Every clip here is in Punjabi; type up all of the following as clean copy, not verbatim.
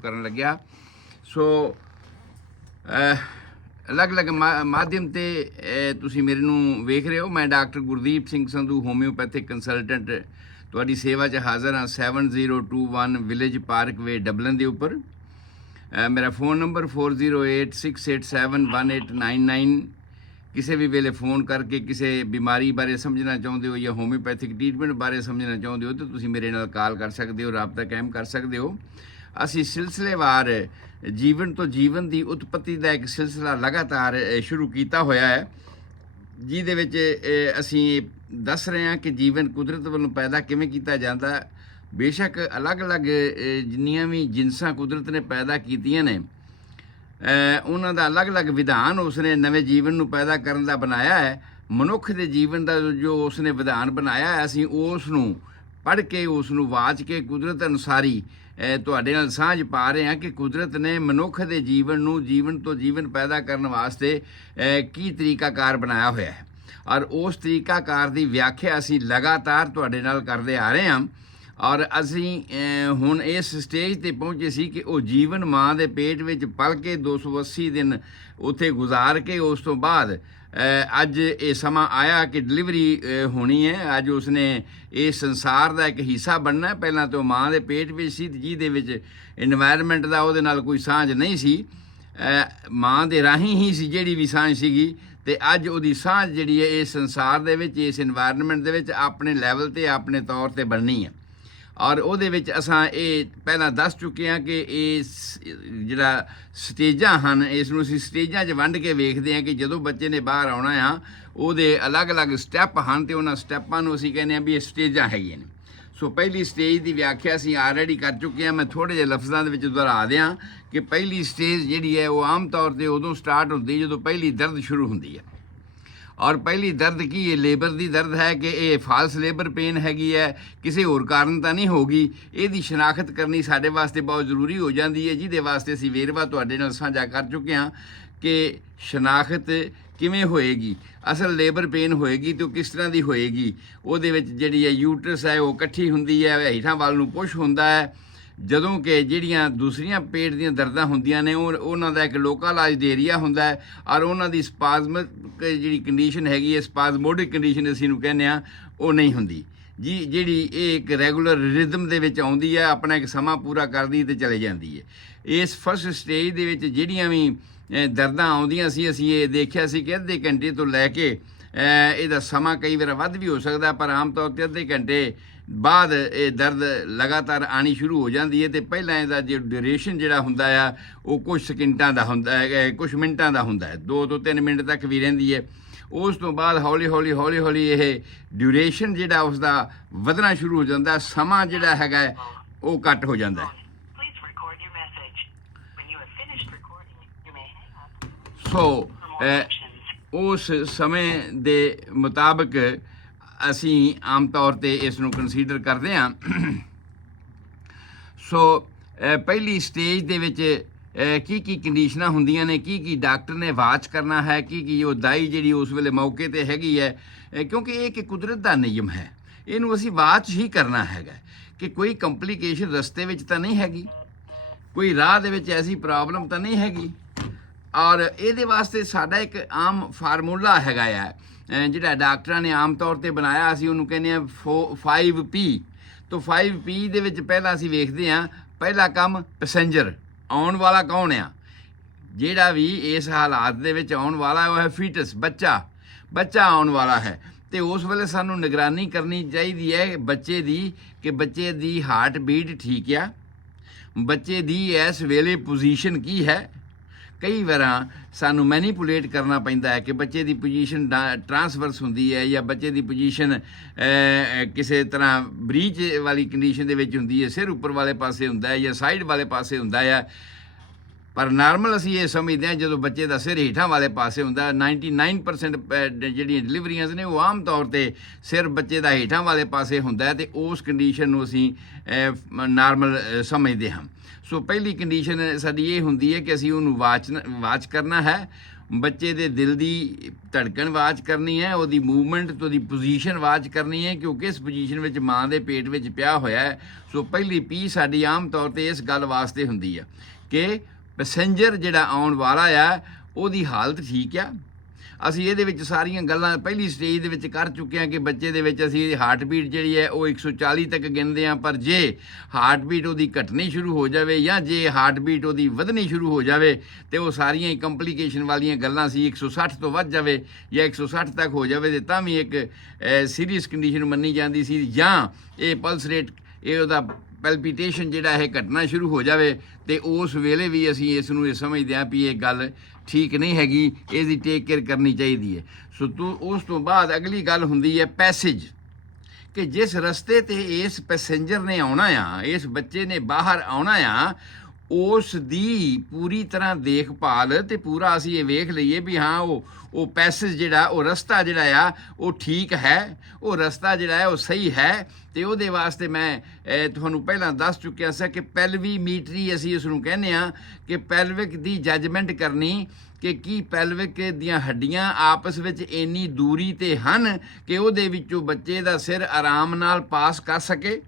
ਕਰਨ ਲੱਗਿਆ। ਸੋ ਅਲੱਗ-ਅਲੱਗ ਮਾਧਿਅਮ ਤੇ ਤੁਸੀਂ ਮੇਰੇ ਨੂੰ ਵੇਖ ਰਹੇ ਹੋ। ਮੈਂ doctor Gurdeep Singh Sandhu homeopathic consultant ਤੁਹਾਡੀ ਸੇਵਾ 'ਚ ਹਾਜ਼ਰ ਹਾਂ 7021 ਵਿਲੇਜ ਪਾਰਕ ਵੇ ਡਬਲਨ ਦੇ ਉੱਪਰ। ਮੇਰਾ फ़ोन नंबर 4086871899। ਕਿਸੇ ਵੀ ਵੇਲੇ फ़ोन ਕਰਕੇ ਕਿਸੇ ਬਿਮਾਰੀ ਬਾਰੇ ਸਮਝਣਾ ਚਾਹੁੰਦੇ ਹੋ ਜਾਂ ਹੋਮਿਓਪੈਥਿਕ ਟ੍ਰੀਟਮੈਂਟ ਬਾਰੇ ਸਮਝਣਾ ਚਾਹੁੰਦੇ ਹੋ ਤਾਂ ਤੁਸੀਂ ਮੇਰੇ ਨਾਲ ਕਾਲ ਕਰ ਸਕਦੇ ਹੋ, ਰਾਬਤਾ ਕਾਇਮ ਕਰ ਸਕਦੇ ਹੋ। ਅਸੀਂ ਸਿਲਸਿਲੇਵਾਰ ਜੀਵਨ ਤੋਂ ਜੀਵਨ ਦੀ ਉਤਪਤੀ ਦਾ ਇੱਕ ਸਿਲਸਿਲਾ ਲਗਾਤਾਰ ਸ਼ੁਰੂ ਕੀਤਾ ਹੋਇਆ ਹੈ, ਜਿਹਦੇ ਵਿੱਚ ਅਸੀਂ ਦੱਸ ਰਹੇ ਹਾਂ ਕਿ ਜੀਵਨ ਕੁਦਰਤ ਵੱਲੋਂ ਪੈਦਾ ਕਿਵੇਂ ਕੀਤਾ ਜਾਂਦਾ। ਬੇਸ਼ੱਕ ਅਲੱਗ-ਅਲੱਗ ਜਿੰਨੀਆਂ ਵੀ ਜਿਨਸਾਂ ਕੁਦਰਤ ਨੇ ਪੈਦਾ ਕੀਤੀਆਂ ਨੇ, ਉਹਨਾਂ ਦਾ ਅਲੱਗ-ਅਲੱਗ ਵਿਧਾਨ ਉਸਨੇ ਨਵੇਂ ਜੀਵਨ ਨੂੰ ਪੈਦਾ ਕਰਨ ਦਾ ਬਣਾਇਆ ਹੈ। ਮਨੁੱਖ ਦੇ ਜੀਵਨ ਦਾ ਜੋ ਉਸਨੇ ਵਿਧਾਨ ਬਣਾਇਆ ਹੈ, ਅਸੀਂ ਉਸ ਨੂੰ ਪੜ੍ਹ ਕੇ, ਉਸ ਨੂੰ ਵਾਚ ਕੇ ਕੁਦਰਤ ਅਨੁਸਾਰੀ ਤੁਹਾਡੇ ਨਾਲ ਸਾਂਝ ਪਾ ਰਹੇ ਹਾਂ ਕਿ ਕੁਦਰਤ ਨੇ ਮਨੁੱਖ ਦੇ ਜੀਵਨ ਨੂੰ ਜੀਵਨ ਤੋਂ ਜੀਵਨ ਪੈਦਾ ਕਰਨ ਵਾਸਤੇ ਕੀ ਤਰੀਕਾਕਾਰ ਬਣਾਇਆ ਹੋਇਆ ਹੈ, ਔਰ ਉਸ ਤਰੀਕਾਕਾਰ ਦੀ ਵਿਆਖਿਆ ਅਸੀਂ ਲਗਾਤਾਰ ਤੁਹਾਡੇ ਨਾਲ ਕਰਦੇ ਆ ਰਹੇ ਹਾਂ। ਔਰ ਅਸੀਂ ਹੁਣ ਇਸ ਸਟੇਜ 'ਤੇ ਪਹੁੰਚੇ ਸੀ ਕਿ ਉਹ ਜੀਵਨ ਮਾਂ ਦੇ ਪੇਟ ਵਿੱਚ ਪਲ ਕੇ 280 ਦਿਨ ਉੱਥੇ ਗੁਜ਼ਾਰ ਕੇ ਉਸ ਤੋਂ ਬਾਅਦ ਅੱਜ ਇਹ ਸਮਾਂ ਆਇਆ ਕਿ ਡਿਲੀਵਰੀ ਹੋਣੀ ਹੈ। ਅੱਜ ਉਸਨੇ ਇਸ ਸੰਸਾਰ ਦਾ ਇੱਕ ਹਿੱਸਾ ਬਣਨਾ। ਪਹਿਲਾਂ ਤਾਂ ਮਾਂ ਦੇ ਪੇਟ ਵਿੱਚ ਸੀ, ਜਿਹਦੇ ਵਿੱਚ ਇਨਵਾਇਰਨਮੈਂਟ ਦਾ ਉਹਦੇ ਨਾਲ ਕੋਈ ਸਾਂਝ ਨਹੀਂ ਸੀ, ਮਾਂ ਦੇ ਰਾਹੀਂ ਹੀ ਸੀ ਜਿਹੜੀ ਵੀ ਸਾਂਝ ਸੀਗੀ। ਅਤੇ ਅੱਜ ਉਹਦੀ ਸਾਂਝ ਜਿਹੜੀ ਹੈ ਇਸ ਸੰਸਾਰ ਦੇ ਵਿੱਚ, ਇਸ ਇਨਵਾਇਰਨਮੈਂਟ ਦੇ ਵਿੱਚ ਆਪਣੇ ਲੈਵਲ 'ਤੇ, ਆਪਣੇ ਤੌਰ 'ਤੇ ਬਣਨੀ ਹੈ। ਔਰ ਉਹਦੇ ਵਿੱਚ ਅਸਾਂ ਇਹ ਪਹਿਲਾਂ ਦੱਸ ਚੁੱਕੇ ਹਾਂ ਕਿ ਇਹ ਜਿਹੜਾ ਸਟੇਜਾਂ ਹਨ, ਇਸ ਨੂੰ ਅਸੀਂ ਸਟੇਜਾਂ 'ਚ ਵੰਡ ਕੇ ਵੇਖਦੇ ਹਾਂ ਕਿ ਜਦੋਂ ਬੱਚੇ ਨੇ ਬਾਹਰ ਆਉਣਾ ਆ, ਉਹਦੇ ਅਲੱਗ-ਅਲੱਗ ਸਟੈਪ ਹਨ ਅਤੇ ਉਹਨਾਂ ਸਟੈਪਾਂ ਨੂੰ ਅਸੀਂ ਕਹਿੰਦੇ ਹਾਂ ਵੀ ਇਹ ਸਟੇਜਾਂ ਹੈਗੀਆਂ ਨੇ। ਸੋ ਪਹਿਲੀ ਸਟੇਜ ਦੀ ਵਿਆਖਿਆ ਅਸੀਂ ਆਲਰੇਡੀ ਕਰ ਚੁੱਕੇ ਹਾਂ। ਮੈਂ ਥੋੜ੍ਹੇ ਜਿਹੇ ਲਫ਼ਜ਼ਾਂ ਦੇ ਵਿੱਚ ਦੁਹਰਾ ਦਿਆਂ ਕਿ ਪਹਿਲੀ ਸਟੇਜ ਜਿਹੜੀ ਹੈ ਉਹ ਆਮ ਤੌਰ 'ਤੇ ਉਦੋਂ ਸਟਾਰਟ ਹੁੰਦੀ ਜਦੋਂ ਪਹਿਲੀ ਦਰਦ ਸ਼ੁਰੂ ਹੁੰਦੀ ਹੈ। ਔਰ ਪਹਿਲੀ ਦਰਦ ਕੀ ਹੈ? ਲੇਬਰ ਦੀ ਦਰਦ ਹੈ ਕਿ ਇਹ ਫਾਲਸ ਲੇਬਰ ਪੇਨ ਹੈਗੀ ਹੈ, ਕਿਸੇ ਹੋਰ ਕਾਰਨ ਤਾਂ ਨਹੀਂ ਹੋਗੀ। ਇਹਦੀ ਸ਼ਨਾਖਤ ਕਰਨੀ ਸਾਡੇ ਵਾਸਤੇ ਬਹੁਤ ਜ਼ਰੂਰੀ ਹੋ ਜਾਂਦੀ ਹੈ, ਜਿਹਦੇ ਵਾਸਤੇ ਅਸੀਂ ਵੇਰਵਾ ਤੁਹਾਡੇ ਨਾਲ ਸਾਂਝਾ ਕਰ ਚੁੱਕੇ ਹਾਂ ਕਿ ਸ਼ਨਾਖਤ ਕਿਵੇਂ ਹੋਏਗੀ। ਅਸਲ ਲੇਬਰ ਪੇਨ ਹੋਏਗੀ ਤਾਂ ਕਿਸ ਤਰ੍ਹਾਂ ਦੀ ਹੋਏਗੀ? ਉਹਦੇ ਵਿੱਚ ਜਿਹੜੀ ਹੈ ਯੂਟਰਸ ਹੈ ਉਹ ਇਕੱਠੀ ਹੁੰਦੀ ਹੈ, ਹੇਠਾਂ ਵੱਲ ਨੂੰ ਪੁਸ਼ ਹੁੰਦਾ ਹੈ, ਜਦੋਂ ਕਿ ਜਿਹੜੀਆਂ ਦੂਸਰੀਆਂ ਪੇਟ ਦੀਆਂ ਦਰਦਾਂ ਹੁੰਦੀਆਂ ਨੇ ਉਹਨਾਂ ਦਾ ਇੱਕ ਲੋਕਲਾਈਜ਼ਡ ਏਰੀਆ ਹੁੰਦਾ ਹੈ, ਔਰ ਉਹਨਾਂ ਦੀ ਸਪਾਜ਼ਮਿਕ ਜਿਹੜੀ ਕੰਡੀਸ਼ਨ ਹੈਗੀ ਹੈ, ਸਪਾਜ਼ਮੋਡਿਕ ਕੰਡੀਸ਼ਨ ਅਸੀਂ ਨੂੰ ਕਹਿੰਦੇ ਹਾਂ, ਉਹ ਨਹੀਂ ਹੁੰਦੀ ਜੀ। ਜਿਹੜੀ ਇਹ ਇੱਕ ਰੈਗੂਲਰ ਰਿਦਮ ਦੇ ਵਿੱਚ ਆਉਂਦੀ ਹੈ, ਆਪਣਾ ਇੱਕ ਸਮਾਂ ਪੂਰਾ ਕਰਦੀ ਅਤੇ ਚਲੇ ਜਾਂਦੀ ਹੈ। ਇਸ ਫਸਟ ਸਟੇਜ ਦੇ ਵਿੱਚ ਜਿਹੜੀਆਂ ਵੀ ਦਰਦਾਂ ਆਉਂਦੀਆਂ ਸੀ, ਅਸੀਂ ਇਹ ਦੇਖਿਆ ਸੀ ਕਿ ਅੱਧੇ ਘੰਟੇ ਤੋਂ ਲੈ ਕੇ ਇਹਦਾ ਸਮਾਂ ਕਈ ਵਾਰ ਵੱਧ ਵੀ ਹੋ ਸਕਦਾ, ਪਰ ਆਮ ਤੌਰ 'ਤੇ ਅੱਧੇ ਘੰਟੇ ਬਾਅਦ ਇਹ ਦਰਦ ਲਗਾਤਾਰ ਆਉਣੀ ਸ਼ੁਰੂ ਹੋ ਜਾਂਦੀ ਹੈ। ਅਤੇ ਪਹਿਲਾਂ ਇਹਦਾ ਜੋ ਡਿਊਰੇਸ਼ਨ ਜਿਹੜਾ ਹੁੰਦਾ ਆ ਉਹ ਕੁਝ ਸਕਿੰਟਾਂ ਦਾ ਹੁੰਦਾ ਹੈ, ਕੁਝ ਮਿੰਟਾਂ ਦਾ ਹੁੰਦਾ ਹੈ, 2 ਤੋਂ 3 ਮਿੰਟ ਤੱਕ ਵੀ ਰਹਿੰਦੀ ਹੈ। ਉਸ ਤੋਂ ਬਾਅਦ ਹੌਲੀ ਹੌਲੀ ਇਹ ਡਿਊਰੇਸ਼ਨ ਜਿਹੜਾ ਉਸਦਾ ਵਧਣਾ ਸ਼ੁਰੂ ਹੋ ਜਾਂਦਾ, ਸਮਾਂ ਜਿਹੜਾ ਹੈਗਾ ਉਹ ਘੱਟ ਹੋ ਜਾਂਦਾ ਹੈ। ਸੋ ਉਸ ਸਮੇਂ ਦੇ ਮੁਤਾਬਕ ਅਸੀਂ ਆਮ ਤੌਰ 'ਤੇ ਇਸ ਨੂੰ ਕੰਸੀਡਰ ਕਰਦੇ ਹਾਂ। ਸੋ ਪਹਿਲੀ ਸਟੇਜ ਦੇ ਵਿੱਚ ਕੀ ਕੰਡੀਸ਼ਨਾਂ ਹੁੰਦੀਆਂ ਨੇ, ਕੀ ਡਾਕਟਰ ਨੇ ਵਾਚ ਕਰਨਾ ਹੈ, ਕੀ ਉਹ ਦਾਈ ਜਿਹੜੀ ਉਸ ਵੇਲੇ ਮੌਕੇ 'ਤੇ ਹੈਗੀ ਹੈ, ਕਿਉਂਕਿ ਇਹ ਇੱਕ ਕੁਦਰਤ ਦਾ ਨਿਯਮ ਹੈ, ਇਹਨੂੰ ਅਸੀਂ ਵਾਚ ਹੀ ਕਰਨਾ ਹੈਗਾ ਕਿ ਕੋਈ ਕੰਪਲੀਕੇਸ਼ਨ ਰਸਤੇ ਵਿੱਚ ਤਾਂ ਨਹੀਂ ਹੈਗੀ, ਕੋਈ ਰਾਹ ਦੇ ਵਿੱਚ ਐਸੀ ਪ੍ਰੋਬਲਮ ਤਾਂ ਨਹੀਂ ਹੈਗੀ। ਔਰ ਇਹਦੇ ਵਾਸਤੇ ਸਾਡਾ ਇੱਕ ਆਮ ਫਾਰਮੂਲਾ ਹੈਗਾ ਆ ਜਿਹੜਾ ਡਾਕਟਰਾਂ ਨੇ ਆਮ ਤੌਰ 'ਤੇ ਬਣਾਇਆ, ਅਸੀਂ ਉਹਨੂੰ ਕਹਿੰਦੇ ਹਾਂ 5P। ਤੋਂ 5P ਦੇ ਵਿੱਚ ਪਹਿਲਾਂ ਅਸੀਂ ਵੇਖਦੇ ਹਾਂ, ਪਹਿਲਾ ਕੰਮ ਪੈਸੇਂਜਰ, ਆਉਣ ਵਾਲਾ ਕੌਣ ਆ? ਜਿਹੜਾ ਵੀ ਇਸ ਹਾਲਾਤ ਦੇ ਵਿੱਚ ਆਉਣ ਵਾਲਾ ਉਹ ਹੈ ਫੀਟਸ, ਬੱਚਾ ਆਉਣ ਵਾਲਾ ਹੈ। ਅਤੇ ਉਸ ਵੇਲੇ ਸਾਨੂੰ ਨਿਗਰਾਨੀ ਕਰਨੀ ਚਾਹੀਦੀ ਹੈ ਬੱਚੇ ਦੀ ਕਿ ਬੱਚੇ ਦੀ ਹਾਰਟ ਬੀਟ ਠੀਕ ਆ, ਬੱਚੇ ਦੀ ਇਸ ਵੇਲੇ ਪੋਜੀਸ਼ਨ ਕੀ ਹੈ। ਕਈ ਵਾਰਾਂ ਸਾਨੂੰ ਮੈਨੀਪੂਲੇਟ ਕਰਨਾ ਪੈਂਦਾ ਹੈ ਕਿ ਬੱਚੇ ਦੀ ਪੋਜੀਸ਼ਨ ਟਰਾਂਸਵਰਸ ਹੁੰਦੀ ਹੈ ਜਾਂ ਬੱਚੇ ਦੀ ਪੋਜੀਸ਼ਨ ਕਿਸੇ ਤਰ੍ਹਾਂ ਬਰੀਚ ਵਾਲੀ ਕੰਡੀਸ਼ਨ ਦੇ ਵਿੱਚ ਹੁੰਦੀ ਹੈ, ਸਿਰ ਉੱਪਰ ਵਾਲੇ ਪਾਸੇ ਹੁੰਦਾ ਹੈ ਜਾਂ ਸਾਈਡ ਵਾਲੇ ਪਾਸੇ ਹੁੰਦਾ ਹੈ। ਪਰ ਨਾਰਮਲ ਅਸੀਂ ਇਹ ਸਮਝਦੇ ਹਾਂ ਜਦੋਂ ਬੱਚੇ ਦਾ ਸਿਰ ਹੇਠਾਂ ਵਾਲੇ ਪਾਸੇ ਹੁੰਦਾ। 99% ਜਿਹੜੀਆਂ ਡਿਲੀਵਰੀਆਂ ਨੇ ਉਹ ਆਮ ਤੌਰ 'ਤੇ ਸਿਰ ਬੱਚੇ ਦਾ ਹੇਠਾਂ ਵਾਲੇ ਪਾਸੇ ਹੁੰਦਾ ਹੈ, ਅਤੇ ਉਸ ਕੰਡੀਸ਼ਨ ਨੂੰ ਅਸੀਂ ਨਾਰਮਲ ਸਮਝਦੇ ਹਾਂ। ਸੋ ਪਹਿਲੀ ਕੰਡੀਸ਼ਨ ਸਾਡੀ ਇਹ ਹੁੰਦੀ ਹੈ ਕਿ ਅਸੀਂ ਉਹਨੂੰ ਵਾਚ ਕਰਨਾ ਹੈ, ਬੱਚੇ ਦੇ ਦਿਲ ਦੀ ਧੜਕਣ ਵਾਚ ਕਰਨੀ ਹੈ, ਉਹਦੀ ਮੂਵਮੈਂਟ ਤੇ ਉਹਦੀ ਪੋਜੀਸ਼ਨ ਵਾਚ ਕਰਨੀ ਹੈ ਕਿ ਉਹ ਕਿਸ ਪੋਜੀਸ਼ਨ ਵਿੱਚ ਮਾਂ ਦੇ ਪੇਟ ਵਿੱਚ ਪਿਆ ਹੋਇਆ ਹੈ। ਸੋ ਪਹਿਲੀ ਪੀ ਸਾਡੀ ਆਮ ਤੌਰ ਤੇ ਇਸ ਗੱਲ ਵਾਸਤੇ ਹੁੰਦੀ ਆ ਕਿ ਪੈਸੇਂਜਰ ਜਿਹੜਾ ਆਉਣ ਵਾਲਾ ਆ ਉਹਦੀ ਹਾਲਤ ਠੀਕ ਆ। ਅਸੀਂ ਇਹਦੇ ਵਿੱਚ ਸਾਰੀਆਂ ਗੱਲਾਂ ਪਹਿਲੀ ਸਟੇਜ ਦੇ ਵਿੱਚ ਕਰ ਚੁੱਕੇ ਹਾਂ ਕਿ ਬੱਚੇ ਦੇ ਵਿੱਚ ਅਸੀਂ ਹਾਰਟ ਬੀਟ ਜਿਹੜੀ ਹੈ ਉਹ 140 ਤੱਕ ਗਿਣਦੇ ਹਾਂ, ਪਰ ਜੇ ਹਾਰਟ ਬੀਟ ਉਹਦੀ ਘਟਣੀ ਸ਼ੁਰੂ ਹੋ ਜਾਵੇ ਜਾਂ ਜੇ ਹਾਰਟ ਬੀਟ ਉਹਦੀ ਵਧਣੀ ਸ਼ੁਰੂ ਹੋ ਜਾਵੇ ਤੇ ਉਹ ਸਾਰੀਆਂ ਹੀ ਕੰਪਲੀਕੇਸ਼ਨ ਵਾਲੀਆਂ ਗੱਲਾਂ ਸੀ। 160 ਤੋਂ ਵੱਧ ਜਾਵੇ ਜਾਂ 160 ਤੱਕ ਹੋ ਜਾਵੇ ਤੇ ਤਾਂ ਵੀ ਇੱਕ ਸੀਰੀਅਸ ਕੰਡੀਸ਼ਨ ਮੰਨੀ ਜਾਂਦੀ ਸੀ, ਜਾਂ ਇਹ ਪਲਸ ਰੇਟ ਇਹ ਉਹਦਾ ਪੈਲਪੀਟੇਸ਼ਨ ਜਿਹੜਾ ਹੈ ਘਟਣਾ ਸ਼ੁਰੂ ਹੋ ਜਾਵੇ ਤੇ ਉਸ ਵੇਲੇ ਵੀ ਅਸੀਂ ਇਸ ਨੂੰ ਇਹ ਸਮਝਦੇ ਹਾਂ ਵੀ ਇਹ ਗੱਲ ਠੀਕ ਨਹੀਂ ਹੈਗੀ, ਇਹਦੀ ਟੇਕ ਕੇਅਰ ਕਰਨੀ ਚਾਹੀਦੀ ਹੈ। ਸੋ ਉਸ ਤੋਂ ਬਾਅਦ ਅਗਲੀ ਗੱਲ ਹੁੰਦੀ ਹੈ ਪੈਸੇਜ, ਕਿ ਜਿਸ ਰਸਤੇ ਤੇ ਇਸ ਪੈਸੇਂਜਰ ਨੇ ਆਉਣਾ ਆ, ਇਸ ਬੱਚੇ ਨੇ ਬਾਹਰ ਆਉਣਾ ਆ, ਉਸ ਦੀ ਪੂਰੀ ਤਰ੍ਹਾਂ ਦੇਖਭਾਲ ਤੇ ਪੂਰਾ ਅਸੀਂ ਇਹ ਵੇਖ ਲਈਏ ਵੀ ਹਾਂ ਉਹ ਪੈਸੇਜ ਜਿਹੜਾ ਉਹ ਰਸਤਾ ਜਿਹੜਾ ਆ ਉਹ ਠੀਕ ਹੈ, ਉਹ ਰਸਤਾ ਜਿਹੜਾ ਹੈ ਉਹ ਸਹੀ ਹੈ। ਤੇ ਉਹਦੇ ਵਾਸਤੇ ਮੈਂ ਤੁਹਾਨੂੰ ਪਹਿਲਾਂ ਦੱਸ ਚੁੱਕਿਆ ਸੀ ਕਿ ਪੈਲਵੀਮੀਟਰੀ ਅਸੀਂ ਉਸ ਨੂੰ ਕਹਿੰਦੇ ਹਾਂ, ਕਿ ਪੈਲਵਿਕ ਦੀ ਜੱਜਮੈਂਟ ਕਰਨੀ ਕਿ ਕੀ ਪੈਲਵਿਕ ਦੀਆਂ ਹੱਡੀਆਂ ਆਪਸ ਵਿੱਚ ਇੰਨੀ ਦੂਰੀ ਤੇ ਹਨ ਕਿ ਉਹਦੇ ਵਿੱਚੋਂ ਬੱਚੇ ਦਾ ਸਿਰ ਆਰਾਮ ਨਾਲ ਪਾਸ ਕਰ ਸਕੇ।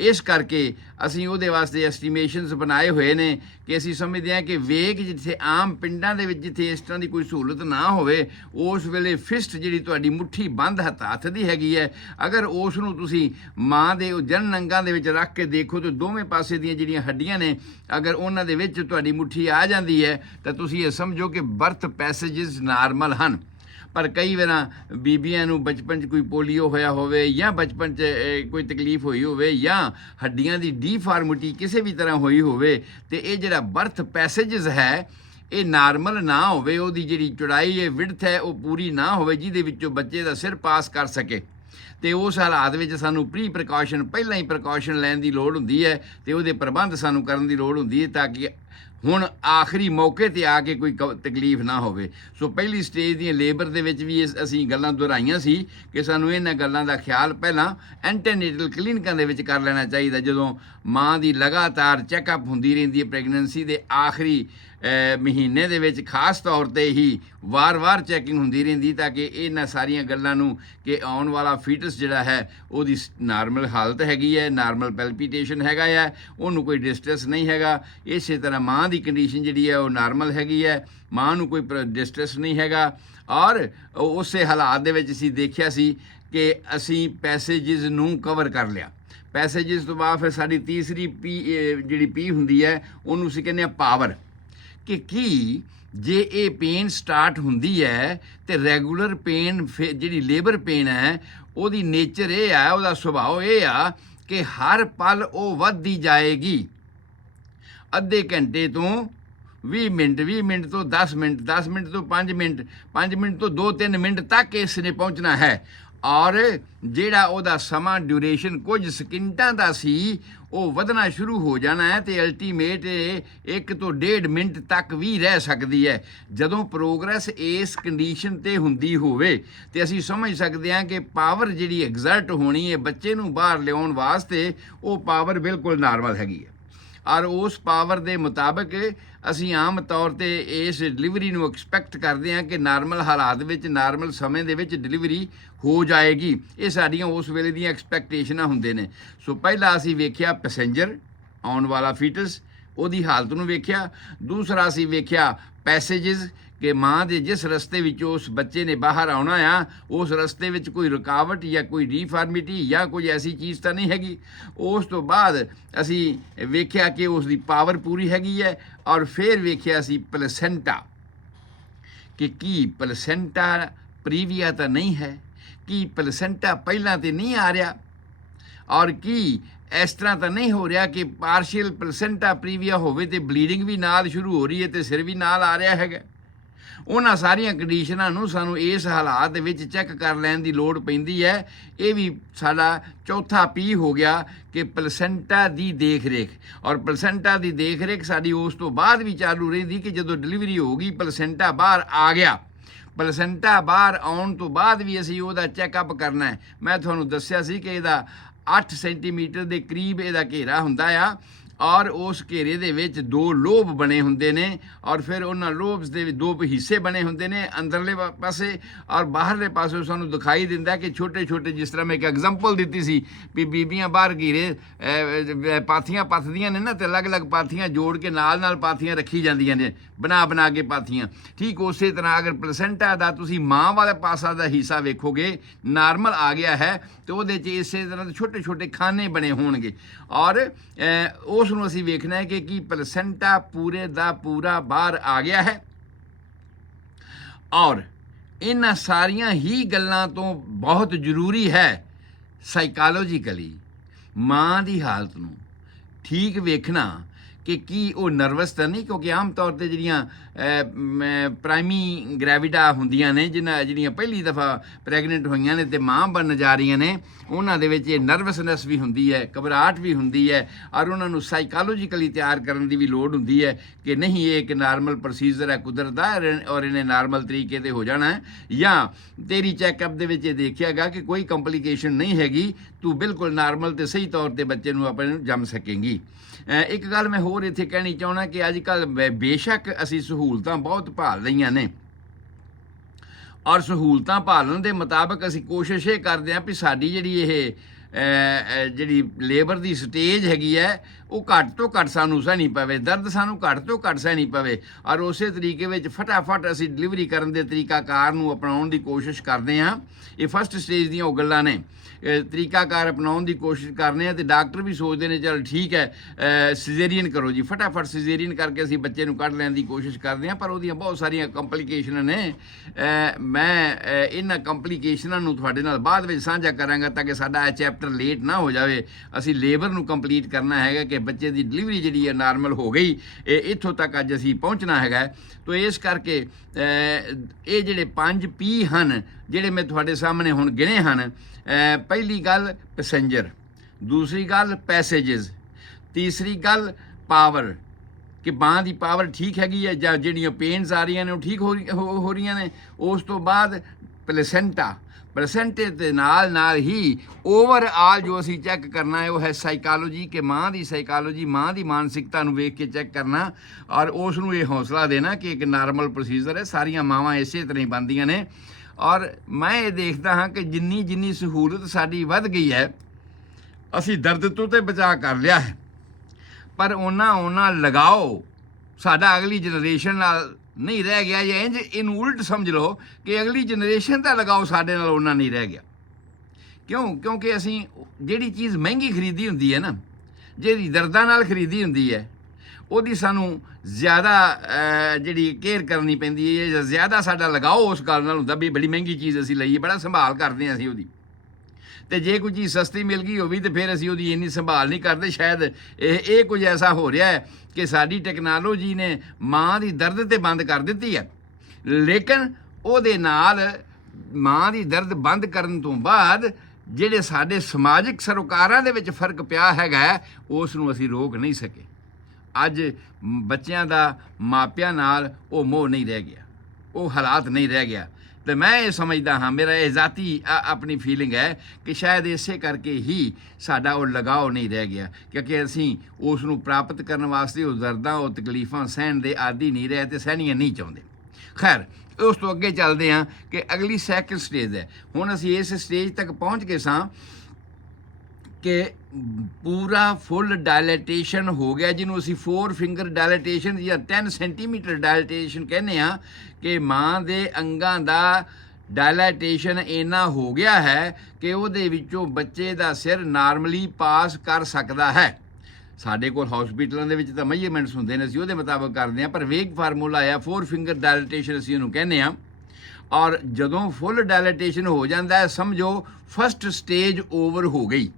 ਇਸ ਕਰਕੇ ਅਸੀਂ ਉਹਦੇ ਵਾਸਤੇ ਐਸਟੀਮੇਸ਼ਨਸ ਬਣਾਏ ਹੋਏ ਨੇ ਕਿ ਅਸੀਂ ਸਮਝਦੇ ਹਾਂ ਕਿ ਵੇਗ ਜਿੱਥੇ ਆਮ ਪਿੰਡਾਂ ਦੇ ਵਿੱਚ ਜਿੱਥੇ ਇਸ ਤਰ੍ਹਾਂ ਦੀ ਕੋਈ ਸਹੂਲਤ ਨਾ ਹੋਵੇ, ਉਸ ਵੇਲੇ ਫਿਸਟ ਜਿਹੜੀ ਤੁਹਾਡੀ ਮੁੱਠੀ ਬੰਦ ਹੱਥ ਦੀ ਹੈਗੀ ਹੈ, ਅਗਰ ਉਸ ਨੂੰ ਤੁਸੀਂ ਮਾਂ ਦੇ ਉਹ ਜਨਨ ਅੰਗਾਂ ਦੇ ਵਿੱਚ ਰੱਖ ਕੇ ਦੇਖੋ ਤਾਂ ਦੋਵੇਂ ਪਾਸੇ ਦੀਆਂ ਜਿਹੜੀਆਂ ਹੱਡੀਆਂ ਨੇ ਅਗਰ ਉਹਨਾਂ ਦੇ ਵਿੱਚ ਤੁਹਾਡੀ ਮੁੱਠੀ ਆ ਜਾਂਦੀ ਹੈ ਤਾਂ ਤੁਸੀਂ ਇਹ ਸਮਝੋ ਕਿ ਬਰਥ ਪੈਸੇਜਸ ਨਾਰਮਲ ਹਨ। ਪਰ ਕਈ ਵਾਰ ਬੀਬੀਆਂ ਨੂੰ ਬਚਪਨ 'ਚ ਕੋਈ ਪੋਲੀਓ ਹੋਇਆ ਹੋਵੇ ਜਾਂ ਬਚਪਨ 'ਚ ਕੋਈ ਤਕਲੀਫ ਹੋਈ ਹੋਵੇ ਜਾਂ ਹੱਡੀਆਂ ਦੀ ਡੀਫਾਰਮਿਟੀ ਕਿਸੇ ਵੀ ਤਰ੍ਹਾਂ ਹੋਈ ਹੋਵੇ ਤੇ ਇਹ ਜਿਹੜਾ ਬਰਥ ਪੈਸੇਜਸ ਹੈ ਇਹ ਨਾਰਮਲ ਨਾ ਹੋਵੇ, ਉਹਦੀ ਜਿਹੜੀ ਚੌੜਾਈ ਹੈ ਵਿਡਥ ਹੈ ਉਹ ਪੂਰੀ ਨਾ ਹੋਵੇ ਜਿਹਦੇ ਵਿੱਚੋਂ ਬੱਚੇ ਦਾ ਸਿਰ ਪਾਸ ਕਰ ਸਕੇ। ਤੇ ਉਸ ਹਾਲਾਤ ਵਿੱਚ ਸਾਨੂੰ ਪ੍ਰੀ ਪ੍ਰੀਕਾਸ਼ਨ ਪਹਿਲਾਂ ਹੀ ਪ੍ਰੀਕਾਸ਼ਨ ਲੈਣ ਦੀ ਲੋੜ ਹੁੰਦੀ ਹੈ ਤੇ ਉਹਦੇ ਪ੍ਰਬੰਧ ਸਾਨੂੰ ਕਰਨ ਦੀ ਲੋੜ ਹੁੰਦੀ ਹੈ ਤਾਂ ਕਿ ਹੁਣ ਆਖਰੀ ਮੌਕੇ ਤੇ ਆ ਕੇ ਕੋਈ ਤਕਲੀਫ ਨਾ ਹੋਵੇ। ਸੋ ਪਹਿਲੀ ਸਟੇਜ ਦੀਆਂ ਲੇਬਰ ਦੇ ਵਿੱਚ ਵੀ ਅਸੀਂ ਗੱਲਾਂ ਦੁਹਰਾਈਆਂ ਸੀ ਕਿ ਸਾਨੂੰ ਇਹਨਾਂ ਗੱਲਾਂ ਦਾ ਖਿਆਲ ਪਹਿਲਾਂ ਐਂਟੀਨੇਟਲ ਕਲੀਨਿਕਾਂ ਦੇ ਵਿੱਚ ਕਰ ਲੈਣਾ ਚਾਹੀਦਾ, ਜਦੋਂ ਮਾਂ ਦੀ ਲਗਾਤਾਰ ਚੈੱਕਅਪ ਹੁੰਦੀ ਰਹਿੰਦੀ ਹੈ ਪ੍ਰੈਗਨੈਂਸੀ ਦੇ ਆਖਰੀ ਮਹੀਨੇ ਦੇ ਵਿੱਚ, ਖਾਸ ਤੌਰ ਤੇ ਹੀ ਵਾਰ-ਵਾਰ ਚੈਕਿੰਗ ਹੁੰਦੀ ਰਹਿੰਦੀ ਤਾਂ ਕਿ ਇਹਨਾਂ ਸਾਰੀਆਂ ਗੱਲਾਂ ਨੂੰ ਕਿ ਆਉਣ ਵਾਲਾ ਫੀਟਸ ਜਿਹੜਾ ਹੈ ਉਹਦੀ ਨਾਰਮਲ ਹਾਲਤ ਹੈਗੀ ਹੈ, ਨਾਰਮਲ ਪੈਲਪੀਟੇਸ਼ਨ ਹੈਗਾ ਹੈ, ਉਹਨੂੰ ਕੋਈ ਡਿਸਟ੍ਰੈਸ ਨਹੀਂ ਹੈਗਾ। ਇਸੇ ਤਰ੍ਹਾਂ ਮਾਂ ਦੀ ਕੰਡੀਸ਼ਨ ਜਿਹੜੀ ਹੈ ਉਹ ਨਾਰਮਲ ਹੈਗੀ ਹੈ, ਮਾਂ ਨੂੰ ਕੋਈ ਡਿਸਟ੍ਰੈਸ ਨਹੀਂ ਹੈਗਾ। ਔਰ ਉਸੇ ਹਾਲਾਤ ਦੇ ਵਿੱਚ ਅਸੀਂ ਦੇਖਿਆ ਸੀ ਕਿ ਅਸੀਂ ਪੈਸੇਜਸ ਨੂੰ ਕਵਰ ਕਰ ਲਿਆ। ਪੈਸੇਜਸ ਤੋਂ ਬਾਅਦ ਫਿਰ ਸਾਡੀ ਤੀਸਰੀ ਪੀ ਜਿਹੜੀ ਪੀ ਹੁੰਦੀ ਹੈ ਉਹਨੂੰ ਅਸੀਂ ਕਹਿੰਦੇ ਹਾਂ ਪਾਵਰ, ਕਿ ਕੀ ਜੇ ਇਹ ਪੇਨ ਸਟਾਰਟ ਹੁੰਦੀ ਹੈ ਤੇ ਰੈਗੂਲਰ ਪੇਨ ਜਿਹੜੀ ਲੇਬਰ ਪੇਨ ਹੈ ਉਹਦੀ ਨੇਚਰ ਇਹ ਆ, ਉਹਦਾ ਸੁਭਾਅ ਇਹ ਆ ਕਿ ਹਰ ਪਲ ਉਹ ਵੱਧਦੀ ਜਾਏਗੀ। ਅੱਧੇ ਘੰਟੇ ਤੋਂ 20 ਮਿੰਟ, 20 ਮਿੰਟ ਤੋਂ 10 ਮਿੰਟ, 10 ਮਿੰਟ ਤੋਂ 5 ਮਿੰਟ, 5 ਮਿੰਟ ਤੋਂ 2-3 ਮਿੰਟ ਤੱਕ ਇਸ ਨੇ ਪਹੁੰਚਣਾ ਹੈ। ਔਰ ਜਿਹੜਾ ਉਹਦਾ ਸਮਾਂ ਡਿਊਰੇਸ਼ਨ ਕੁਝ ਸਕਿੰਟਾਂ ਦਾ ਸੀ ਉਹ ਵਧਣਾ ਸ਼ੁਰੂ ਹੋ ਜਾਣਾ ਹੈ ਤੇ ਅਲਟੀਮੇਟ 1 ਤੋਂ 1.5 ਮਿੰਟ ਤੱਕ ਵੀ ਰਹਿ ਸਕਦੀ ਹੈ। ਜਦੋਂ ਪ੍ਰੋਗਰੈਸ ਇਸ ਕੰਡੀਸ਼ਨ ਤੇ ਹੁੰਦੀ ਹੋਵੇ ਤੇ ਅਸੀਂ ਸਮਝ ਸਕਦੇ ਹਾਂ ਕਿ ਪਾਵਰ ਜਿਹੜੀ ਐਗਜ਼ਰਟ ਹੋਣੀ ਹੈ ਬੱਚੇ ਨੂੰ ਬਾਹਰ ਲਿਆਉਣ ਵਾਸਤੇ, ਉਹ ਪਾਵਰ ਬਿਲਕੁਲ ਨਾਰਮਲ ਹੈਗੀ ਹੈ। ਔਰ ਉਸ ਪਾਵਰ ਦੇ ਮੁਤਾਬਕ ਅਸੀਂ ਆਮ ਤੌਰ ਤੇ ਇਸ ਡਿਲੀਵਰੀ ਨੂੰ ਐਕਸਪੈਕਟ ਕਰਦੇ ਹਾਂ ਕਿ ਨਾਰਮਲ ਹਾਲਾਤ ਵਿੱਚ, ਨਾਰਮਲ ਸਮੇਂ ਦੇ ਵਿੱਚ ਡਿਲੀਵਰੀ ਹੋ ਜਾਏਗੀ। ਇਹ ਸਾਡੀਆਂ ਉਸ ਵੇਲੇ ਦੀਆਂ ਐਕਸਪੈਕਟੇਸ਼ਨਾਂ ਹੁੰਦੇ ਨੇ। ਸੋ ਪਹਿਲਾਂ ਅਸੀਂ ਵੇਖਿਆ ਪੈਸੇਂਜਰ, ਆਉਣ ਵਾਲਾ ਫੀਟਸ, ਉਹਦੀ ਹਾਲਤ ਨੂੰ ਵੇਖਿਆ। ਦੂਸਰਾ ਅਸੀਂ ਵੇਖਿਆ ਪੈਸੇਜਸ, ਕਿ ਮਾਂ ਦੇ ਜਿਸ ਰਸਤੇ ਵਿੱਚ ਉਸ ਬੱਚੇ ਨੇ ਬਾਹਰ ਆਉਣਾ ਆ ਉਸ ਰਸਤੇ ਵਿੱਚ ਕੋਈ ਰੁਕਾਵਟ ਜਾਂ ਕੋਈ ਡੀਫਾਰਮਿਟੀ ਜਾਂ ਕੋਈ ਐਸੀ ਚੀਜ਼ ਤਾਂ ਨਹੀਂ ਹੈਗੀ। ਉਸ ਤੋਂ ਬਾਅਦ ਅਸੀਂ ਵੇਖਿਆ ਕਿ ਉਸ ਦੀ ਪਾਵਰ ਪੂਰੀ ਹੈਗੀ ਹੈ। ਔਰ ਫਿਰ ਵੇਖਿਆ ਅਸੀਂ ਪਲਸੈਂਟਾ, ਕਿ ਕੀ ਪਲਸੈਂਟਾ ਪ੍ਰੀਵੀਆ ਤਾਂ ਨਹੀਂ ਹੈ, ਕੀ ਪਲਸੈਂਟਾ ਪਹਿਲਾਂ ਤੇ ਨਹੀਂ ਆ ਰਿਹਾ, ਔਰ ਕੀ ਇਸ ਤਰ੍ਹਾਂ ਤਾਂ ਨਹੀਂ ਹੋ ਰਿਹਾ ਕਿ ਪਾਰਸ਼ੀਅਲ ਪਲਸੈਂਟਾ ਪ੍ਰੀਵੀਆ ਹੋਵੇ ਤੇ ਬਲੀਡਿੰਗ ਵੀ ਨਾਲ ਸ਼ੁਰੂ ਹੋ ਰਹੀ ਹੈ ਤੇ ਸਿਰ ਵੀ ਨਾਲ ਆ ਰਿਹਾ ਹੈਗਾ। ਉਹਨਾਂ ਸਾਰੀਆਂ ਕੰਡੀਸ਼ਨਾਂ ਨੂੰ ਸਾਨੂੰ ਇਸ ਹਾਲਾਤ ਦੇ ਵਿੱਚ ਚੈੱਕ ਕਰ ਲੈਣ ਦੀ ਲੋੜ ਪੈਂਦੀ ਹੈ। ਇਹ ਵੀ ਸਾਡਾ ਚੌਥਾ ਪੀ ਹੋ ਗਿਆ ਕਿ ਪਲਸੈਂਟਾ ਦੀ ਦੇਖ ਰੇਖ। ਔਰ ਪਲਸੈਂਟਾ ਦੀ ਦੇਖ ਰੇਖ ਸਾਡੀ ਉਸ ਤੋਂ ਬਾਅਦ ਵੀ ਚਾਲੂ ਰਹਿੰਦੀ ਕਿ ਜਦੋਂ ਡਿਲੀਵਰੀ ਹੋ ਗਈ, ਪਲਸੈਂਟਾ ਬਾਹਰ ਆ ਗਿਆ, ਪਲਸੈਂਟਾ ਬਾਹਰ ਆਉਣ ਤੋਂ ਬਾਅਦ ਵੀ ਅਸੀਂ ਉਹਦਾ ਚੈੱਕਅਪ ਕਰਨਾ ਹੈ। ਮੈਂ ਤੁਹਾਨੂੰ ਦੱਸਿਆ ਸੀ ਕਿ ਇਹਦਾ 8 ਸੈਂਟੀਮੀਟਰ ਦੇ ਕਰੀਬ ਇਹਦਾ ਘੇਰਾ ਹੁੰਦਾ ਆ। ਔਰ ਉਸ ਘੇਰੇ ਦੇ ਵਿੱਚ 2 ਲੋਬ ਬਣੇ ਹੁੰਦੇ ਨੇ ਔਰ ਫਿਰ ਉਹਨਾਂ ਲੋਬਸ ਦੇ 2 ਹਿੱਸੇ ਬਣੇ ਹੁੰਦੇ ਨੇ, ਅੰਦਰਲੇ ਪਾਸੇ ਔਰ ਬਾਹਰਲੇ ਪਾਸੇ ਸਾਨੂੰ ਦਿਖਾਈ ਦਿੰਦਾ ਕਿ ਛੋਟੇ ਛੋਟੇ, ਜਿਸ ਤਰ੍ਹਾਂ ਮੈਂ ਇੱਕ ਐਗਜ਼ਾਮਪਲ ਦਿੱਤੀ ਸੀ ਵੀ ਬੀਬੀਆਂ ਬਾਹਰ ਘੀਰੇ ਪਾਥੀਆਂ ਪੱਥਦੀਆਂ ਨੇ ਨਾ, ਤੇ ਅਲੱਗ-ਅਲੱਗ ਪਾਥੀਆਂ ਜੋੜ ਕੇ ਨਾਲ ਪਾਥੀਆਂ ਰੱਖੀ ਜਾਂਦੀਆਂ ਨੇ, ਬਣਾ ਕੇ ਪਾਥੀਆਂ। ਠੀਕ ਉਸੇ ਤਰ੍ਹਾਂ ਅਗਰ ਪਲੇਸੈਂਟਾ ਦਾ ਤੁਸੀਂ ਮਾਂ ਵਾਲੇ ਪਾਸਾ ਦਾ ਹਿੱਸਾ ਵੇਖੋਗੇ, ਨਾਰਮਲ ਆ ਗਿਆ ਹੈ, ਤੇ ਉਹਦੇ 'ਚ ਇਸੇ ਤਰ੍ਹਾਂ ਦੇ ਛੋਟੇ ਛੋਟੇ ਖਾਨੇ ਬਣੇ ਹੋਣਗੇ ਔਰ ਉਸ ਨੂੰ ਅਸੀਂ ਵੇਖਣਾ ਹੈ ਕਿ ਕੀ ਪਲੇਸੈਂਟਾ ਪੂਰੇ ਦਾ ਪੂਰਾ ਬਾਹਰ ਆ ਗਿਆ ਹੈ। ਔਰ ਇਹਨਾਂ ਸਾਰੀਆਂ ਹੀ ਗੱਲਾਂ ਤੋਂ ਬਹੁਤ ਜ਼ਰੂਰੀ ਹੈ ਸਾਈਕਾਲੋਜੀਕਲੀ ਮਾਂ ਦੀ ਹਾਲਤ ਨੂੰ ਠੀਕ ਵੇਖਣਾ ਕਿ ਕੀ ਉਹ ਨਰਵਸ ਤਾਂ ਨਹੀਂ, ਕਿਉਂਕਿ ਆਮ ਤੌਰ 'ਤੇ ਜਿਹੜੀਆਂ ਪ੍ਰਾਇਮੀ ਗ੍ਰੈਵਿਡਾ ਹੁੰਦੀਆਂ ਨੇ, ਜਿਹੜੀਆਂ ਪਹਿਲੀ ਦਫਾ ਪ੍ਰੈਗਨੈਂਟ ਹੋਈਆਂ ਨੇ ਤੇ ਮਾਂ ਬਣਨ ਜਾ ਰਹੀਆਂ ਨੇ, ਉਹਨਾਂ ਦੇ ਵਿੱਚ ਇਹ ਨਰਵਸਨੈਸ ਵੀ ਹੁੰਦੀ ਹੈ, ਘਬਰਾਹਟ ਵੀ ਹੁੰਦੀ ਹੈ ਔਰ ਉਹਨਾਂ ਨੂੰ ਸਾਈਕਾਲੋਜੀਕਲੀ ਤਿਆਰ ਕਰਨ ਦੀ ਵੀ ਲੋੜ ਹੁੰਦੀ ਹੈ ਕਿ ਨਹੀਂ ਇਹ ਇੱਕ ਨਾਰਮਲ ਪ੍ਰੋਸੀਜਰ ਹੈ ਕੁਦਰਤ ਦਾ ਔਰ ਇਹਨੇ ਨਾਰਮਲ ਤਰੀਕੇ 'ਤੇ ਹੋ ਜਾਣਾ ਹੈ, ਜਾਂ ਤੇਰੀ ਚੈੱਕਅਪ ਦੇ ਵਿੱਚ ਇਹ ਦੇਖਿਆ ਗਿਆ ਕਿ ਕੋਈ ਕੰਪਲੀਕੇਸ਼ਨ ਨਹੀਂ ਹੈਗੀ, ਤੂੰ ਬਿਲਕੁਲ ਨਾਰਮਲ ਤੇ ਸਹੀ ਤੌਰ 'ਤੇ ਬੱਚੇ ਨੂੰ ਆਪਣੇ ਨੂੰ ਜੰਮ ਸਕੇਂਗੀ। ਇੱਕ ਗੱਲ ਮੈਂ ਹੋਰ ਇੱਥੇ ਕਹਿਣੀ ਚਾਹੁੰਦਾ ਕਿ ਅੱਜ ਕੱਲ੍ਹ ਬੇਸ਼ੱਕ ਅਸੀਂ ਸਹੂਲਤਾਂ ਬਹੁਤ ਭਾਲ ਰਹੀਆਂ ਨੇ ਔਰ ਸਹੂਲਤਾਂ ਭਾਲਣ ਦੇ ਮੁਤਾਬਕ ਅਸੀਂ ਕੋਸ਼ਿਸ਼ ਇਹ ਕਰਦੇ ਹਾਂ ਵੀ ਸਾਡੀ ਜਿਹੜੀ ਜਿਹੜੀ ਲੇਬਰ ਦੀ ਸਟੇਜ ਹੈਗੀ ਹੈ ਉਹ ਘੱਟ ਤੋਂ ਘੱਟ ਸਾਨੂੰ ਸਹਿਣੀ ਪਵੇ, ਦਰਦ ਸਾਨੂੰ ਘੱਟ ਤੋਂ ਘੱਟ ਸਹਿਣੀ ਪਵੇ ਔਰ ਉਸੇ ਤਰੀਕੇ ਵਿੱਚ ਫਟਾਫਟ ਅਸੀਂ ਡਿਲੀਵਰੀ ਕਰਨ ਦੇ ਤਰੀਕਾਕਾਰ ਨੂੰ ਅਪਣਾਉਣ ਦੀ ਕੋਸ਼ਿਸ਼ ਕਰਦੇ ਹਾਂ। ਇਹ ਫਸਟ ਸਟੇਜ ਦੀਆਂ ਉਹ ਗੱਲਾਂ ਨੇ, ਤਰੀਕਾਕਾਰ ਅਪਣਾਉਣ ਦੀ ਕੋਸ਼ਿਸ਼ ਕਰਨੇ ਆ ਤੇ ਡਾਕਟਰ ਵੀ ਸੋਚਦੇ ਨੇ ਚਲ ਠੀਕ ਹੈ ਸਿਜ਼ੇਰੀਅਨ ਕਰੋ ਜੀ, ਫਟਾਫਟ ਸਿਜ਼ੇਰੀਅਨ ਕਰਕੇ ਅਸੀਂ ਬੱਚੇ ਨੂੰ ਕੱਢ ਲੈਣ ਦੀ ਕੋਸ਼ਿਸ਼ ਕਰਦੇ ਹਾਂ, ਪਰ ਉਹਦੀਆਂ ਬਹੁਤ ਸਾਰੀਆਂ ਕੰਪਲੀਕੇਸ਼ਨਾਂ ਨੇ। ਮੈਂ ਇਹਨਾਂ ਕੰਪਲੀਕੇਸ਼ਨਾਂ ਨੂੰ ਤੁਹਾਡੇ ਨਾਲ ਬਾਅਦ ਵਿੱਚ ਸਾਂਝਾ ਕਰਾਂਗਾ ਤਾਂ ਕਿ ਸਾਡਾ ਇਹ ਚੈਪਟਰ ਲੇਟ ਨਾ ਹੋ ਜਾਵੇ। ਅਸੀਂ ਲੇਬਰ ਨੂੰ ਕੰਪਲੀਟ ਕਰਨਾ ਹੈਗਾ ਕਿ ਬੱਚੇ ਦੀ ਡਿਲੀਵਰੀ ਜਿਹੜੀ ਹੈ ਨਾਰਮਲ ਹੋ ਗਈ, ਇੱਥੋਂ ਤੱਕ ਅੱਜ ਅਸੀਂ ਪਹੁੰਚਣਾ ਹੈਗਾ। ਤੋ ਇਸ ਕਰਕੇ ਇਹ ਜਿਹੜੇ 5 P ਹਨ ਜਿਹੜੇ ਮੈਂ ਤੁਹਾਡੇ ਸਾਹਮਣੇ ਹੁਣ ਗਿਣੇ ਹਨ, ਪਹਿਲੀ ਗੱਲ ਪੈਸੇਂਜਰ, ਦੂਸਰੀ ਗੱਲ ਪੈਸੇਜਿਸ, ਤੀਸਰੀ ਗੱਲ ਪਾਵਰ ਕਿ ਬਾਂਹ ਦੀ ਪਾਵਰ ਠੀਕ ਹੈਗੀ ਹੈ ਜਾਂ ਜਿਹੜੀਆਂ ਪੇਨਸ ਆ ਰਹੀਆਂ ਨੇ ਉਹ ਠੀਕ ਹੋ ਰਹੀਆਂ ਨੇ। ਉਸ ਤੋਂ ਬਾਅਦ ਪਲੇਸੈਂਟੇ ਦੇ ਨਾਲ ਹੀ ਓਵਰਆਲ ਜੋ ਅਸੀਂ ਚੈੱਕ ਕਰਨਾ ਹੈ ਉਹ ਹੈ ਸਾਈਕਾਲੋਜੀ, ਕਿ ਮਾਂ ਦੀ ਸਾਈਕਾਲੋਜੀ, ਮਾਂ ਦੀ ਮਾਨਸਿਕਤਾ ਨੂੰ ਵੇਖ ਕੇ ਚੈੱਕ ਕਰਨਾ ਔਰ ਉਸ ਨੂੰ ਇਹ ਹੌਸਲਾ ਦੇਣਾ ਕਿ ਇੱਕ ਨਾਰਮਲ ਪ੍ਰੋਸੀਜਰ ਹੈ, ਸਾਰੀਆਂ ਮਾਵਾਂ ਇਸੇ ਤਰ੍ਹਾਂ ਹੀ ਬਣਦੀਆਂ ਨੇ। ਔਰ ਮੈਂ ਇਹ ਦੇਖਦਾ ਹਾਂ ਕਿ ਜਿੰਨੀ ਸਹੂਲਤ ਸਾਡੀ ਵੱਧ ਗਈ ਹੈ, ਅਸੀਂ ਦਰਦ ਤੋਂ ਤੇ ਬਚਾਅ ਕਰ ਲਿਆ ਹੈ, ਪਰ ਉਹਨਾਂ ਲਗਾਓ ਸਾਡਾ ਅਗਲੀ ਜਨਰੇਸ਼ਨ ਨਾਲ ਨਹੀਂ ਰਹਿ ਗਿਆ, ਜਾਂ ਇੰਝ ਇਹਨੂੰ ਉਲਟ ਸਮਝ ਲਓ ਕਿ ਅਗਲੀ ਜਨਰੇਸ਼ਨ ਦਾ ਲਗਾਓ ਸਾਡੇ ਨਾਲ ਉਹਨਾਂ ਨਹੀਂ ਰਹਿ ਗਿਆ। ਕਿਉਂਕਿ ਅਸੀਂ ਜਿਹੜੀ ਚੀਜ਼ ਮਹਿੰਗੀ ਖਰੀਦੀ ਹੁੰਦੀ ਹੈ ਨਾ, ਜਿਹੜੀ ਦਰਦਾਂ ਨਾਲ ਖਰੀਦੀ ਹੁੰਦੀ ਹੈ, ਉਹਦੀ ਸਾਨੂੰ ਜ਼ਿਆਦਾ ਜਿਹੜੀ ਕੇਅਰ ਕਰਨੀ ਪੈਂਦੀ ਹੈ ਜਾਂ ਜ਼ਿਆਦਾ ਸਾਡਾ ਲਗਾਓ ਉਸ ਗੱਲ ਨਾਲ ਹੁੰਦਾ ਵੀ ਬੜੀ ਮਹਿੰਗੀ ਚੀਜ਼ ਅਸੀਂ ਲਈਏ, ਬੜਾ ਸੰਭਾਲ ਕਰਦੇ ਹਾਂ ਅਸੀਂ ਉਹਦੀ। ਤੇ ਜੇ ਕੋਈ ਚੀਜ਼ ਸਸਤੀ ਮਿਲ ਗਈ ਹੋਵੇ ਤੇ ਫਿਰ ਅਸੀਂ ਉਹਦੀ ਇੰਨੀ ਸੰਭਾਲ ਨਹੀਂ ਕਰਦੇ। ਸ਼ਾਇਦ ਇਹ ਕੁਝ ਐਸਾ ਹੋ ਰਿਹਾ ਹੈ ਕਿ ਸਾਡੀ ਟੈਕਨੋਲੋਜੀ ਨੇ ਮਾਂ ਦੀ ਦਰਦ ਤੇ ਬੰਦ ਕਰ ਦਿੱਤੀ ਹੈ, ਲੇਕਿਨ ਉਹਦੇ ਨਾਲ ਮਾਂ ਦੀ ਦਰਦ ਬੰਦ ਕਰਨ ਤੋਂ ਬਾਅਦ ਜਿਹੜੇ ਸਾਡੇ ਸਮਾਜਿਕ ਸਰੋਕਾਰਾਂ ਦੇ ਵਿੱਚ ਫਰਕ ਪਿਆ ਹੈਗਾ ਉਸ ਨੂੰ ਅਸੀਂ ਰੋਕ ਨਹੀਂ ਸਕੇ। ਅੱਜ ਬੱਚਿਆਂ ਦਾ ਮਾਪਿਆਂ ਨਾਲ ਉਹ ਮੋਹ ਨਹੀਂ ਰਹਿ ਗਿਆ, ਉਹ ਹਾਲਾਤ ਨਹੀਂ ਰਹਿ ਗਿਆ। ਤੇ ਮੈਂ ਇਹ ਸਮਝਦਾ ਹਾਂ, ਮੇਰਾ ਇਹ ਜ਼ਾਤੀ ਆਪਣੀ ਫੀਲਿੰਗ ਹੈ ਕਿ ਸ਼ਾਇਦ ਇਸੇ ਕਰਕੇ ਹੀ ਸਾਡਾ ਉਹ ਲਗਾਓ ਨਹੀਂ ਰਹਿ ਗਿਆ, ਕਿਉਂਕਿ ਅਸੀਂ ਉਸ ਨੂੰ ਪ੍ਰਾਪਤ ਕਰਨ ਵਾਸਤੇ ਉਹ ਦਰਦਾਂ ਉਹ ਤਕਲੀਫਾਂ ਸਹਿਣ ਦੇ ਆਦੀ ਨਹੀਂ ਰਹੇ ਤੇ ਸਹਿਣੀਆਂ ਨਹੀਂ ਚਾਹੁੰਦੇ। ਖੈਰ ਉਸ ਤੋਂ ਅੱਗੇ ਚੱਲਦੇ ਹਾਂ ਕਿ ਅਗਲੀ ਸੈਕਿੰਡ ਸਟੇਜ ਹੈ। ਹੁਣ ਅਸੀਂ ਇਸ ਸਟੇਜ ਤੱਕ ਪਹੁੰਚ ਗਏ ਸਾਂ ਕਿ ਪੂਰਾ ਫੁੱਲ ਡਾਇਲੇਟੇਸ਼ਨ ਹੋ ਗਿਆ, ਜਿਹਨੂੰ ਅਸੀਂ 4 ਫਿੰਗਰ ਡਾਇਲੇਟੇਸ਼ਨ ਜਾਂ 10 ਸੈਂਟੀਮੀਟਰ ਡਾਇਲੇਟੇਸ਼ਨ ਕਹਿੰਦੇ ਹਾਂ, ਕਿ ਮਾਂ ਦੇ ਅੰਗਾਂ ਦਾ ਡਾਇਲੇਟੇਸ਼ਨ ਇੰਨਾ ਹੋ ਗਿਆ ਹੈ ਕਿ ਉਹਦੇ ਵਿੱਚੋਂ ਬੱਚੇ ਦਾ ਸਿਰ ਨਾਰਮਲੀ ਪਾਸ ਕਰ ਸਕਦਾ ਹੈ। ਸਾਡੇ ਕੋਲ ਹਸਪੀਟਲਾਂ ਦੇ ਵਿੱਚ ਤਾਂ ਮੈਜਰਮੈਂਟਸ ਹੁੰਦੇ ਨੇ, ਅਸੀਂ ਉਹਦੇ ਮੁਤਾਬਕ ਕਰਦੇ ਹਾਂ, ਪਰ ਵੇਗ ਫਾਰਮੂਲਾ ਆ 4 ਫਿੰਗਰ ਡਾਇਲੇਟੇਸ਼ਨ ਅਸੀਂ ਉਹਨੂੰ ਕਹਿੰਦੇ ਹਾਂ। ਔਰ ਜਦੋਂ ਫੁੱਲ ਡਾਇਲੇਟੇਸ਼ਨ ਹੋ ਜਾਂਦਾ ਹੈ, ਸਮਝੋ ਫਸਟ ਸਟੇਜ ਓਵਰ ਹੋ ਗਈ।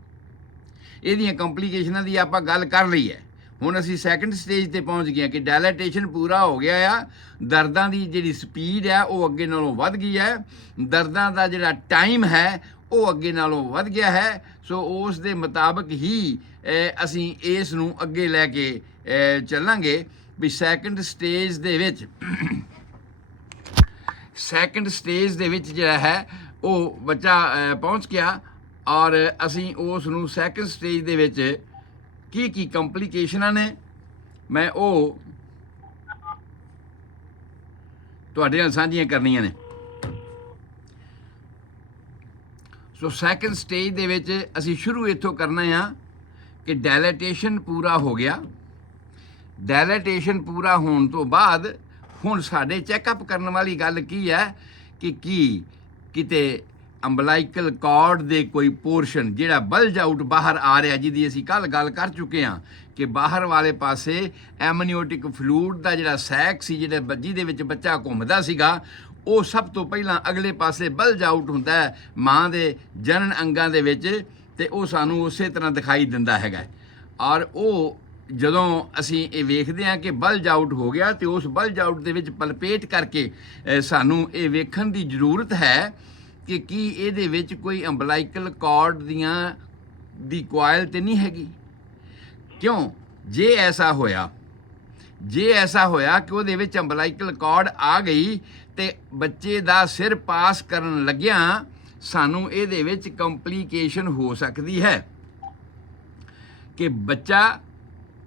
ਇਹਦੀਆਂ ਕੰਪਲੀਕੇਸ਼ਨਾਂ ਦੀ ਆਪਾਂ ਗੱਲ ਕਰ ਲਈ ਹੈ। ਹੁਣ ਅਸੀਂ ਸੈਕਿੰਡ ਸਟੇਜ ਤੇ ਪਹੁੰਚ ਗਏ ਕਿ ਡਾਇਲੇਟੇਸ਼ਨ ਪੂਰਾ ਹੋ ਗਿਆ ਆ, ਦਰਦਾਂ ਦੀ ਜਿਹੜੀ ਸਪੀਡ ਹੈ ਉਹ ਅੱਗੇ ਨਾਲੋਂ ਵੱਧ ਗਈ ਹੈ, ਦਰਦਾਂ ਦਾ ਜਿਹੜਾ ਟਾਈਮ ਹੈ ਉਹ ਅੱਗੇ ਨਾਲੋਂ ਵੱਧ ਗਿਆ ਹੈ। ਸੋ ਉਸ ਦੇ ਮੁਤਾਬਕ ਹੀ ਅਸੀਂ ਇਸ ਨੂੰ ਅੱਗੇ ਲੈ ਕੇ ਚੱਲਾਂਗੇ ਵੀ ਸੈਕਿੰਡ ਸਟੇਜ ਦੇ ਵਿੱਚ ਜਿਹੜਾ ਹੈ ਉਹ ਬੱਚਾ ਪਹੁੰਚ ਗਿਆ ਔਰ ਅਸੀਂ ਉਸ ਨੂੰ ਸੈਕਿੰਡ ਸਟੇਜ ਦੇ ਵਿੱਚ ਕੀ ਕੰਪਲੀਕੇਸ਼ਨਾਂ ਨੇ ਮੈਂ ਉਹ ਤੁਹਾਡੇ ਨਾਲ ਸਾਂਝੀਆਂ ਕਰਨੀਆਂ ਨੇ। ਸੋ ਸੈਕੰਡ ਸਟੇਜ ਦੇ ਵਿੱਚ ਅਸੀਂ ਸ਼ੁਰੂ ਇੱਥੋਂ ਕਰਨਾ ਆ ਕਿ ਡਾਇਲੇਟੇਸ਼ਨ ਪੂਰਾ ਹੋ ਗਿਆ। ਡਾਇਲੇਟੇਸ਼ਨ ਪੂਰਾ ਹੋਣ ਤੋਂ ਬਾਅਦ ਹੁਣ ਸਾਡੇ ਚੈੱਕਅਪ ਕਰਨ ਵਾਲੀ ਗੱਲ ਕੀ ਹੈ ਕਿ ਕੀ ਕਿਤੇ ਅੰਬਲਾਈਕਲ ਕਾਰਡ ਦੇ ਕੋਈ ਪੋਰਸ਼ਨ ਜਿਹੜਾ ਬਲਜ ਆਊਟ ਬਾਹਰ ਆ ਰਿਹਾ, ਜਿਹਦੀ ਅਸੀਂ ਕੱਲ੍ਹ ਗੱਲ ਕਰ ਚੁੱਕੇ ਹਾਂ ਕਿ ਬਾਹਰ ਵਾਲੇ ਪਾਸੇ ਐਮਨੀਓਟਿਕ ਫਲੂਇਡ ਦਾ ਜਿਹੜਾ ਸੈਕ ਸੀ, ਜਿਹਦੇ ਵਿੱਚ ਬੱਚਾ ਘੁੰਮਦਾ ਸੀਗਾ, ਉਹ ਸਭ ਤੋਂ ਪਹਿਲਾਂ ਅਗਲੇ ਪਾਸੇ ਬਲਜ ਆਊਟ ਹੁੰਦਾ ਹੈ ਮਾਂ ਦੇ ਜਨਨ ਅੰਗਾਂ ਦੇ ਵਿੱਚ, ਤੇ ਉਹ ਸਾਨੂੰ ਉਸੇ ਤਰ੍ਹਾਂ ਦਿਖਾਈ ਦਿੰਦਾ ਹੈਗਾ। ਔਰ ਉਹ ਜਦੋਂ ਅਸੀਂ ਇਹ ਵੇਖਦੇ ਹਾਂ ਕਿ ਬਲਜ ਆਊਟ ਹੋ ਗਿਆ, ਤੇ ਉਸ ਬਲਜ ਆਊਟ ਦੇ ਵਿੱਚ ਪਲਪੇਟ ਕਰਕੇ ਸਾਨੂੰ ਇਹ ਵੇਖਣ ਦੀ ਜ਼ਰੂਰਤ ਹੈ ਕਿ ਕੀ ਇਹਦੇ ਵਿੱਚ ਕੋਈ ਅੰਬਲਾਈਕਲ ਕਾਰਡ ਦੀ ਕੁਆਇਲ ਤੇ ਨਹੀਂ ਹੈਗੀ। ਕਿਉਂ? ਜੇ ਐਸਾ ਹੋਇਆ ਕਿ ਉਹਦੇ ਵਿੱਚ ਅੰਬਲਾਈਕਲ ਕਾਰਡ ਆ ਗਈ ਤੇ ਬੱਚੇ ਦਾ ਸਿਰ ਪਾਸ ਕਰਨ ਲੱਗਿਆ ਸਾਨੂੰ ਇਹਦੇ ਵਿੱਚ ਕੰਪਲੀਕੇਸ਼ਨ ਹੋ ਸਕਦੀ ਹੈ ਕਿ ਬੱਚਾ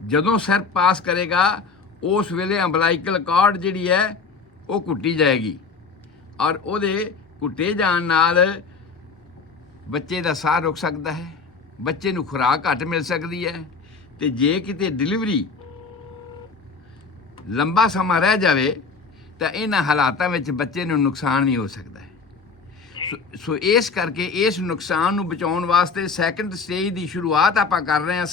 ਜਦੋਂ ਸਿਰ ਪਾਸ ਕਰੇਗਾ ਉਸ ਵੇਲੇ ਅੰਬਲਾਈਕਲ ਕਾਰਡ ਜਿਹੜੀ ਹੈ ਉਹ ਘੁੱਟੀ ਜਾਏਗੀ, ਔਰ ਉਹਦੇ ਘੁੱਟੇ ਜਾਣ ਨਾਲ ਬੱਚੇ ਦਾ ਸਾਹ ਰੁਕ ਸਕਦਾ ਹੈ, ਬੱਚੇ ਨੂੰ ਖੁਰਾਕ ਘੱਟ ਮਿਲ ਸਕਦੀ ਹੈ, ਤੇ ਜੇ ਕਿਤੇ ਡਿਲੀਵਰੀ ਲੰਬਾ ਸਮਾਂ ਰਹਿ ਜਾਵੇ ਤਾਂ ਇਹਨਾਂ ਹਾਲਾਤਾਂ ਵਿੱਚ ਬੱਚੇ ਨੂੰ ਨੁਕਸਾਨ ਵੀ ਹੋ ਸਕਦਾ ਹੈ। ਸੋ ਇਸ ਕਰਕੇ ਇਸ ਨੁਕਸਾਨ ਨੂੰ ਬਚਾਉਣ ਵਾਸਤੇ ਸੈਕੰਡ ਸਟੇਜ ਦੀ ਸ਼ੁਰੂਆਤ ਆਪਾਂ ਕਰ ਰਹੇ ਹਾਂ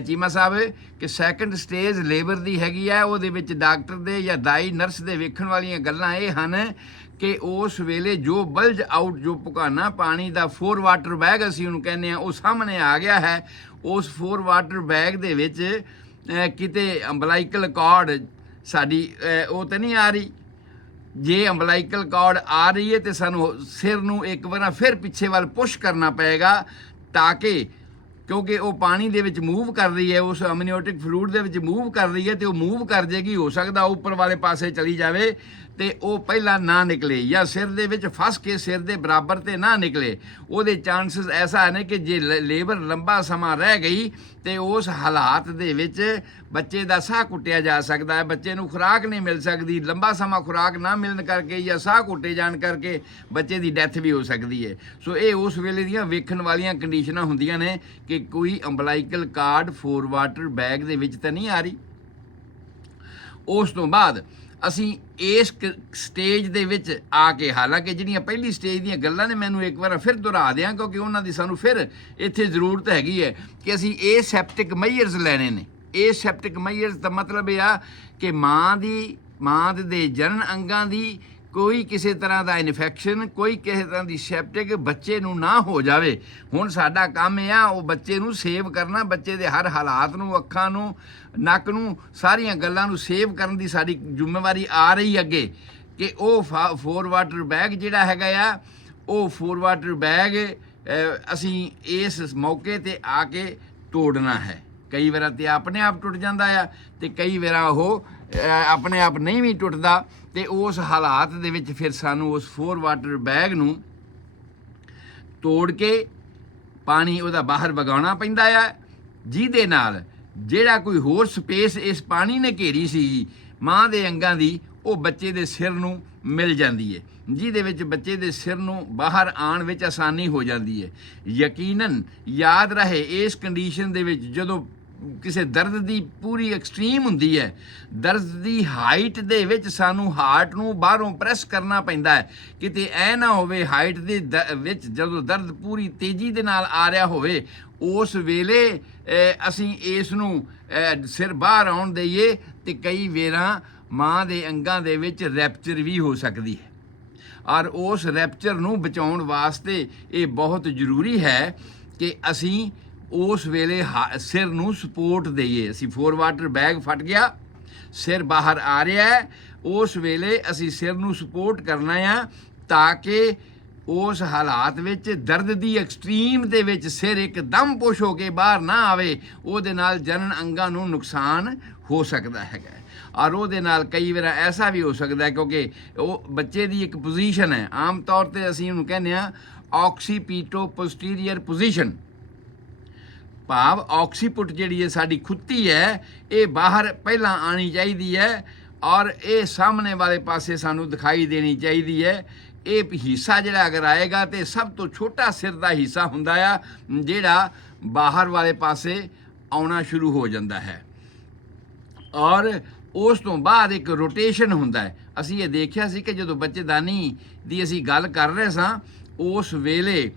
ਚੀਮਾ ਸਾਹਿਬ, ਕਿ ਸੈਕੰਡ ਸਟੇਜ ਲੇਬਰ ਦੀ ਹੈਗੀ ਹੈ। ਉਹਦੇ ਵਿੱਚ ਡਾਕਟਰ ਦੇ ਜਾਂ ਦਾਈ ਨਰਸ ਦੇ ਵੇਖਣ ਵਾਲੀਆਂ ਗੱਲਾਂ ਇਹ ਹਨ ਕਿ ਉਸ ਵੇਲੇ ਜੋ ਬਲਜ ਆਊਟ, ਜੋ ਪੁਕਾਨਾ ਪਾਣੀ ਦਾ 4 ਵਾਟਰ ਬੈਗ ਅਸੀਂ ਉਹਨੂੰ ਕਹਿੰਦੇ ਹਾਂ, ਉਹ ਸਾਹਮਣੇ ਆ ਗਿਆ ਹੈ। ਉਸ 4 ਵਾਟਰ ਬੈਗ ਦੇ ਵਿੱਚ ਕਿਤੇ ਅੰਬਲਾਈਕਲ ਕਾਰਡ ਸਾਡੀ ਉਹ ਤਾਂ ਨਹੀਂ ਆ ਰਹੀ। ਜੇ ਅੰਬਲਾਈਕਲ ਕਾਰਡ ਆ ਰਹੀ ਹੈ ਤੇ ਸਾਨੂੰ ਸਿਰ ਨੂੰ ਇੱਕ ਵਾਰ ਫਿਰ ਪਿੱਛੇ ਵੱਲ ਪੁਸ਼ ਕਰਨਾ ਪਏਗਾ, ਤਾਂ ਕਿ ਕਿਉਂਕਿ ਉਹ ਪਾਣੀ ਦੇ ਵਿੱਚ ਮੂਵ ਕਰ ਰਹੀ ਹੈ, ਉਸ ਅਮਨੀਓਟਿਕ ਫਲੂਇਡ ਦੇ ਵਿੱਚ ਮੂਵ ਕਰ ਰਹੀ ਹੈ, ਤੇ ਉਹ ਮੂਵ ਕਰ ਜਾਏਗੀ। ਹੋ ਸਕਦਾ ਉੱਪਰ ਵਾਲੇ ਪਾਸੇ ਚਲੀ ਜਾਵੇ ਤੇ ਉਹ ਪਹਿਲਾਂ ਨਾ ਨਿਕਲੇ, ਜਾਂ ਸਿਰ ਦੇ ਵਿੱਚ ਫਸ ਕੇ ਸਿਰ ਦੇ ਬਰਾਬਰ ਤੇ ਨਾ ਨਿਕਲੇ। ਉਹਦੇ ਚਾਂਸਸ ਐਸਾ ਨੇ ਕਿ ਜੇ ਲੇਬਰ ਲੰਬਾ ਸਮਾਂ ਰਹਿ ਗਈ ਤੇ ਉਸ ਹਾਲਾਤ ਦੇ ਵਿੱਚ ਬੱਚੇ ਦਾ ਸਾਹ ਘੁੱਟਿਆ ਜਾ ਸਕਦਾ ਹੈ, ਬੱਚੇ ਨੂੰ ਖੁਰਾਕ ਨਹੀਂ ਮਿਲ ਸਕਦੀ, ਲੰਬਾ ਸਮਾਂ ਖੁਰਾਕ ਨਾ ਮਿਲਣ ਕਰਕੇ ਜਾਂ ਸਾਹ ਘੁੱਟੇ ਜਾਣ ਕਰਕੇ ਬੱਚੇ ਦੀ ਡੈਥ ਵੀ ਹੋ ਸਕਦੀ ਹੈ। ਸੋ ਇਹ ਉਸ ਵੇਲੇ ਦੀਆਂ ਵੇਖਣ ਵਾਲੀਆਂ ਕੰਡੀਸ਼ਨਾਂ ਹੁੰਦੀਆਂ ਨੇ ਕਿ ਕੋਈ ਅੰਬਲਾਈਕਲ ਕਾਰਡ 4 ਵਾਟਰ ਬੈਗ ਦੇ ਵਿੱਚ ਤਾਂ ਨਹੀਂ ਆ ਰਹੀ। ਉਸ ਤੋਂ ਬਾਅਦ ਅਸੀਂ ਇਸ ਸਟੇਜ ਦੇ ਵਿੱਚ ਆ ਕੇ, ਹਾਲਾਂਕਿ ਜਿਹੜੀਆਂ ਪਹਿਲੀ ਸਟੇਜ ਦੀਆਂ ਗੱਲਾਂ ਨੇ ਮੈਨੂੰ ਇੱਕ ਵਾਰ ਫਿਰ ਦੁਹਰਾ ਦਿਆਂ, ਕਿਉਂਕਿ ਉਹਨਾਂ ਦੀ ਸਾਨੂੰ ਫਿਰ ਇੱਥੇ ਜ਼ਰੂਰਤ ਹੈਗੀ ਹੈ ਕਿ ਅਸੀਂ ਇਹ ਸੈਪਟਿਕ ਮੈਜਰਸ ਲੈਣੇ ਨੇ। ਇਹ ਸੈਪਟਿਕ ਮੈਜਰਸ ਦਾ ਮਤਲਬ ਇਹ ਆ ਕਿ ਮਾਂ ਦੇ ਜਨਨ ਅੰਗਾਂ ਦੀ ਕੋਈ ਕਿਸੇ ਤਰ੍ਹਾਂ ਦਾ ਇਨਫੈਕਸ਼ਨ, ਕੋਈ ਕਿਸੇ ਤਰ੍ਹਾਂ ਦੀ ਸੈਪਟਿਕ ਬੱਚੇ ਨੂੰ ਨਾ ਹੋ ਜਾਵੇ। ਹੁਣ ਸਾਡਾ ਕੰਮ ਇਹ ਆ ਉਹ ਬੱਚੇ ਨੂੰ ਸੇਵ ਕਰਨਾ, ਬੱਚੇ ਦੇ ਹਰ ਹਾਲਾਤ ਨੂੰ, ਅੱਖਾਂ ਨੂੰ, ਨੱਕ ਨੂੰ, ਸਾਰੀਆਂ ਗੱਲਾਂ ਨੂੰ ਸੇਵ ਕਰਨ ਦੀ ਸਾਡੀ ਜ਼ਿੰਮੇਵਾਰੀ ਆ ਰਹੀ ਅੱਗੇ, ਕਿ ਉਹ 4 ਵਾਟਰ ਬੈਗ ਜਿਹੜਾ ਹੈਗਾ ਆ, ਉਹ 4 ਵਾਟਰ ਬੈਗ ਅਸੀਂ ਇਸ ਮੌਕੇ ਤੇ ਆ ਕੇ ਤੋੜਨਾ ਹੈ। ਕਈ ਵਾਰ ਤੇ ਆਪਣੇ ਆਪ ਟੁੱਟ ਜਾਂਦਾ ਆ, ਤੇ ਕਈ ਵਾਰ ਉਹ ਆਪਣੇ ਆਪ ਨਹੀਂ ਵੀ ਟੁੱਟਦਾ, ਤੇ ਉਸ ਹਾਲਾਤ ਦੇ ਵਿੱਚ ਫਿਰ ਸਾਨੂੰ ਉਸ 4 ਵਾਟਰ ਬੈਗ ਨੂੰ ਤੋੜ ਕੇ ਪਾਣੀ ਉਹਦਾ ਬਾਹਰ ਵਗਾਉਣਾ ਪੈਂਦਾ ਆ, ਜਿਹਦੇ ਨਾਲ ਜਿਹੜਾ ਕੋਈ ਹੋਰ ਸਪੇਸ ਇਸ ਪਾਣੀ ਨੇ ਘੇਰੀ ਸੀ ਮਾਂ ਦੇ ਅੰਗਾਂ ਦੀ, ਉਹ ਬੱਚੇ ਦੇ ਸਿਰ ਨੂੰ ਮਿਲ ਜਾਂਦੀ ਹੈ, ਜਿਹਦੇ ਵਿੱਚ ਬੱਚੇ ਦੇ ਸਿਰ ਨੂੰ ਬਾਹਰ ਆਉਣ ਵਿੱਚ ਆਸਾਨੀ ਹੋ ਜਾਂਦੀ ਹੈ। ਯਕੀਨਨ ਯਾਦ ਰਹੇ, ਇਸ ਕੰਡੀਸ਼ਨ ਦੇ ਵਿੱਚ ਜਦੋਂ ਕਿਸੇ ਦਰਦ ਦੀ ਪੂਰੀ ਐਕਸਟ੍ਰੀਮ ਹੁੰਦੀ ਹੈ, ਦਰਦ ਦੀ ਹਾਈਟ ਦੇ ਵਿੱਚ ਸਾਨੂੰ ਹਾਰਟ ਨੂੰ ਬਾਹਰੋਂ ਪ੍ਰੈਸ ਕਰਨਾ ਪੈਂਦਾ ਹੈ, ਕਿਤੇ ਐ ਨਾ ਹੋਵੇ ਹਾਈਟ ਦੇ ਵਿੱਚ ਜਦੋਂ ਦਰਦ ਪੂਰੀ ਤੇਜ਼ੀ ਦੇ ਨਾਲ ਆ ਰਿਹਾ ਹੋਵੇ, ਉਸ ਵੇਲੇ ਅਸੀਂ ਇਸ ਨੂੰ ਸਿਰ ਬਾਹਰ ਆਉਣ ਦਈਏ ਤੇ ਕਈ ਵਾਰਾਂ ਮਾਂ ਦੇ ਅੰਗਾਂ ਦੇ ਵਿੱਚ ਰੈਪਚਰ ਵੀ ਹੋ ਸਕਦੀ ਹੈ। ਔਰ ਉਸ ਰੈਪਚਰ ਨੂੰ ਬਚਾਉਣ ਵਾਸਤੇ ਇਹ ਬਹੁਤ ਜ਼ਰੂਰੀ ਹੈ ਕਿ ਅਸੀਂ ਉਸ ਵੇਲੇ ਸਿਰ ਨੂੰ ਸਪੋਰਟ ਦਈਏ। ਅਸੀਂ 4 ਵਾਟਰ ਬੈਗ ਫਟ ਗਿਆ, ਸਿਰ ਬਾਹਰ ਆ ਰਿਹਾ ਹੈ, ਉਸ ਵੇਲੇ ਅਸੀਂ ਸਿਰ ਨੂੰ ਸਪੋਰਟ ਕਰਨਾ ਆ, ਤਾਂ ਕਿ ਉਸ ਹਾਲਾਤ ਵਿੱਚ ਦਰਦ ਦੀ ਐਕਸਟ੍ਰੀਮ ਦੇ ਵਿੱਚ ਸਿਰ ਇੱਕਦਮ ਪੁਸ਼ ਹੋ ਕੇ ਬਾਹਰ ਨਾ ਆਵੇ। ਉਹਦੇ ਨਾਲ ਜਨਨ ਅੰਗਾਂ ਨੂੰ ਨੁਕਸਾਨ ਹੋ ਸਕਦਾ ਹੈਗਾ, ਔਰ ਉਹਦੇ ਨਾਲ ਕਈ ਵਾਰ ਐਸਾ ਵੀ ਹੋ ਸਕਦਾ ਹੈ, ਕਿਉਂਕਿ ਉਹ ਬੱਚੇ ਦੀ ਇੱਕ ਪੋਜੀਸ਼ਨ ਹੈ, ਆਮ ਤੌਰ 'ਤੇ ਅਸੀਂ ਉਹਨੂੰ ਕਹਿੰਦੇ ਹਾਂ ਆਕਸੀਪੀਟੋ ਪੋਸਟੀਰੀਅਰ ਪੋਜੀਸ਼ਨ। ਭਾਵ ਆਕਸੀਪੁੱਟ ਜਿਹੜੀ ਹੈ ਸਾਡੀ ਖੁੱਤੀ ਹੈ ਇਹ ਬਾਹਰ ਪਹਿਲਾਂ ਆਣੀ ਚਾਹੀਦੀ ਹੈ ਔਰ ਇਹ ਸਾਹਮਣੇ ਵਾਲੇ ਪਾਸੇ ਸਾਨੂੰ ਦਿਖਾਈ ਦੇਣੀ ਚਾਹੀਦੀ ਹੈ। ਇਹ ਹਿੱਸਾ ਜਿਹੜਾ ਅਗਰ ਆਏਗਾ ਤੇ ਸਭ ਤੋਂ ਛੋਟਾ ਸਿਰ ਦਾ ਹਿੱਸਾ ਹੁੰਦਾ ਆ ਜਿਹੜਾ ਬਾਹਰ ਵਾਲੇ ਪਾਸੇ ਆਉਣਾ ਸ਼ੁਰੂ ਹੋ ਜਾਂਦਾ ਹੈ ਔਰ ਉਸ ਤੋਂ ਬਾਅਦ ਇੱਕ ਰੋਟੇਸ਼ਨ ਹੁੰਦਾ ਹੈ। ਅਸੀਂ ਇਹ ਦੇਖਿਆ ਸੀ ਕਿ ਜਦੋਂ ਬੱਚੇਦਾਨੀ ਦੀ ਅਸੀਂ ਗੱਲ ਕਰ ਰਹੇ ਸਾਂ ਉਸ ਵੇਲੇ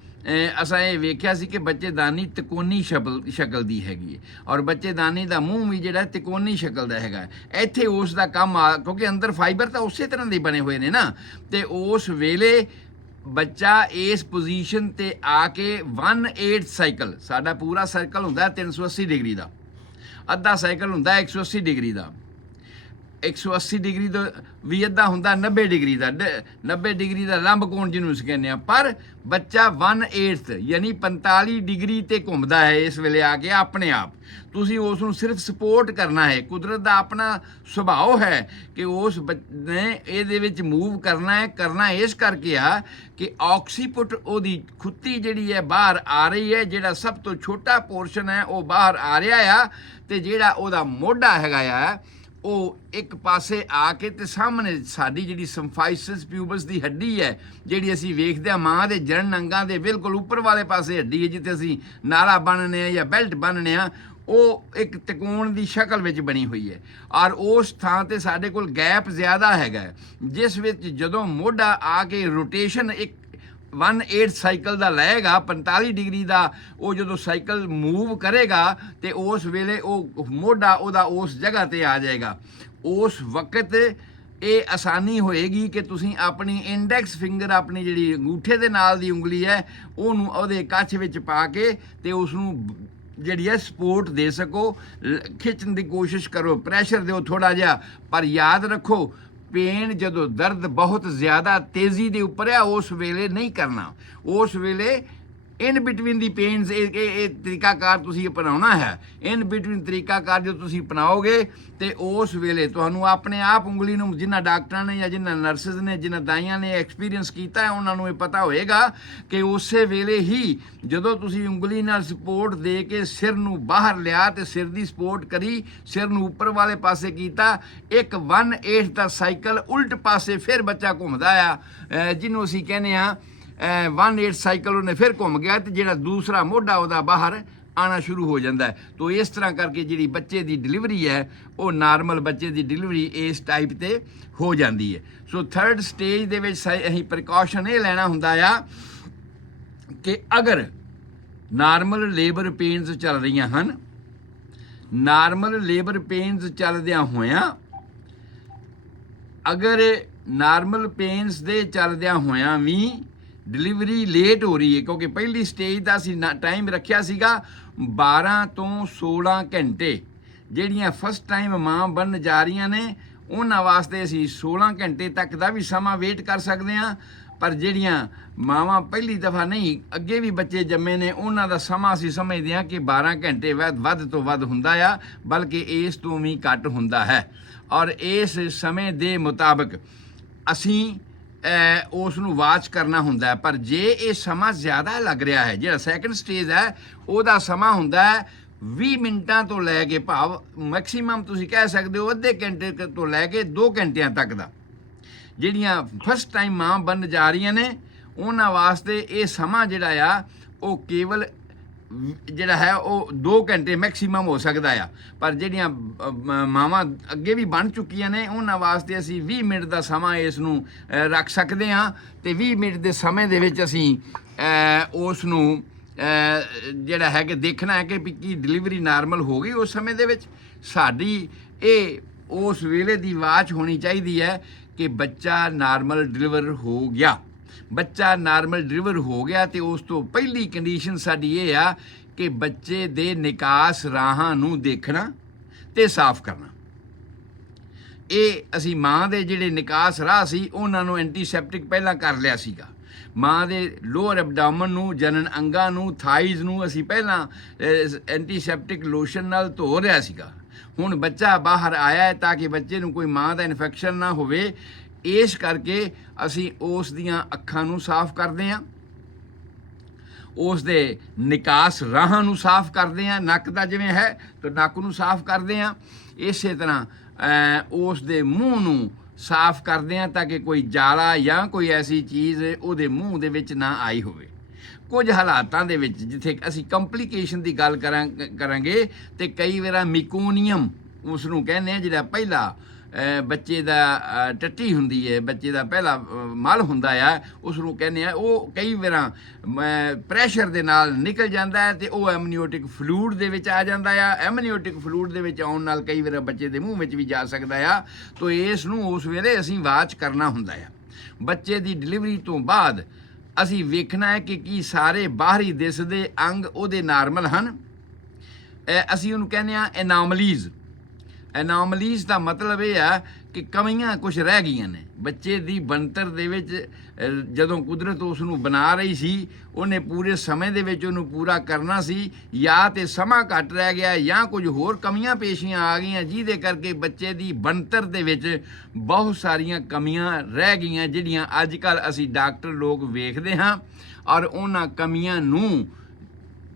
ਅਸਾਂ ਇਹ ਵੇਖਿਆ ਸੀ ਕਿ ਬੱਚੇਦਾਨੀ ਤਿਕੋਨੀ ਸ਼ਕਲ ਦੀ ਹੈਗੀ ਹੈ ਔਰ ਬੱਚੇਦਾਨੀ ਦਾ ਮੂੰਹ ਵੀ ਜਿਹੜਾ ਤਿਕੋਨੀ ਸ਼ਕਲ ਦਾ ਹੈਗਾ। ਇੱਥੇ ਉਸ ਦਾ ਕੰਮ ਕਿਉਂਕਿ ਅੰਦਰ ਫਾਈਬਰ ਤਾਂ ਉਸੇ ਤਰ੍ਹਾਂ ਦੇ ਬਣੇ ਹੋਏ ਨੇ ਨਾ, ਤੇ ਉਸ ਵੇਲੇ ਬੱਚਾ ਇਸ ਪੋਜੀਸ਼ਨ ਤੇ ਆ ਕੇ 1/8 ਸਾਈਕਲ, ਸਾਡਾ ਪੂਰਾ ਸਰਕਲ ਹੁੰਦਾ 380 ਡਿਗਰੀ ਦਾ, ਅੱਧਾ ਸਾਈਕਲ ਹੁੰਦਾ 180 ਡਿਗਰੀ ਦਾ, 180 ਡਿਗਰੀ ਦਾ ਵੀ ਅੱਧਾ ਹੁੰਦਾ 90 ਡਿਗਰੀ ਦਾ, 90 ਡਿਗਰੀ ਦਾ ਲੰਬ ਕੋਣ ਜਿਹਨੂੰ ਅਸੀਂ ਕਹਿੰਦੇ ਆ। ਪਰ ਬੱਚਾ 1/8 ਯਾਨੀ 45 ਡਿਗਰੀ ਤੇ ਘੁੰਮਦਾ ਹੈ ਇਸ ਵੇਲੇ ਆ ਕੇ ਆਪਣੇ ਆਪ। ਤੁਸੀਂ ਉਸ ਨੂੰ ਸਿਰਫ ਸਪੋਰਟ ਕਰਨਾ ਹੈ। ਕੁਦਰਤ ਦਾ ਆਪਣਾ ਸੁਭਾਅ ਹੈ ਕਿ ਉਸ ਨੇ ਇਹਦੇ ਵਿੱਚ ਮੂਵ ਕਰਨਾ ਇਸ ਕਰਕੇ ਆ ਕਿ ਆਕਸੀਪੁੱਟ ਉਹਦੀ ਖੁੱਤੀ ਜਿਹੜੀ ਹੈ ਬਾਹਰ ਆ ਰਹੀ ਹੈ, ਜਿਹੜਾ ਸਭ ਤੋਂ ਛੋਟਾ ਪੋਰਸ਼ਨ ਹੈ ਉਹ ਬਾਹਰ ਆ ਰਿਹਾ ਆ, ਤੇ ਜਿਹੜਾ ਉਹਦਾ ਮੋਢਾ ਹੈਗਾ ਆ ਉਹ ਇੱਕ ਪਾਸੇ ਆ ਕੇ ਤੇ ਸਾਹਮਣੇ ਸਾਡੀ ਜਿਹੜੀ ਸਿੰਫਾਈਸਿਸ ਪਿਊਬਸ ਦੀ ਹੱਡੀ ਹੈ ਜਿਹੜੀ ਅਸੀਂ ਵੇਖਦੇ ਹਾਂ ਮਾਂ ਦੇ ਜਣਨ ਅੰਗਾਂ ਦੇ ਬਿਲਕੁਲ ਉੱਪਰ ਵਾਲੇ ਪਾਸੇ ਹੱਡੀ ਹੈ ਜਿੱਥੇ ਅਸੀਂ ਨਾਲਾ ਬੰਨ੍ਹਨੇ ਆ ਜਾਂ ਬੈਲਟ ਬੰਨ੍ਹਨੇ ਆ, ਉਹ ਇੱਕ ਤਿਕੋਣ ਦੀ ਸ਼ਕਲ ਵਿੱਚ ਬਣੀ ਹੋਈ ਹੈ ਔਰ ਉਸ ਥਾਂ ਤੇ ਸਾਡੇ ਕੋਲ ਗੈਪ ਜ਼ਿਆਦਾ ਹੈਗਾ ਜਿਸ ਵਿੱਚ ਜਦੋਂ ਮੋਢਾ ਆ ਕੇ ਰੋਟੇਸ਼ਨ ਇੱਕ 1/8 ਸਾਈਕਲ ਦਾ ਲਏਗਾ 45 ਡਿਗਰੀ ਦਾ, ਉਹ ਜਦੋਂ ਸਾਈਕਲ ਮੂਵ ਕਰੇਗਾ ਤੇ ਉਸ ਵੇਲੇ ਉਹ ਮੋਢਾ ਉਹਦਾ ਉਸ ਜਗ੍ਹਾ ਤੇ ਆ ਜਾਏਗਾ। ਉਸ ਵਕਤ ਇਹ ਆਸਾਨੀ ਹੋਏਗੀ ਕਿ ਤੁਸੀਂ ਆਪਣੀ ਇੰਡੈਕਸ ਫਿੰਗਰ, ਆਪਣੀ ਜਿਹੜੀ ਅੰਗੂਠੇ ਦੇ ਨਾਲ ਦੀ ਉਂਗਲੀ ਹੈ ਉਹਨੂੰ ਉਹਦੇ ਕੱਛ ਵਿੱਚ ਪਾ ਕੇ ਤੇ ਉਸ ਨੂੰ ਜਿਹੜੀ ਹੈ ਸਪੋਰਟ ਦੇ ਸਕੋ, ਖਿੱਚਣ ਦੀ ਕੋਸ਼ਿਸ਼ ਕਰੋ, ਪ੍ਰੈਸ਼ਰ ਦਿਓ ਥੋੜ੍ਹਾ ਜਿਹਾ। ਪਰ ਯਾਦ ਰੱਖੋ ਪੇਨ ਜਦੋਂ ਦਰਦ ਬਹੁਤ ਜ਼ਿਆਦਾ ਤੇਜ਼ੀ ਦੇ ਉੱਪਰ ਹੈ ਉਸ ਵੇਲੇ ਨਹੀਂ ਕਰਨਾ, ਉਸ ਵੇਲੇ ਇਨ ਬਿਟਵੀਨ ਦੀ ਪੇਨਸ ਇਹ ਤਰੀਕਾਕਾਰ ਤੁਸੀਂ ਅਪਣਾਉਣਾ ਹੈ। ਇਨ ਬਿਟਵੀਨ ਤਰੀਕਾਕਾਰ ਜੋ ਤੁਸੀਂ ਅਪਣਾਓਗੇ ਤੇ ਉਸ ਵੇਲੇ ਤੁਹਾਨੂੰ ਆਪਣੇ ਆਪ ਉਂਗਲੀ ਨੂੰ, ਜਿਨ੍ਹਾਂ ਡਾਕਟਰਾਂ ਨੇ ਜਾਂ ਜਿਨ੍ਹਾਂ ਨਰਸਿਸ ਨੇ, ਜਿਨ੍ਹਾਂ ਦਾਈਆਂ ਨੇ ਐਕਸਪੀਰੀਅੰਸ ਕੀਤਾ ਹੈ ਉਹਨਾਂ ਨੂੰ ਇਹ ਪਤਾ ਹੋਏਗਾ ਕਿ ਉਸੇ ਵੇਲੇ ਹੀ ਜਦੋਂ ਤੁਸੀਂ ਉਂਗਲੀ ਨਾਲ ਸਪੋਰਟ ਦੇ ਕੇ ਸਿਰ ਨੂੰ ਬਾਹਰ ਲਿਆ ਤੇ ਸਿਰ ਦੀ ਸਪੋਰਟ ਕਰੀ, ਸਿਰ ਨੂੰ ਉੱਪਰ ਵਾਲੇ ਪਾਸੇ ਕੀਤਾ, ਇੱਕ 1/8 ਦਾ ਸਾਈਕਲ ਉਲਟ ਪਾਸੇ ਫਿਰ ਬੱਚਾ ਘੁੰਮਦਾ ਆ ਜਿਹਨੂੰ ਅਸੀਂ ਕਹਿੰਦੇ ਆ 1/8 ਸਾਈਕਲ ਉਹਨੇ ਫਿਰ ਘੁੰਮ ਗਿਆ ਤੇ ਜਿਹੜਾ ਦੂਸਰਾ ਮੋਢਾ ਉਹਦਾ ਬਾਹਰ ਆਉਣਾ ਸ਼ੁਰੂ ਹੋ ਜਾਂਦਾ ਹੈ। ਤੋ ਇਸ ਤਰ੍ਹਾਂ ਕਰਕੇ ਜਿਹੜੀ ਬੱਚੇ ਦੀ ਡਿਲੀਵਰੀ ਹੈ ਉਹ ਨਾਰਮਲ ਬੱਚੇ ਦੀ ਡਿਲੀਵਰੀ ਇਸ ਟਾਈਪ ਤੇ ਹੋ ਜਾਂਦੀ ਹੈ। ਸੋ 3rd ਸਟੇਜ ਦੇ ਵਿੱਚ ਅਸੀਂ ਪ੍ਰੀਕਾਸ਼ਨ ਇਹ ਲੈਣਾ ਹੁੰਦਾ ਆ ਕਿ ਅਗਰ ਨਾਰਮਲ ਲੇਬਰ ਪੇਨਸ ਚੱਲ ਰਹੀਆਂ ਹਨ, ਨਾਰਮਲ ਲੇਬਰ ਪੇਨਸ ਚੱਲਦਿਆਂ ਹੋਇਆਂ, ਅਗਰ ਨਾਰਮਲ ਪੇਨਸ ਦੇ ਚੱਲਦਿਆਂ ਹੋਇਆਂ ਵੀ ਡਿਲੀਵਰੀ ਲੇਟ ਹੋ ਰਹੀ ਹੈ, ਕਿਉਂਕਿ ਪਹਿਲੀ ਸਟੇਜ ਦਾ ਅਸੀਂ ਟਾਈਮ ਰੱਖਿਆ ਸੀਗਾ 12 ਤੋਂ 16 ਘੰਟੇ, ਜਿਹੜੀਆਂ ਫਸਟ ਟਾਈਮ ਮਾਂ ਬਣਨ ਜਾ ਰਹੀਆਂ ਨੇ ਉਹਨਾਂ ਵਾਸਤੇ ਅਸੀਂ 16 ਘੰਟੇ ਤੱਕ ਦਾ ਵੀ ਸਮਾਂ ਵੇਟ ਕਰ ਸਕਦੇ ਹਾਂ। ਪਰ ਜਿਹੜੀਆਂ ਮਾਵਾਂ ਪਹਿਲੀ ਦਫਾ ਨਹੀਂ ਅੱਗੇ ਵੀ ਬੱਚੇ ਜੰਮੇ ਨੇ ਉਹਨਾਂ ਦਾ ਸਮਾਂ ਅਸੀਂ ਸਮਝਦੇ ਹਾਂ ਕਿ 12 ਘੰਟੇ ਵੱਧ ਤੋਂ ਵੱਧ ਹੁੰਦਾ ਆ, ਬਲਕਿ ਇਸ ਤੋਂ ਵੀ ਘੱਟ ਹੁੰਦਾ ਹੈ। ਔਰ ਇਸ ਸਮੇਂ ਦੇ ਮੁਤਾਬਕ ਅਸੀਂ ਉਸ ਨੂੰ ਵਾਚ ਕਰਨਾ ਹੁੰਦਾ ਹੈ। ਪਰ ਜੇ ਇਹ ਸਮਾਂ ਜ਼ਿਆਦਾ ਲੱਗ ਰਿਹਾ ਹੈ, ਜਿਹੜਾ 2nd ਸਟੇਜ ਹੈ ਉਹਦਾ ਸਮਾਂ ਹੁੰਦਾ ਹੈ 20 ਮਿੰਟਾਂ ਤੋਂ ਲੈ ਕੇ, ਭਾਵ ਮੈਕਸੀਮਮ ਤੁਸੀਂ ਕਹਿ ਸਕਦੇ ਹੋ ਅੱਧੇ ਘੰਟੇ ਤੋਂ ਲੈ ਕੇ 2 ਘੰਟਿਆਂ ਤੱਕ ਦਾ। ਜਿਹੜੀਆਂ ਫਸਟ ਟਾਈਮ ਮਾਂ ਬਣਨ ਜਾ ਰਹੀਆਂ ਨੇ ਉਹਨਾਂ ਵਾਸਤੇ ਇਹ ਸਮਾਂ ਜਿਹੜਾ ਆ ਉਹ ਕੇਵਲ ਜਿਹੜਾ ਹੈ ਉਹ 2 ਘੰਟੇ ਮੈਕਸੀਮਮ ਹੋ ਸਕਦਾ ਆ। ਪਰ ਜਿਹੜੀਆਂ ਮਾਵਾਂ ਅੱਗੇ ਵੀ ਬਣ ਚੁੱਕੀਆਂ ਨੇ ਉਹਨਾਂ ਵਾਸਤੇ ਅਸੀਂ 20 ਮਿੰਟ ਦਾ ਸਮਾਂ ਇਸ ਨੂੰ ਰੱਖ ਸਕਦੇ ਹਾਂ ਤੇ 20 ਮਿੰਟ ਦੇ ਸਮੇਂ ਦੇ ਵਿੱਚ ਅਸੀਂ ਉਸ ਨੂੰ ਜਿਹੜਾ ਹੈ ਕਿ ਦੇਖਣਾ ਹੈ ਕਿ ਕੀ ਡਿਲੀਵਰੀ ਨਾਰਮਲ ਹੋ ਗਈ। ਉਸ ਸਮੇਂ ਦੇ ਵਿੱਚ ਸਾਡੀ ਇਹ ਉਸ ਵੇਲੇ ਦੀ ਵਾਚ ਹੋਣੀ ਚਾਹੀਦੀ ਹੈ ਕਿ ਬੱਚਾ ਨਾਰਮਲ ਡਿਲੀਵਰ ਹੋ ਗਿਆ। ਬੱਚਾ ਨਾਰਮਲ ਡਿਲੀਵਰ ਹੋ ਗਿਆ ਤੇ ਉਸ ਤੋਂ ਪਹਿਲੀ ਕੰਡੀਸ਼ਨ ਸਾਡੀ ਇਹ ਆ ਕਿ ਬੱਚੇ ਦੇ ਨਿਕਾਸ ਰਾਹਾਂ ਨੂੰ ਦੇਖਣਾ ਤੇ ਸਾਫ਼ ਕਰਨਾ। ਇਹ ਅਸੀਂ ਮਾਂ ਦੇ ਜਿਹੜੇ ਨਿਕਾਸ ਰਾਹ ਸੀ ਉਹਨਾਂ ਨੂੰ ਐਂਟੀਸੈਪਟਿਕ ਪਹਿਲਾਂ ਕਰ ਲਿਆ ਸੀਗਾ। ਮਾਂ ਦੇ ਲੋਅਰ ਐਬਡੋਮਨ ਨੂੰ, ਜਨਨ ਅੰਗਾਂ ਨੂੰ, ਥਾਈਜ਼ ਨੂੰ ਅਸੀਂ ਪਹਿਲਾਂ ਐਂਟੀਸੈਪਟਿਕ ਲੋਸ਼ਨ ਨਾਲ ਧੋ ਲਿਆ ਸੀਗਾ। ਹੁਣ ਬੱਚਾ ਬਾਹਰ ਆਇਆ ਹੈ ਤਾਂ ਕਿ ਬੱਚੇ ਨੂੰ ਕੋਈ ਮਾਂ ਦਾ ਇਨਫੈਕਸ਼ਨ ਨਾ ਹੋਵੇ, ਇਸ ਕਰਕੇ ਅਸੀਂ ਉਸ ਦੀਆਂ ਅੱਖਾਂ ਨੂੰ ਸਾਫ਼ ਕਰਦੇ ਹਾਂ, ਉਸ ਦੇ ਨਿਕਾਸ ਰਾਹਾਂ ਨੂੰ ਸਾਫ਼ ਕਰਦੇ ਹਾਂ। ਨੱਕ ਦਾ ਜਿਵੇਂ ਹੈ ਤਾਂ ਨੱਕ ਨੂੰ ਸਾਫ਼ ਕਰਦੇ ਹਾਂ, ਇਸੇ ਤਰ੍ਹਾਂ ਉਸ ਦੇ ਮੂੰਹ ਨੂੰ ਸਾਫ਼ ਕਰਦੇ ਹਾਂ ਤਾਂ ਕਿ ਕੋਈ ਜਾਲਾ ਜਾਂ ਕੋਈ ਐਸੀ ਚੀਜ਼ ਉਹਦੇ ਮੂੰਹ ਦੇ ਵਿੱਚ ਨਾ ਆਈ ਹੋਵੇ। ਕੁਝ ਹਾਲਾਤਾਂ ਦੇ ਵਿੱਚ ਜਿੱਥੇ ਅਸੀਂ ਕੰਪਲੀਕੇਸ਼ਨ ਦੀ ਗੱਲ ਕਰਾਂਗੇ ਤੇ ਕਈ ਵਾਰ ਮਿਕੋਨੀਅਮ ਉਸ ਨੂੰ ਕਹਿੰਦੇ ਆ, ਜਿਹੜਾ ਪਹਿਲਾ ਬੱਚੇ ਦਾ ਟੱਟੀ ਹੁੰਦੀ ਹੈ, ਬੱਚੇ ਦਾ ਪਹਿਲਾ ਮਲ ਹੁੰਦਾ ਆ, ਉਸ ਨੂੰ ਕਹਿੰਦੇ ਆ। ਉਹ ਕਈ ਵਾਰ ਪ੍ਰੈਸ਼ਰ ਦੇ ਨਾਲ ਨਿਕਲ ਜਾਂਦਾ ਹੈ ਤੇ ਉਹ ਐਮਨੀਓਟਿਕ ਫਲੂਇਡ ਦੇ ਵਿੱਚ ਆ ਜਾਂਦਾ ਆ। ਐਮਨੀਓਟਿਕ ਫਲੂਇਡ ਦੇ ਵਿੱਚ ਆਉਣ ਨਾਲ ਕਈ ਵਾਰ ਬੱਚੇ ਦੇ ਮੂੰਹ ਵਿੱਚ ਵੀ ਜਾ ਸਕਦਾ ਆ। ਤਾਂ ਇਸ ਨੂੰ ਉਸ ਵੇਲੇ ਅਸੀਂ ਵਾਚ ਕਰਨਾ ਹੁੰਦਾ ਆ। ਬੱਚੇ ਦੀ ਡਿਲੀਵਰੀ ਤੋਂ ਬਾਅਦ ਅਸੀਂ ਵੇਖਣਾ ਹੈ ਕਿ ਕੀ ਸਾਰੇ ਬਾਹਰੀ ਦਿਸਦੇ ਅੰਗ ਉਹਦੇ ਨਾਰਮਲ ਹਨ। ਅਸੀਂ ਉਹਨੂੰ ਕਹਿੰਦੇ ਆ ਐਨਾਮਲੀਜ਼। ਐਨਾਮਲੀਜ਼ ਦਾ ਮਤਲਬ ਇਹ ਆ ਕਿ ਕਮੀਆਂ ਕੁਝ ਰਹਿ ਗਈਆਂ ਨੇ ਬੱਚੇ ਦੀ ਬਣਤਰ ਦੇ ਵਿੱਚ। ਜਦੋਂ ਕੁਦਰਤ ਉਸ ਨੂੰ ਬਣਾ ਰਹੀ ਸੀ, ਉਹਨੇ ਪੂਰੇ ਸਮੇਂ ਦੇ ਵਿੱਚ ਉਹਨੂੰ ਪੂਰਾ ਕਰਨਾ ਸੀ, ਜਾਂ ਤੇ ਸਮਾਂ ਘੱਟ ਰਹਿ ਗਿਆ ਜਾਂ ਕੁਝ ਹੋਰ ਕਮੀਆਂ ਪੇਸ਼ੀਆਂ ਆ ਗਈਆਂ, ਜਿਹਦੇ ਕਰਕੇ ਬੱਚੇ ਦੀ ਬਣਤਰ ਦੇ ਵਿੱਚ ਬਹੁਤ ਸਾਰੀਆਂ ਕਮੀਆਂ ਰਹਿ ਗਈਆਂ, ਜਿਹੜੀਆਂ ਅੱਜ ਕੱਲ੍ਹ ਅਸੀਂ ਡਾਕਟਰ ਲੋਕ ਵੇਖਦੇ ਹਾਂ। ਔਰ ਉਹਨਾਂ ਕਮੀਆਂ ਨੂੰ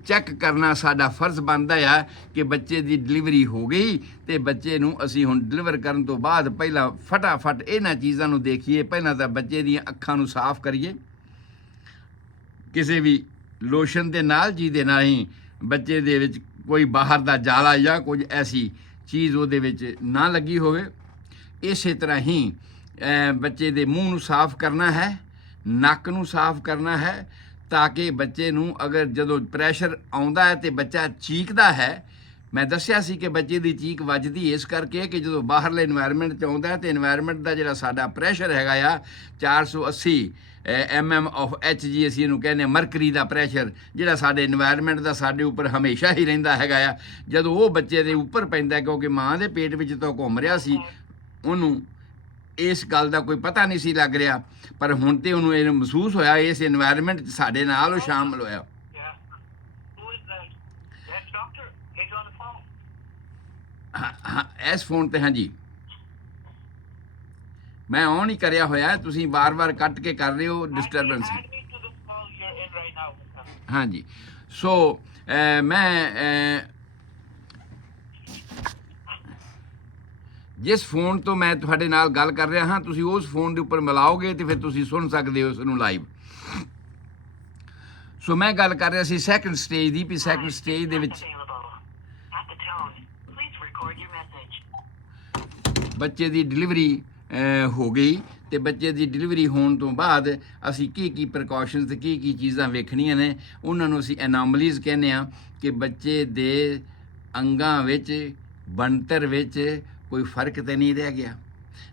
ਚੈੱਕ ਕਰਨਾ ਸਾਡਾ ਫਰਜ਼ ਬਣਦਾ ਆ ਕਿ ਬੱਚੇ ਦੀ ਡਿਲੀਵਰੀ ਹੋ ਗਈ ਤੇ ਬੱਚੇ ਨੂੰ ਅਸੀਂ ਹੁਣ ਡਿਲੀਵਰ ਕਰਨ ਤੋਂ ਬਾਅਦ ਪਹਿਲਾਂ ਫਟਾਫਟ ਇਹਨਾਂ ਚੀਜ਼ਾਂ ਨੂੰ ਦੇਖੀਏ। ਪਹਿਲਾਂ ਤਾਂ ਬੱਚੇ ਦੀਆਂ ਅੱਖਾਂ ਨੂੰ ਸਾਫ਼ ਕਰੀਏ ਕਿਸੇ ਵੀ ਲੋਸ਼ਨ ਦੇ ਨਾਲ, ਜਿਹਦੇ ਨਾਲ ਹੀ ਬੱਚੇ ਦੇ ਵਿੱਚ ਕੋਈ ਬਾਹਰ ਦਾ ਜਾਲਾ ਜਾਂ ਕੁਝ ਐਸੀ ਚੀਜ਼ ਉਹਦੇ ਵਿੱਚ ਨਾ ਲੱਗੀ ਹੋਵੇ। ਇਸੇ ਤਰ੍ਹਾਂ ਹੀ ਬੱਚੇ ਦੇ ਮੂੰਹ ਨੂੰ ਸਾਫ਼ ਕਰਨਾ ਹੈ, ਨੱਕ ਨੂੰ ਸਾਫ਼ ਕਰਨਾ ਹੈ, ਤਾਂ ਕਿ ਬੱਚੇ ਨੂੰ ਅਗਰ ਜਦੋਂ ਪ੍ਰੈਸ਼ਰ ਆਉਂਦਾ ਹੈ ਤੇ ਬੱਚਾ ਚੀਕਦਾ ਹੈ। ਮੈਂ ਦੱਸਿਆ ਸੀ ਕਿ ਬੱਚੇ ਦੀ ਚੀਕ ਵੱਜਦੀ ਇਸ ਕਰਕੇ ਕਿ ਜਦੋਂ ਬਾਹਰਲੇ ਇਨਵਾਇਰਮੈਂਟ 'ਚ ਆਉਂਦਾ ਤੇ ਇਨਵਾਇਰਮੈਂਟ ਦਾ ਜਿਹੜਾ ਸਾਡਾ ਪ੍ਰੈਸ਼ਰ ਹੈਗਾ ਆ 480 mm ਆਫ HG, ਅਸੀਂ ਇਹਨੂੰ ਕਹਿੰਦੇ ਹਾਂ ਮਰਕਰੀ ਦਾ ਪ੍ਰੈਸ਼ਰ, ਜਿਹੜਾ ਸਾਡੇ ਇਨਵਾਇਰਮੈਂਟ ਦਾ ਸਾਡੇ ਉੱਪਰ ਹਮੇਸ਼ਾ ਹੀ ਰਹਿੰਦਾ ਹੈਗਾ ਆ। ਜਦੋਂ ਉਹ ਬੱਚੇ ਦੇ ਉੱਪਰ ਪੈਂਦਾ, ਕਿਉਂਕਿ ਮਾਂ ਦੇ ਪੇਟ ਵਿੱਚ ਤਾਂ ਘੁੰਮ ਰਿਹਾ ਸੀ, ਉਹਨੂੰ ਇਸ ਗੱਲ ਦਾ ਕੋਈ ਪਤਾ ਨਹੀਂ ਸੀ ਲੱਗ ਰਿਹਾ, ਪਰ ਹੁਣ ਤੇ ਉਹਨੂੰ ਇਹ ਮਹਿਸੂਸ ਹੋਇਆ ਇਸ ਇਨਵਾਇਰਮੈਂਟ 'ਚ ਸਾਡੇ ਨਾਲ ਉਹ ਸ਼ਾਮਲ ਹੋਇਆ। ਹਾਂ, ਇਸ ਫੋਨ ਤੇ ਹਾਂਜੀ ਮੈਂ ਔਨ ਹੀ ਕਰਿਆ ਹੋਇਆ, ਤੁਸੀਂ ਵਾਰ-ਵਾਰ ਕੱਟ ਕੇ ਕਰ ਰਹੇ ਹੋ, ਡਿਸਟਰਬੈਂਸ। ਹਾਂਜੀ, ਸੋ ਮੈਂ ਜਿਸ ਫੋਨ ਤੋਂ ਮੈਂ ਤੁਹਾਡੇ ਨਾਲ ਗੱਲ ਕਰ ਰਿਹਾ ਹਾਂ, ਤੁਸੀਂ ਉਸ ਫੋਨ ਦੇ ਉੱਪਰ ਮਿਲਾਓਗੇ ਤੇ ਫਿਰ ਤੁਸੀਂ ਸੁਣ ਸਕਦੇ ਹੋ ਉਸ ਨੂੰ ਲਾਈਵ। ਸੋ ਮੈਂ ਗੱਲ ਕਰ ਰਿਹਾ ਸੀ ਸੈਕੰਡ ਸਟੇਜ ਦੀ, ਵੀ ਸੈਕੰਡ ਸਟੇਜ ਦੇ ਵਿੱਚ ਬੱਚੇ ਦੀ ਡਿਲੀਵਰੀ ਹੋ ਗਈ ਤੇ ਬੱਚੇ ਦੀ ਡਿਲੀਵਰੀ ਹੋਣ ਤੋਂ ਬਾਅਦ ਅਸੀਂ ਕੀ ਪ੍ਰੀਕਾਸ਼ਨਸ ਤੇ ਕੀ ਚੀਜ਼ਾਂ ਵੇਖਣੀਆਂ ਨੇ, ਉਹਨਾਂ ਨੂੰ ਅਸੀਂ ਐਨਾਮਲੀਜ਼ ਕਹਿੰਦੇ ਹਾਂ। ਕਿ ਬੱਚੇ ਦੇ ਅੰਗਾਂ ਵਿੱਚ, ਬਣਤਰ ਵਿੱਚ ਕੋਈ ਫਰਕ ਤਾਂ ਨਹੀਂ ਰਹਿ ਗਿਆ,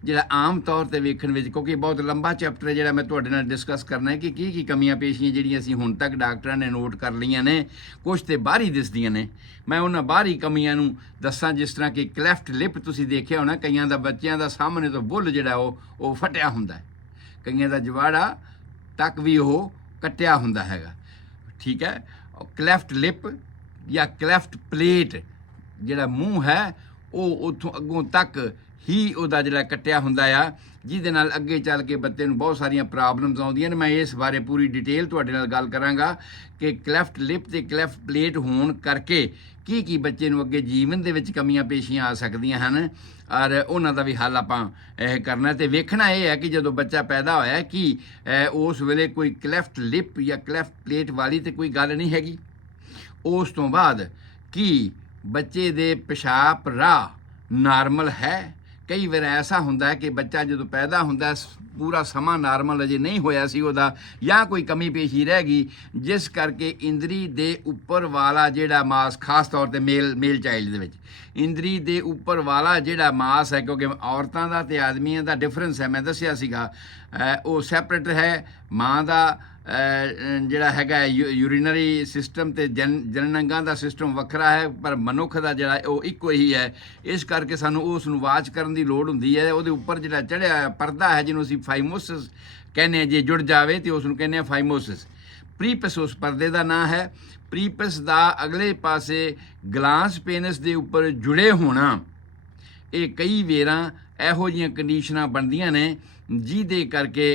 ਜਿਹੜਾ ਆਮ ਤੌਰ 'ਤੇ ਵੇਖਣ ਵਿੱਚ, ਕਿਉਂਕਿ ਬਹੁਤ ਲੰਬਾ ਚੈਪਟਰ ਹੈ ਜਿਹੜਾ ਮੈਂ ਤੁਹਾਡੇ ਨਾਲ ਡਿਸਕਸ ਕਰਨਾ ਹੈ ਕਿ ਕੀ ਕਮੀਆਂ ਪੇਸ਼ੀਆਂ ਜਿਹੜੀਆਂ ਅਸੀਂ ਹੁਣ ਤੱਕ ਡਾਕਟਰਾਂ ਨੇ ਨੋਟ ਕਰ ਲਈਆਂ ਨੇ। ਕੁਛ ਤੇ ਬਾਹਰੀ ਦਿਸਦੀਆਂ ਨੇ, ਮੈਂ ਉਹਨਾਂ ਬਾਹਰੀ ਕਮੀਆਂ ਨੂੰ ਦੱਸਾਂ। ਜਿਸ ਤਰ੍ਹਾਂ ਕਿ ਕਲੈਫਟ ਲਿਪ ਤੁਸੀਂ ਦੇਖਿਆ ਹੋਣਾ, ਕਈਆਂ ਦਾ ਬੱਚਿਆਂ ਦਾ ਸਾਹਮਣੇ ਤੋਂ ਬੁੱਲ ਜਿਹੜਾ ਉਹ ਫਟਿਆ ਹੁੰਦਾ, ਕਈਆਂ ਦਾ ਜਵਾੜਾ ਤੱਕ ਵੀ ਉਹ ਕੱਟਿਆ ਹੁੰਦਾ ਹੈਗਾ, ਠੀਕ ਹੈ। ਕਲੈਫਟ ਲਿਪ ਜਾਂ ਕਲੈਫਟ ਪਲੇਟ, ਜਿਹੜਾ ਮੂੰਹ ਹੈ ਉਹ ਉੱਥੋਂ ਅੱਗੋਂ ਤੱਕ ਹੀ ਉਹਦਾ ਜਿਹੜਾ ਕੱਟਿਆ ਹੁੰਦਾ ਆ, ਜਿਹਦੇ ਨਾਲ ਅੱਗੇ ਚੱਲ ਕੇ ਬੱਚੇ ਨੂੰ ਬਹੁਤ ਸਾਰੀਆਂ ਪ੍ਰੋਬਲਮਸ ਆਉਂਦੀਆਂ ਨੇ। ਮੈਂ ਇਸ ਬਾਰੇ ਪੂਰੀ ਡਿਟੇਲ ਤੁਹਾਡੇ ਨਾਲ ਗੱਲ ਕਰਾਂਗਾ ਕਿ ਕਲੈਫਟ ਲਿਪ ਤੇ ਕਲੈਫਟ ਪਲੇਟ ਹੋਣ ਕਰਕੇ ਕੀ ਬੱਚੇ ਨੂੰ ਅੱਗੇ ਜੀਵਨ ਦੇ ਵਿੱਚ ਕਮੀਆਂ ਪੇਸ਼ੀਆਂ ਆ ਸਕਦੀਆਂ ਹਨ, ਔਰ ਉਹਨਾਂ ਦਾ ਵੀ ਹੱਲ ਆਪਾਂ ਇਹ ਕਰਨਾ ਤੇ ਵੇਖਣਾ ਇਹ ਹੈ ਕਿ ਜਦੋਂ ਬੱਚਾ ਪੈਦਾ ਹੋਇਆ ਕਿ ਉਸ ਵੇਲੇ ਕੋਈ ਕਲੈਫਟ ਲਿਪ ਜਾਂ ਕਲੈਫਟ ਪਲੇਟ ਵਾਲੀ ਤੇ ਕੋਈ ਗੱਲ ਨਹੀਂ ਹੈਗੀ। ਉਸ ਤੋਂ ਬਾਅਦ ਕੀ ਬੱਚੇ ਦੇ ਪਿਸ਼ਾਬ ਰਾਹ ਨਾਰਮਲ ਹੈ। ਕਈ ਵਾਰ ਐਸਾ ਹੁੰਦਾ ਹੈ ਕਿ ਬੱਚਾ ਜਦੋਂ ਪੈਦਾ ਹੁੰਦਾ ਪੂਰਾ ਸਮਾਂ ਨਾਰਮਲ ਅਜੇ ਨਹੀਂ ਹੋਇਆ ਸੀ ਉਹਦਾ, ਜਾਂ ਕੋਈ ਕਮੀ ਪੇਸ਼ੀ ਰਹਿ ਗਈ, ਜਿਸ ਕਰਕੇ ਇੰਦਰੀ ਦੇ ਉੱਪਰ ਵਾਲਾ ਜਿਹੜਾ ਮਾਸ, ਖਾਸ ਤੌਰ 'ਤੇ ਮੇਲ ਚਾਈਲਡ ਦੇ ਵਿੱਚ ਇੰਦਰੀ ਦੇ ਉੱਪਰ ਵਾਲਾ ਜਿਹੜਾ ਮਾਸ ਹੈ, ਕਿਉਂਕਿ ਔਰਤਾਂ ਦਾ ਅਤੇ ਆਦਮੀਆਂ ਦਾ ਡਿਫਰੈਂਸ ਹੈ, ਮੈਂ ਦੱਸਿਆ ਸੀਗਾ, ਉਹ ਸੈਪਰੇਟ ਹੈ। ਮਾਂ ਦਾ ਜਿਹੜਾ ਹੈਗਾ ਯੂਰੀਨਰੀ ਸਿਸਟਮ ਅਤੇ ਜਨਨ ਅੰਗਾਂ ਦਾ ਸਿਸਟਮ ਵੱਖਰਾ ਹੈ, ਪਰ ਮਨੁੱਖ ਦਾ ਜਿਹੜਾ ਉਹ ਇੱਕੋ ਹੀ ਹੈ। ਇਸ ਕਰਕੇ ਸਾਨੂੰ ਉਸ ਨੂੰ ਵਾਚ ਕਰਨ ਦੀ ਲੋੜ ਹੁੰਦੀ ਹੈ। ਉਹਦੇ ਉੱਪਰ ਜਿਹੜਾ ਚੜ੍ਹਿਆ ਪਰਦਾ ਹੈ, ਜਿਹਨੂੰ ਅਸੀਂ ਫਾਈਮੋਸਿਸ ਕਹਿੰਦੇ ਹਾਂ, ਜੇ ਜੁੜ ਜਾਵੇ ਤੇ ਉਸ ਨੂੰ ਕਹਿੰਦੇ ਹਾਂ ਫਾਈਮੋਸਿਸ। ਪ੍ਰੀਪਸ ਉਸ ਪਰਦੇ ਦਾ ਨਾਂ ਹੈ। ਪ੍ਰੀਪਸ ਦਾ ਅਗਲੇ ਪਾਸੇ ਗਲਾਸ ਪੇਨਸ ਦੇ ਉੱਪਰ ਜੁੜੇ ਹੋਣਾ, ਇਹ ਕਈ ਵੇਰਾਂ ਇਹੋ ਜਿਹੀਆਂ ਕੰਡੀਸ਼ਨਾਂ ਬਣਦੀਆਂ ਨੇ ਜਿਹਦੇ ਕਰਕੇ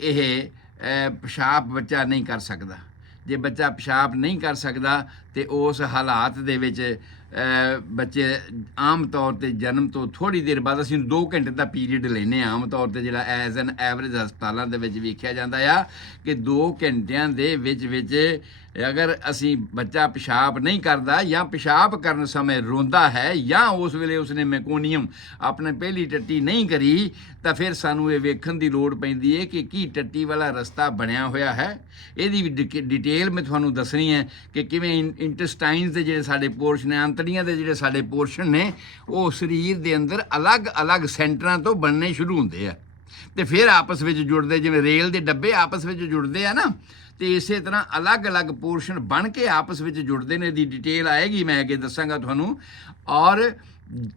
ਇਹ ਪਿਸ਼ਾਬ ਬੱਚਾ ਨਹੀਂ ਕਰ ਸਕਦਾ। ਜੇ ਬੱਚਾ ਪਿਸ਼ਾਬ ਨਹੀਂ ਕਰ ਸਕਦਾ ਤੇ ਉਸ ਹਾਲਾਤ ਦੇ ਵਿੱਚ ਬੱਚੇ ਆਮ ਤੌਰ ਤੇ ਜਨਮ ਤੋਂ ਥੋੜ੍ਹੀ ਦੇਰ ਬਾਅਦ ਅਸੀਂ 2 ਘੰਟੇ ਦਾ ਪੀਰੀਅਡ ਲੈਂਦੇ ਹਾਂ ਆਮ ਤੌਰ ਤੇ, ਜਿਹੜਾ ਐਜ਼ ਐਨ ਐਵਰੇਜ ਹਸਪਤਾਲਾਂ ਦੇ ਵਿੱਚ ਵੇਖਿਆ ਜਾਂਦਾ ਆ ਕਿ 2 ਘੰਟਿਆਂ ਦੇ ਵਿੱਚ ਅਗਰ ਅਸੀਂ ਬੱਚਾ ਪਿਸ਼ਾਬ ਨਹੀਂ ਕਰਦਾ ਜਾਂ ਪਿਸ਼ਾਬ ਕਰਨ ਸਮੇਂ ਰੋਂਦਾ ਹੈ ਜਾਂ ਉਸ ਵੇਲੇ ਉਸਨੇ ਮੈਕੋਨੀਅਮ ਆਪਣੇ ਪਹਿਲੀ ਟੱਟੀ ਨਹੀਂ ਕਰੀ ਤਾਂ ਫਿਰ ਸਾਨੂੰ ਇਹ ਵੇਖਣ ਦੀ ਲੋੜ ਪੈਂਦੀ ਹੈ ਕਿ ਕੀ ਟੱਟੀ ਵਾਲਾ ਰਸਤਾ ਬਣਿਆ ਹੋਇਆ ਹੈ। ਇਹਦੀ ਵੀ ਡਿਟੇਲ ਮੈਂ ਤੁਹਾਨੂੰ ਦੱਸਣੀ ਹੈ ਕਿ ਕਿਵੇਂ ਇੰਟੈਸਟਾਈਨਸ ਦੇ ਜਿਹੜੇ ਸਾਡੇ ਪੋਰਸ਼ਨ ਹੈ, ਅੰਤੜੀਆਂ ਦੇ ਜਿਹੜੇ ਸਾਡੇ ਪੋਰਸ਼ਨ ਨੇ, ਉਹ ਸਰੀਰ ਦੇ ਅੰਦਰ ਅਲੱਗ-ਅਲੱਗ ਸੈਂਟਰਾਂ ਤੋਂ ਬਣਨੇ ਸ਼ੁਰੂ ਹੁੰਦੇ ਆ ਤੇ ਫਿਰ ਆਪਸ ਵਿੱਚ ਜੁੜਦੇ, ਜਿਵੇਂ ਰੇਲ ਦੇ ਡੱਬੇ ਆਪਸ ਵਿੱਚ ਜੁੜਦੇ ਆ ਨਾ, ਤੇ ਇਸੇ ਤਰ੍ਹਾਂ ਅਲੱਗ-ਅਲੱਗ ਪੋਰਸ਼ਨ ਬਣ ਕੇ ਆਪਸ ਵਿੱਚ ਜੁੜਦੇ ਨੇ। ਦੀ ਡਿਟੇਲ ਆਏਗੀ, ਮੈਂ ਅੱਗੇ ਦੱਸਾਂਗਾ ਤੁਹਾਨੂੰ। ਔਰ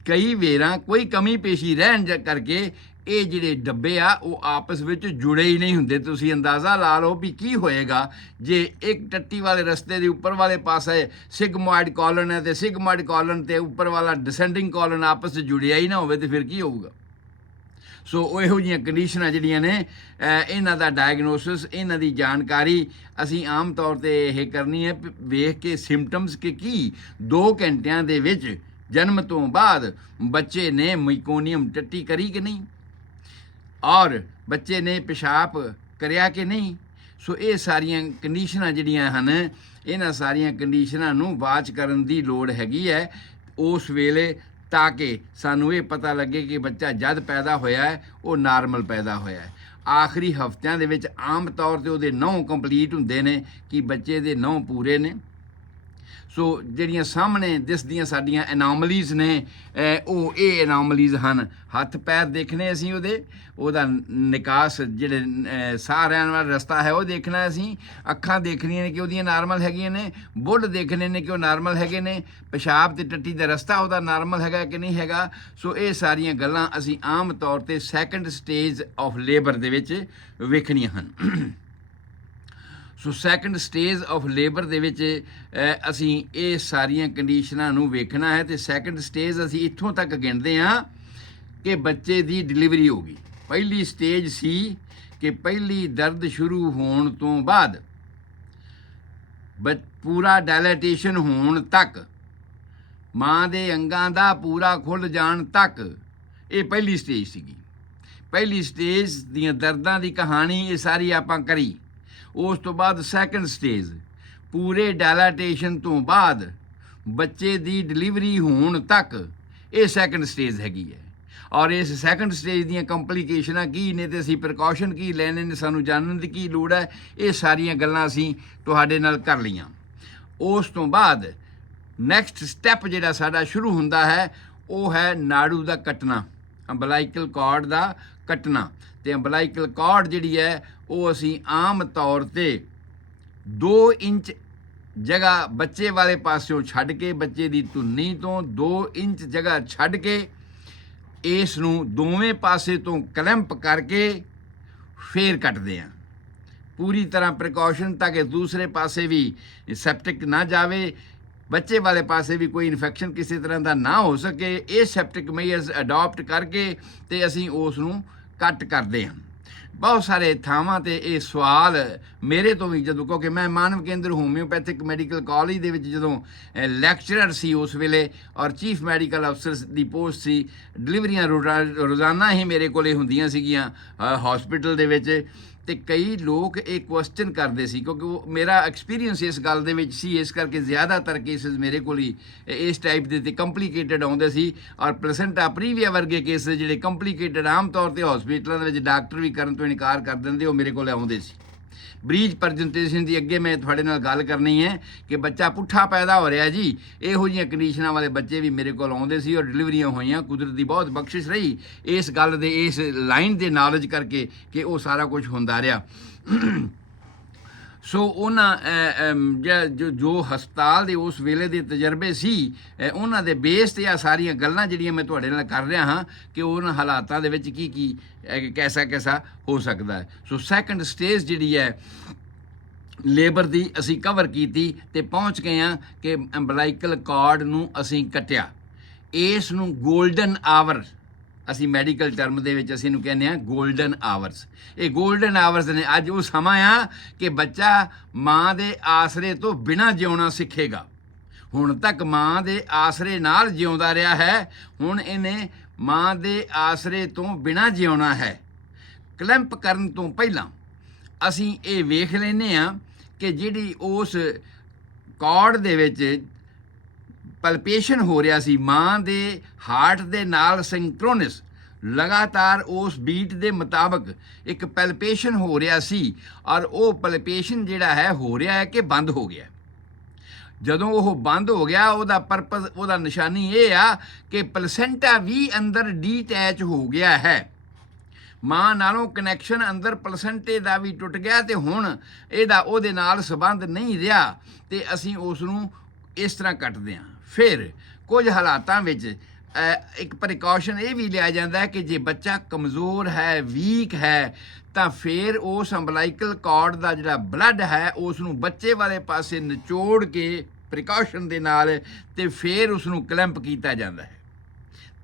ਕਈ ਵੇਰਾਂ ਕੋਈ ਕਮੀ ਪੇਸ਼ੀ ਰਹਿਣ ਕਰਕੇ ਇਹ ਜਿਹੜੇ ਡੱਬੇ ਆ ਉਹ ਆਪਸ ਵਿੱਚ ਜੁੜੇ ਹੀ ਨਹੀਂ ਹੁੰਦੇ। ਤੁਸੀਂ ਅੰਦਾਜ਼ਾ ਲਾ ਲਓ ਵੀ ਕੀ ਹੋਏਗਾ ਜੇ ਇੱਕ ਟੱਟੀ ਵਾਲੇ ਰਸਤੇ ਦੇ ਉੱਪਰ ਵਾਲੇ ਪਾਸੇ ਸਿਗਮੋਇਡ ਕਾਲਨ ਹੈ ਤੇ ਸਿਗਮੋਇਡ ਕਾਲਨ ਤੇ ਉੱਪਰ ਵਾਲਾ ਡਿਸੈਂਡਿੰਗ ਕਾਲਨ ਆਪਸ ਵਿੱਚ ਜੁੜਿਆ ਹੀ ਨਾ ਹੋਵੇ ਤੇ ਫਿਰ ਕੀ ਹੋਊਗਾ। ਸੋ ਉਹ ਇਹੋ ਜਿਹੀਆਂ ਕੰਡੀਸ਼ਨਾਂ ਜਿਹੜੀਆਂ ਨੇ, ਇਹਨਾਂ ਦਾ ਡਾਇਗਨੋਸਿਸ, ਇਹਨਾਂ ਦੀ ਜਾਣਕਾਰੀ ਅਸੀਂ ਆਮ ਤੌਰ 'ਤੇ ਇਹ ਕਰਨੀ ਹੈ ਵੇਖ ਕੇ ਸਿੰਪਟਮਸ ਕਿ ਕੀ 2 ਘੰਟਿਆਂ ਦੇ ਵਿੱਚ ਜਨਮ ਤੋਂ ਬਾਅਦ ਬੱਚੇ ਨੇ ਮੈਕੋਨੀਅਮ ਟੱਟੀ ਕਰੀ ਕਿ ਨਹੀਂ, ਔਰ ਬੱਚੇ ਨੇ ਪਿਸ਼ਾਬ ਕਰਿਆ ਕਿ ਨਹੀਂ। ਸੋ ਇਹ ਸਾਰੀਆਂ ਕੰਡੀਸ਼ਨਾਂ ਜਿਹੜੀਆਂ ਹਨ, ਇਹਨਾਂ ਸਾਰੀਆਂ ਕੰਡੀਸ਼ਨਾਂ ਨੂੰ ਵਾਚ ਕਰਨ ਦੀ ਲੋੜ ਹੈਗੀ ਹੈ ਉਸ ਵੇਲੇ, ਤਾਂ ਕਿ ਸਾਨੂੰ ਇਹ ਪਤਾ ਲੱਗੇ ਕਿ ਬੱਚਾ ਜਦ ਪੈਦਾ ਹੋਇਆ ਹੈ ਉਹ ਨਾਰਮਲ ਪੈਦਾ ਹੋਇਆ ਹੈ। ਆਖਰੀ ਹਫ਼ਤਿਆਂ ਦੇ ਵਿੱਚ ਆਮ ਤੌਰ 'ਤੇ ਉਹਦੇ 9 ਕੰਪਲੀਟ ਹੁੰਦੇ ਨੇ ਕਿ ਬੱਚੇ ਦੇ 9 ਪੂਰੇ ਨੇ। ਸੋ ਜਿਹੜੀਆਂ ਸਾਹਮਣੇ ਦਿਸਦੀਆਂ ਸਾਡੀਆਂ ਐਨੋਮਲੀਜ਼ ਨੇ, ਉਹ ਇਹ ਐਨੋਮਲੀਜ਼ ਹਨ। ਹੱਥ ਪੈਰ ਦੇਖਣੇ ਅਸੀਂ ਉਹਦਾ ਨਿਕਾਸ, ਜਿਹੜੇ ਸਾਹ ਰਹਿਣ ਵਾਲਾ ਰਸਤਾ ਹੈ ਉਹ ਦੇਖਣਾ ਅਸੀਂ। ਅੱਖਾਂ ਦੇਖਣੀਆਂ ਨੇ ਕਿ ਉਹਦੀਆਂ ਨਾਰਮਲ ਹੈਗੀਆਂ ਨੇ, ਬੁੱਲ ਦੇਖਣੇ ਨੇ ਕਿ ਉਹ ਨਾਰਮਲ ਹੈਗੇ ਨੇ, ਪਿਸ਼ਾਬ ਤੇ ਟੱਟੀ ਦਾ ਰਸਤਾ ਉਹਦਾ ਨਾਰਮਲ ਹੈਗਾ ਕਿ ਨਹੀਂ ਹੈਗਾ। ਸੋ ਇਹ ਸਾਰੀਆਂ ਗੱਲਾਂ ਅਸੀਂ ਆਮ ਤੌਰ 'ਤੇ ਸੈਕੰਡ ਸਟੇਜ ਆਫ ਲੇਬਰ ਦੇ ਵਿੱਚ ਵੇਖਣੀਆਂ ਹਨ। ਸੋ ਸੈਕੰਡ ਸਟੇਜ ਆਫ ਲੇਬਰ ਦੇ ਵਿੱਚ ਅਸੀਂ ਇਹ ਸਾਰੀਆਂ ਕੰਡੀਸ਼ਨਾਂ ਨੂੰ ਵੇਖਣਾ ਹੈ। ਤੇ ਸੈਕੰਡ ਸਟੇਜ ਅਸੀਂ ਇੱਥੋਂ ਤੱਕ ਗਿਣਦੇ ਹਾਂ ਕਿ ਬੱਚੇ ਦੀ ਡਿਲੀਵਰੀ ਹੋ ਗਈ। ਪਹਿਲੀ ਸਟੇਜ ਸੀ ਕਿ ਪਹਿਲੀ ਦਰਦ ਸ਼ੁਰੂ ਹੋਣ ਤੋਂ ਬਾਅਦ ਪੂਰਾ ਡਾਇਲੇਟੇਸ਼ਨ ਹੋਣ ਤੱਕ, ਮਾਂ ਦੇ ਅੰਗਾਂ ਦਾ ਪੂਰਾ ਖੁੱਲ੍ਹ ਜਾਣ ਤੱਕ, ਇਹ ਪਹਿਲੀ ਸਟੇਜ ਸੀਗੀ। ਪਹਿਲੀ ਸਟੇਜ ਦੀਆਂ ਦਰਦਾਂ ਦੀ ਕਹਾਣੀ ਇਹ ਸਾਰੀ ਆਪਾਂ ਕਰੀ। ਉਸ ਤੋਂ ਬਾਅਦ ਸੈਕੰਡ ਸਟੇਜ, ਪੂਰੇ ਡਾਇਲਾਟੇਸ਼ਨ ਤੋਂ ਬਾਅਦ ਬੱਚੇ ਦੀ ਡਿਲੀਵਰੀ ਹੋਣ ਤੱਕ, ਇਹ ਸੈਕੰਡ ਸਟੇਜ ਹੈਗੀ ਹੈ। ਔਰ ਇਸ ਸੈਕੰਡ ਸਟੇਜ ਦੀਆਂ ਕੰਪਲੀਕੇਸ਼ਨਾਂ ਕੀ ਨੇ ਤੇ ਅਸੀਂ ਪ੍ਰੀਕਾਸ਼ਨ ਕੀ ਲੈਣੇ ਨੇ, ਸਾਨੂੰ ਜਾਣਨ ਦੀ ਕੀ ਲੋੜ ਹੈ, ਇਹ ਸਾਰੀਆਂ ਗੱਲਾਂ ਅਸੀਂ ਤੁਹਾਡੇ ਨਾਲ ਕਰ ਲਈਆਂ। ਉਸ ਤੋਂ ਬਾਅਦ ਨੈਕਸਟ ਸਟੈਪ ਜਿਹੜਾ ਸਾਡਾ ਸ਼ੁਰੂ ਹੁੰਦਾ ਹੈ ਉਹ ਹੈ ਨਾੜੂ ਦਾ ਕੱਟਣਾ, ਅੰਬਲਾਈਕਲ ਕਾਰਡ ਦਾ ਕੱਟਣਾ। ਤੇ ਅੰਬਲਾਈਕਲ ਕਾਰਡ ਜਿਹੜੀ ਹੈ ਉਹ ਅਸੀਂ ਆਮ ਤੌਰ 'ਤੇ 2 ਇੰਚ ਜਗ੍ਹਾ ਬੱਚੇ ਵਾਲੇ ਪਾਸਿਓਂ ਛੱਡ ਕੇ, ਬੱਚੇ ਦੀ ਧੁੰਨੀ ਤੋਂ 2 ਇੰਚ ਜਗ੍ਹਾ ਛੱਡ ਕੇ, ਇਸ ਨੂੰ ਦੋਵੇਂ ਪਾਸੇ ਤੋਂ ਕਲੈਂਪ ਕਰਕੇ ਫੇਰ ਕੱਟਦੇ ਹਾਂ ਪੂਰੀ ਤਰ੍ਹਾਂ ਪ੍ਰੀਕਾਸ਼ਨ, ਤਾਂ ਕਿ ਦੂਸਰੇ ਪਾਸੇ ਵੀ ਸੈਪਟਿਕ ਨਾ ਜਾਵੇ, ਬੱਚੇ ਵਾਲੇ ਪਾਸੇ ਵੀ ਕੋਈ ਇਨਫੈਕਸ਼ਨ ਕਿਸੇ ਤਰ੍ਹਾਂ ਦਾ ਨਾ ਹੋ ਸਕੇ। ਇਹ ਸੈਪਟਿਕ ਮੇਜਰਸ ਅਡਾਪਟ ਕਰਕੇ ਤੇ ਅਸੀਂ ਉਸ ਨੂੰ ਕੱਟ ਕਰਦੇ ਹਾਂ। ਬਹੁਤ ਸਾਰੇ ਥਾਵਾਂ 'ਤੇ ਇਹ ਸਵਾਲ ਮੇਰੇ ਤੋਂ ਵੀ, ਜਦੋਂ ਕਿਉਂਕਿ ਮੈਂ ਮਾਨਵ ਕੇਂਦਰ ਹੋਮਿਓਪੈਥਿਕ ਮੈਡੀਕਲ ਕਾਲਜ ਦੇ ਵਿੱਚ ਜਦੋਂ ਲੈਕਚਰਰ ਸੀ ਉਸ ਵੇਲੇ, ਔਰ ਚੀਫ ਮੈਡੀਕਲ ਅਫਸਰ ਦੀ ਪੋਸਟ ਸੀ, ਡਿਲੀਵਰੀਆਂ ਰੋਜ਼ਾਨਾ ਹੀ ਮੇਰੇ ਕੋਲੇ ਹੁੰਦੀਆਂ ਸੀਗੀਆਂ ਹੌਸਪੀਟਲ ਦੇ ਵਿੱਚ। ਤੇ ਕਈ ਲੋਕ ਇਹ ਕੁਐਸਚਨ ਕਰਦੇ ਸੀ, ਕਿਉਂਕਿ ਉਹ ਮੇਰਾ ਐਕਸਪੀਰੀਅੰਸ ਇਸ ਗੱਲ ਦੇ ਵਿੱਚ ਸੀ, ਇਸ ਕਰਕੇ ਜ਼ਿਆਦਾਤਰ ਕੇਸਿਸ ਮੇਰੇ ਕੋਲ ਹੀ ਇਸ ਟਾਈਪ ਦੇ ਤੇ ਕੰਪਲੀਕੇਟਡ ਆਉਂਦੇ ਸੀ। ਔਰ ਪਲੇਸੈਂਟਾ ਪ੍ਰੀਵੀਆ ਵਰਗੇ ਕੇਸ ਜਿਹੜੇ ਕੰਪਲੀਕੇਟਡ ਆਮ ਤੌਰ 'ਤੇ ਹੌਸਪੀਟਲਾਂ ਦੇ ਵਿੱਚ ਡਾਕਟਰ ਵੀ ਕਰਨ ਤੋਂ ਇਨਕਾਰ ਕਰ ਦਿੰਦੇ, ਉਹ ਮੇਰੇ ਕੋਲ ਆਉਂਦੇ ਸੀ। ਬਰੀਜ ਪ੍ਰੈਜੈਂਟੇਸ਼ਨ ਦੀ ਅੱਗੇ ਮੈਂ ਤੁਹਾਡੇ ਨਾਲ ਗੱਲ ਕਰਨੀ ਹੈ ਕਿ ਬੱਚਾ ਪੁੱਠਾ ਪੈਦਾ ਹੋ ਰਿਹਾ ਜੀ, ਇਹੋ ਜਿਹੀਆਂ ਕੰਡੀਸ਼ਨਾਂ ਵਾਲੇ ਬੱਚੇ ਵੀ ਮੇਰੇ ਕੋਲ ਆਉਂਦੇ ਸੀ ਔਰ ਡਿਲੀਵਰੀਆਂ ਹੋਈਆਂ। ਕੁਦਰਤ ਦੀ ਬਹੁਤ ਬਖਸ਼ਿਸ਼ ਰਹੀ ਇਸ ਗੱਲ ਦੇ, ਇਸ ਲਾਈਨ ਦੇ ਨੌਲੇਜ ਕਰਕੇ ਕਿ ਉਹ ਸਾਰਾ ਕੁਝ ਹੁੰਦਾ ਰਿਹਾ। ਸੋ ਉਹਨਾਂ ਜੋ ਹਸਪਤਾਲ ਦੇ ਉਸ ਵੇਲੇ ਦੇ ਤਜਰਬੇ ਸੀ, ਉਹਨਾਂ ਦੇ ਬੇਸ 'ਤੇ ਆ ਸਾਰੀਆਂ ਗੱਲਾਂ ਜਿਹੜੀਆਂ ਮੈਂ ਤੁਹਾਡੇ ਨਾਲ ਕਰ ਰਿਹਾ ਹਾਂ ਕਿ ਉਹਨਾਂ ਹਾਲਾਤਾਂ ਦੇ ਵਿੱਚ ਕੀ ਕੈਸਾ ਹੋ ਸਕਦਾ ਹੈ। ਸੋ ਸੈਕੰਡ ਸਟੇਜ ਜਿਹੜੀ ਹੈ ਲੇਬਰ ਦੀ ਅਸੀਂ ਕਵਰ ਕੀਤੀ ਤੇ ਪਹੁੰਚ ਗਏ ਹਾਂ ਕਿ ਅੰਬਲਾਈਕਲ ਕਾਰਡ ਨੂੰ ਅਸੀਂ ਕੱਟਿਆ। ਇਸ ਨੂੰ ਗੋਲਡਨ ਆਵਰ ਅਸੀਂ ਮੈਡੀਕਲ ਟਰਮ ਦੇ ਵਿੱਚ ਅਸੀਂ ਇਹਨੂੰ ਕਹਿੰਦੇ ਆ 골ਡਨ ਆਵਰਸ। ਇਹ 골ਡਨ ਆਵਰਸ ਨੇ। ਅੱਜ ਉਹ ਸਮਾਂ ਆ ਕਿ ਬੱਚਾ ਮਾਂ ਦੇ ਆਸਰੇ ਤੋਂ ਬਿਨਾਂ ਜਿਉਣਾ ਸਿੱਖੇਗਾ। ਹੁਣ ਤੱਕ ਮਾਂ ਦੇ ਆਸਰੇ ਨਾਲ ਜਿਉਂਦਾ ਰਿਹਾ ਹੈ, ਹੁਣ ਇਹਨੇ ਮਾਂ ਦੇ ਆਸਰੇ ਤੋਂ ਬਿਨਾਂ ਜਿਉਣਾ ਹੈ। ਕਲੈਂਪ ਕਰਨ ਤੋਂ ਪਹਿਲਾਂ ਅਸੀਂ ਇਹ ਵੇਖ ਲੈਂਦੇ ਹਾਂ ਕਿ ਜਿਹੜੀ ਉਸ ਕੌਰਡ ਦੇ ਵਿੱਚ ਪਲਪੇਸ਼ਨ ਹੋ ਰਿਹਾ ਸੀ, ਮਾਂ ਦੇ ਹਾਰਟ ਦੇ ਨਾਲ ਸਿੰਕਰੋਨਸ ਲਗਾਤਾਰ ਉਸ ਬੀਟ ਦੇ ਮੁਤਾਬਕ ਇੱਕ ਪਲਪੇਸ਼ਨ ਹੋ ਰਿਹਾ ਸੀ, ਔਰ ਉਹ ਪਲਪੇਸ਼ਨ ਜਿਹੜਾ ਹੈ ਹੋ ਰਿਹਾ ਹੈ ਕਿ ਬੰਦ ਹੋ ਗਿਆ। ਜਦੋਂ ਉਹ ਬੰਦ ਹੋ ਗਿਆ, ਉਹਦਾ ਪਰਪਸ, ਉਹਦਾ ਨਿਸ਼ਾਨੀ ਇਹ ਆ ਕਿ ਪਲਸੈਂਟਾ ਵੀ ਅੰਦਰ ਡੀਟੈਚ ਹੋ ਗਿਆ ਹੈ। ਮਾਂ ਨਾਲੋਂ ਕਨੈਕਸ਼ਨ ਅੰਦਰ ਪਲਸੈਂਟੇ ਦਾ ਵੀ ਟੁੱਟ ਗਿਆ ਤੇ ਹੁਣ ਇਹਦਾ ਉਹਦੇ ਨਾਲ ਸੰਬੰਧ ਨਹੀਂ ਰਿਹਾ ਤੇ ਅਸੀਂ ਉਸ ਨੂੰ ਇਸ ਤਰ੍ਹਾਂ ਕੱਟਦੇ ਹਾਂ। ਫਿਰ ਕੁਝ ਹਾਲਾਤਾਂ ਵਿੱਚ ਇੱਕ ਪ੍ਰੀਕਾਸ਼ਨ ਇਹ ਵੀ ਲਿਆ ਜਾਂਦਾ ਹੈ ਕਿ ਜੇ ਬੱਚਾ ਕਮਜ਼ੋਰ ਹੈ, ਵੀਕ ਹੈ, ਤਾਂ ਫਿਰ ਉਸ ਅੰਬਲਾਈਕਲ ਕਾਰਡ ਦਾ ਜਿਹੜਾ ਬਲੱਡ ਹੈ ਉਸ ਨੂੰ ਬੱਚੇ ਵਾਲੇ ਪਾਸੇ ਨਿਚੋੜ ਕੇ ਪ੍ਰੀਕਾਸ਼ਨ ਦੇ ਨਾਲ ਤੇ ਫਿਰ ਉਸ ਨੂੰ ਕਲੈਂਪ ਕੀਤਾ ਜਾਂਦਾ ਹੈ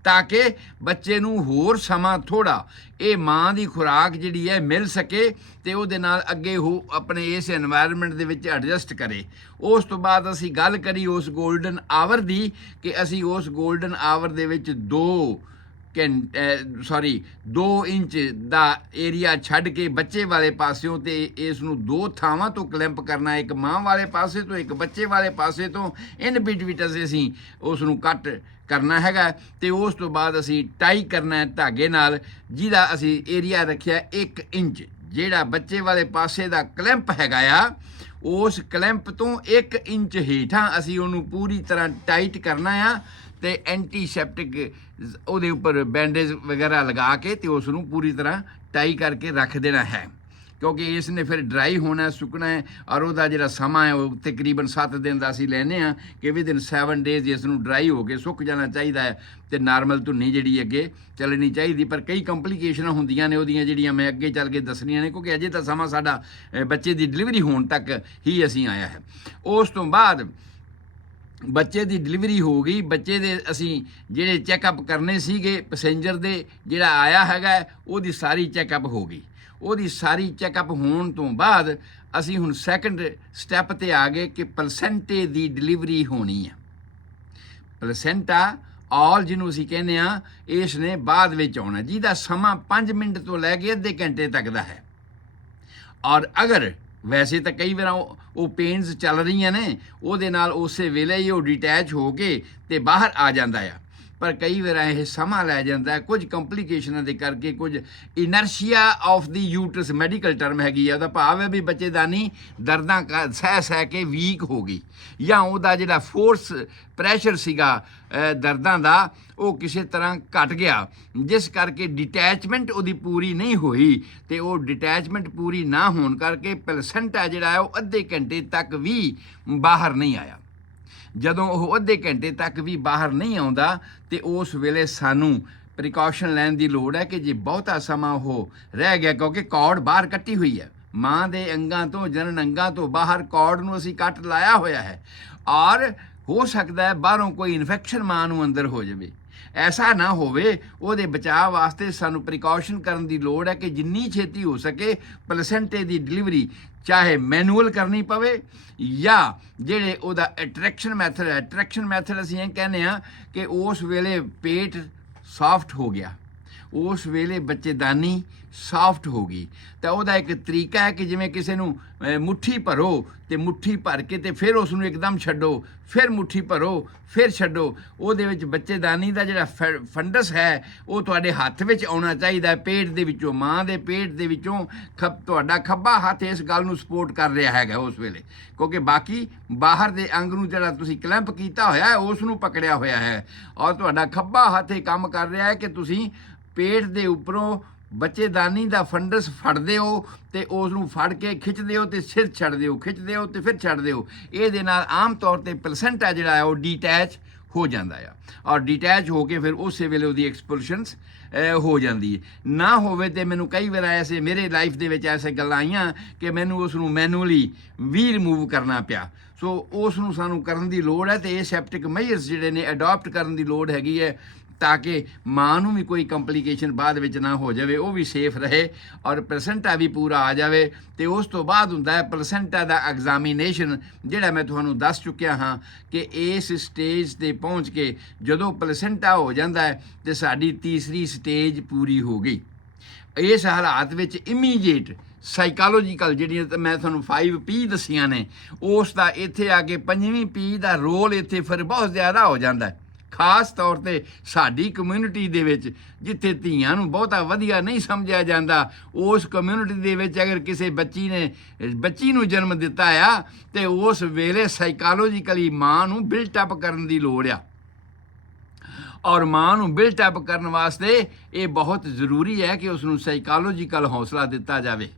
ਤਾਂ ਕਿ ਬੱਚੇ ਨੂੰ ਹੋਰ ਸਮਾਂ ਥੋੜ੍ਹਾ ਇਹ ਮਾਂ ਦੀ ਖੁਰਾਕ ਜਿਹੜੀ ਹੈ ਮਿਲ ਸਕੇ ਤੇ ਉਹਦੇ ਨਾਲ ਅੱਗੇ ਉਹ ਆਪਣੇ ਇਸ এনवायरमेंट ਦੇ ਵਿੱਚ ਐਡਜਸਟ ਕਰੇ। ਉਸ ਤੋਂ ਬਾਅਦ ਅਸੀਂ ਗੱਲ ਕਰੀ ਉਸ 골ਡਨ ਆਵਰ ਦੀ ਕਿ ਅਸੀਂ ਉਸ 골ਡਨ ਆਵਰ ਦੇ ਵਿੱਚ 2 ਇੰਚ ਦਾ ਏਰੀਆ ਛੱਡ ਕੇ ਬੱਚੇ ਵਾਲੇ ਪਾਸਿਓਂ ਤੇ ਇਸ ਨੂੰ 2 ਥਾਵਾਂ ਤੋਂ ਕਲੈਂਪ ਕਰਨਾ, ਇੱਕ ਮਾਂ ਵਾਲੇ ਪਾਸੇ ਤੋਂ, ਇੱਕ ਬੱਚੇ ਵਾਲੇ ਪਾਸੇ ਤੋਂ। ਇਨ ਬਿਟਵੀਨ ਅਸੀਂ ਉਸ ਨੂੰ ਕੱਟ ਕਰਨਾ ਹੈਗਾ ਤੇ ਉਸ ਤੋਂ ਬਾਅਦ ਅਸੀਂ ਟਾਈ ਕਰਨਾ ਹੈ ਧਾਗੇ ਨਾਲ, ਜਿਹਦਾ ਅਸੀਂ ਏਰੀਆ ਰੱਖਿਆ 1 ਇੰਚ। ਜਿਹੜਾ ਬੱਚੇ ਵਾਲੇ ਪਾਸੇ ਦਾ ਕਲੈਂਪ ਹੈਗਾ ਆ, ਉਸ ਕਲੈਂਪ ਤੋਂ 1 ਇੰਚ ਹੇਠਾਂ ਅਸੀਂ ਉਹਨੂੰ ਪੂਰੀ ਤਰ੍ਹਾਂ ਟਾਈਟ ਕਰਨਾ ਆ ਤੇ ਐਂਟੀਸੈਪਟਿਕ ਉਹਦੇ ਉੱਪਰ ਬੈਂਡੇਜ ਵਗੈਰਾ ਲਗਾ ਕੇ ਤੇ ਉਸ ਨੂੰ ਪੂਰੀ ਤਰ੍ਹਾਂ ਟਾਈ ਕਰਕੇ ਰੱਖ ਦੇਣਾ ਹੈ, ਕਿਉਂਕਿ ਇਸ ਨੇ ਫਿਰ ਡਰਾਈ ਹੋਣਾ, ਸੁੱਕਣਾ ਹੈ, ਔਰ ਉਹਦਾ ਜਿਹੜਾ ਸਮਾਂ ਹੈ ਉਹ ਤਕਰੀਬਨ 7 ਦਿਨ ਦਾ ਅਸੀਂ ਲੈਂਦੇ ਹਾਂ ਕਿ ਵਿਦਿਨ 7 ਡੇਜ਼ ਇਸ ਨੂੰ ਡਰਾਈ ਹੋ ਕੇ ਸੁੱਕ ਜਾਣਾ ਚਾਹੀਦਾ ਹੈ ਤੇ ਨਾਰਮਲ ਧੁੰਨੀ ਜਿਹੜੀ ਅੱਗੇ ਚੱਲਣੀ ਚਾਹੀਦੀ। ਪਰ ਕਈ ਕੰਪਲੀਕੇਸ਼ਨਾਂ ਹੁੰਦੀਆਂ ਨੇ ਉਹਦੀਆਂ, ਜਿਹੜੀਆਂ ਮੈਂ ਅੱਗੇ ਚੱਲ ਕੇ ਦੱਸਣੀਆਂ ਨੇ, ਕਿਉਂਕਿ ਅਜੇ ਤਾਂ ਸਮਾਂ ਸਾਡਾ ਬੱਚੇ ਦੀ ਡਿਲੀਵਰੀ ਹੋਣ ਤੱਕ ਹੀ ਅਸੀਂ ਆਇਆ ਹੈ। ਉਸ ਤੋਂ ਬਾਅਦ ਬੱਚੇ ਦੀ ਡਿਲੀਵਰੀ ਹੋ ਗਈ, ਬੱਚੇ ਦੇ ਅਸੀਂ ਜਿਹੜੇ ਚੈੱਕਅਪ ਕਰਨੇ ਸੀਗੇ ਪੈਸੇਂਜਰ ਦੇ, ਜਿਹੜਾ ਆਇਆ ਹੈਗਾ ਉਹਦੀ ਸਾਰੀ ਚੈੱਕਅਪ ਹੋ ਗਈ। ਉਹਦੀ ਸਾਰੀ ਚੈੱਕਅਪ ਹੋਣ ਤੋਂ ਬਾਅਦ ਅਸੀਂ ਹੁਣ ਸੈਕੰਡ ਸਟੈਪ ਤੇ ਆ ਗਏ ਕਿ ਪਲਸੈਂਟੇ ਦੀ ਡਿਲੀਵਰੀ ਹੋਣੀ ਆ। ਪਲਸੈਂਟਾ ਆਲ ਜਿਹਨੂੰ ਅਸੀਂ ਕਹਿੰਦੇ ਆ, ਇਸ ਨੇ ਬਾਅਦ ਵਿੱਚ ਆਉਣਾ, ਜਿਹਦਾ ਸਮਾਂ 5 ਮਿੰਟ ਤੋਂ ਲੈ ਕੇ ਅੱਧੇ ਘੰਟੇ ਤੱਕ ਦਾ ਹੈ। ਔਰ ਅਗਰ ਵੈਸੇ ਤਾਂ ਕਈ ਵਾਰ ਉਹ ਪੇਨਸ ਚੱਲ ਰਹੀਆਂ ਨੇ, ਉਹਦੇ ਨਾਲ ਉਸੇ ਵੇਲੇ ਹੀ ਉਹ ਡਿਟੈਚ ਹੋ ਕੇ ਤੇ ਬਾਹਰ ਆ ਜਾਂਦਾ ਆ, ਪਰ ਕਈ ਵਾਰ ਇਹ ਸਮਾਂ ਲੈ ਜਾਂਦਾ ਹੈ ਕੁਝ ਕੰਪਲੀਕੇਸ਼ਨਾਂ ਦੇ ਕਰਕੇ, ਕੁਝ inertia of the uterus medical term ਹੈਗੀ ਆ। ਉਹਦਾ ਭਾਵ ਹੈ ਵੀ ਬੱਚੇਦਾਨੀ ਦਰਦਾਂ ਸਹਿ ਕੇ ਵੀਕ ਹੋ ਗਈ, ਜਾਂ ਉਹਦਾ ਜਿਹੜਾ ਫੋਰਸ ਪ੍ਰੈਸ਼ਰ ਸੀਗਾ ਦਰਦਾਂ ਦਾ ਉਹ ਕਿਸੇ ਤਰ੍ਹਾਂ ਘਟ ਗਿਆ, ਜਿਸ ਕਰਕੇ ਡਿਟੈਚਮੈਂਟ ਉਹਦੀ ਪੂਰੀ ਨਹੀਂ ਹੋਈ ਤੇ ਉਹ ਡਿਟੈਚਮੈਂਟ ਪੂਰੀ ਨਾ ਹੋਣ ਕਰਕੇ ਪਲਸੈਂਟਾ ਜਿਹੜਾ ਹੈ ਉਹ ਅੱਧੇ ਘੰਟੇ ਤੱਕ ਵੀ ਬਾਹਰ ਨਹੀਂ ਆਇਆ। ਜਦੋਂ ਉਹ ਅੱਧੇ ਘੰਟੇ ਤੱਕ ਵੀ ਬਾਹਰ ਨਹੀਂ ਆਉਂਦਾ ਤੇ ਉਸ ਵੇਲੇ ਸਾਨੂੰ ਪ੍ਰੀਕਾਸ਼ਨ ਲੈਣ ਦੀ ਲੋੜ ਹੈ ਕਿ ਜੇ ਬਹੁਤਾ ਸਮਾਂ ਉਹ ਰਹਿ ਗਿਆ, ਕਿਉਂਕਿ ਕੌਰਡ ਬਾਹਰ ਕੱਟੀ ਹੋਈ ਹੈ, ਮਾਂ ਦੇ ਅੰਗਾਂ ਤੋਂ, ਜਨਨ ਅੰਗਾਂ ਤੋਂ ਬਾਹਰ ਕੌਰਡ ਨੂੰ ਅਸੀਂ ਕੱਟ ਲਾਇਆ ਹੋਇਆ ਹੈ, ਔਰ ਹੋ ਸਕਦਾ ਹੈ ਬਾਹਰੋਂ ਕੋਈ ਇਨਫੈਕਸ਼ਨ ਮਾਂ ਨੂੰ ਅੰਦਰ ਹੋ ਜਾਵੇ। ਐਸਾ ਨਾ ਹੋਵੇ, ਉਹਦੇ ਬਚਾਅ ਵਾਸਤੇ ਸਾਨੂੰ ਪ੍ਰੀਕਾਸ਼ਨ ਕਰਨ ਦੀ ਲੋੜ ਹੈ ਕਿ ਜਿੰਨੀ ਛੇਤੀ ਹੋ ਸਕੇ ਪਲਸੈਂਟੇ ਦੀ ਡਿਲੀਵਰੀ ਚਾਹੇ ਮੈਨੂਅਲ ਕਰਨੀ ਪਵੇ ਜਾਂ ਜਿਹੜੇ ਉਹਦਾ ਐਟਰੈਕਸ਼ਨ ਮੈਥਡ ਹੈ। ਐਟਰੈਕਸ਼ਨ ਮੈਥਡ ਅਸੀਂ ਇਹ ਕਹਿੰਦੇ ਹਾਂ ਕਿ ਉਸ ਵੇਲੇ ਪੇਟ ਸੌਫਟ ਹੋ ਗਿਆ, ਉਸ ਵੇਲੇ ਬੱਚੇਦਾਨੀ ਸੌਫਟ ਹੋ ਗਈ, ਤਾਂ ਉਹਦਾ ਇੱਕ ਤਰੀਕਾ ਹੈ ਕਿ ਜਿਵੇਂ ਕਿਸੇ ਨੂੰ ਮੁੱਠੀ ਭਰੋ ਤੇ ਮੁੱਠੀ ਭਰ ਕੇ ਤੇ ਫਿਰ ਉਸ ਨੂੰ ਇੱਕਦਮ ਛੱਡੋ, ਫਿਰ ਮੁੱਠੀ ਭਰੋ, ਫਿਰ ਛੱਡੋ। ਉਹਦੇ ਵਿੱਚ ਬੱਚੇਦਾਨੀ ਦਾ ਜਿਹੜਾ ਫੰਡਸ ਹੈ ਉਹ ਤੁਹਾਡੇ ਹੱਥ ਵਿੱਚ ਆਉਣਾ ਚਾਹੀਦਾ, ਪੇਟ ਦੇ ਵਿੱਚੋਂ, ਮਾਂ ਦੇ ਪੇਟ ਦੇ ਵਿੱਚੋਂ। ਤੁਹਾਡਾ ਖੱਬਾ ਹੱਥ ਇਸ ਗੱਲ ਨੂੰ ਸਪੋਰਟ ਕਰ ਰਿਹਾ ਹੈਗਾ ਉਸ ਵੇਲੇ, ਕਿਉਂਕਿ ਬਾਕੀ ਬਾਹਰ ਦੇ ਅੰਗ ਨੂੰ ਜਿਹੜਾ ਤੁਸੀਂ ਕਲੈਂਪ ਕੀਤਾ ਹੋਇਆ ਹੈ ਉਸ ਨੂੰ ਪਕੜਿਆ ਹੋਇਆ ਹੈ, ਔਰ ਤੁਹਾਡਾ ਖੱਬਾ ਹੱਥ ਇਹ ਕੰਮ ਕਰ ਰਿਹਾ ਹੈ ਕਿ ਤੁਸੀਂ ਪੇਟ ਦੇ ਉੱਪਰੋਂ ਬੱਚੇਦਾਨੀ ਦਾ ਫੰਡਸ ਫੜਦੇ ਹੋ ਤੇ ਉਸ ਨੂੰ ਫੜ ਕੇ ਖਿੱਚਦੇ ਹੋ ਤੇ ਸਿਰ ਛੱਡਦੇ ਹੋ, ਖਿੱਚਦੇ ਹੋ ਤੇ ਫਿਰ ਛੱਡਦੇ ਹੋ। ਇਹਦੇ ਨਾਲ ਆਮ ਤੌਰ ਤੇ ਪਲਸੈਂਟਾ ਜਿਹੜਾ ਹੈ ਉਹ ਡੀਟੈਚ ਹੋ ਜਾਂਦਾ ਆ, ਔਰ ਡੀਟੈਚ ਹੋ ਕੇ ਫਿਰ ਉਸੇ ਵੇਲੇ ਉਹਦੀ ਐਕਸਪਲਸ਼ਨਸ ਹੋ ਜਾਂਦੀ ਹੈ। ਨਾ ਹੋਵੇ ਤੇ ਮੈਨੂੰ ਕਈ ਵਾਰ ਐਸੇ ਮੇਰੇ ਲਾਈਫ ਦੇ ਵਿੱਚ ਐਸੇ ਗੱਲਾਂ ਆਈਆਂ ਕਿ ਮੈਨੂੰ ਉਸ ਨੂੰ ਮੈਨੂਅਲੀ ਵੀ ਰਿਮੂਵ ਕਰਨਾ ਪਿਆ। ਸੋ ਉਸ ਨੂੰ ਸਾਨੂੰ ਕਰਨ ਦੀ ਲੋੜ ਹੈ ਤੇ ਇਹ ਸੈਪਟਿਕ ਮੈਜਰਸ ਜਿਹੜੇ ਨੇ ਅਡਾਪਟ ਕਰਨ ਦੀ ਲੋੜ ਹੈਗੀ ਹੈ ਤਾਂ ਕਿ ਮਾਂ ਨੂੰ ਵੀ ਕੋਈ ਕੰਪਲੀਕੇਸ਼ਨ ਬਾਅਦ ਵਿੱਚ ਨਾ ਹੋ ਜਾਵੇ, ਉਹ ਵੀ ਸੇਫ ਰਹੇ ਔਰ ਪਲਸੈਂਟਾ ਵੀ ਪੂਰਾ ਆ ਜਾਵੇ। ਅਤੇ ਉਸ ਤੋਂ ਬਾਅਦ ਹੁੰਦਾ ਹੈ ਪਲਸੈਂਟਾ ਦਾ ਐਗਜ਼ਾਮੀਨੇਸ਼ਨ, ਜਿਹੜਾ ਮੈਂ ਤੁਹਾਨੂੰ ਦੱਸ ਚੁੱਕਿਆ ਹਾਂ ਕਿ ਇਸ ਸਟੇਜ 'ਤੇ ਪਹੁੰਚ ਕੇ ਜਦੋਂ ਪਲਸੈਂਟਾ ਹੋ ਜਾਂਦਾ ਹੈ ਅਤੇ ਸਾਡੀ ਤੀਸਰੀ ਸਟੇਜ ਪੂਰੀ ਹੋ ਗਈ। ਇਸ ਹਾਲਾਤ ਵਿੱਚ ਇਮੀਡੀਏਟ ਸਾਈਕਾਲੋਜੀਕਲ ਜਿਹੜੀਆਂ ਤਾਂ ਮੈਂ ਤੁਹਾਨੂੰ 5P ਦੱਸੀਆਂ ਨੇ, ਉਸ ਦਾ ਇੱਥੇ ਆ ਕੇ 5ਵੀਂ P ਦਾ ਰੋਲ ਇੱਥੇ ਫਿਰ ਬਹੁਤ ਜ਼ਿਆਦਾ ਹੋ ਜਾਂਦਾ ਹੈ। ਖਾਸ ਤੌਰ 'ਤੇ ਸਾਡੀ ਕਮਿਊਨਿਟੀ ਦੇ ਵਿੱਚ ਜਿੱਥੇ ਧੀਆਂ ਨੂੰ ਬਹੁਤਾ ਵਧੀਆ ਨਹੀਂ ਸਮਝਿਆ ਜਾਂਦਾ, ਉਸ ਕਮਿਊਨਿਟੀ ਦੇ ਵਿੱਚ ਅਗਰ ਕਿਸੇ ਬੱਚੀ ਨੂੰ ਜਨਮ ਦਿੱਤਾ ਆ ਅਤੇ ਉਸ ਵੇਲੇ ਸਾਈਕਾਲੋਜੀਕਲੀ ਮਾਂ ਨੂੰ ਬਿਲਟ ਅਪ ਕਰਨ ਦੀ ਲੋੜ ਆ। ਔਰ ਮਾਂ ਨੂੰ ਬਿਲਟ ਅਪ ਕਰਨ ਵਾਸਤੇ ਇਹ ਬਹੁਤ ਜ਼ਰੂਰੀ ਹੈ ਕਿ ਉਸ ਨੂੰ ਸਾਈਕਾਲੋਜੀਕਲ ਹੌਸਲਾ ਦਿੱਤਾ ਜਾਵੇ।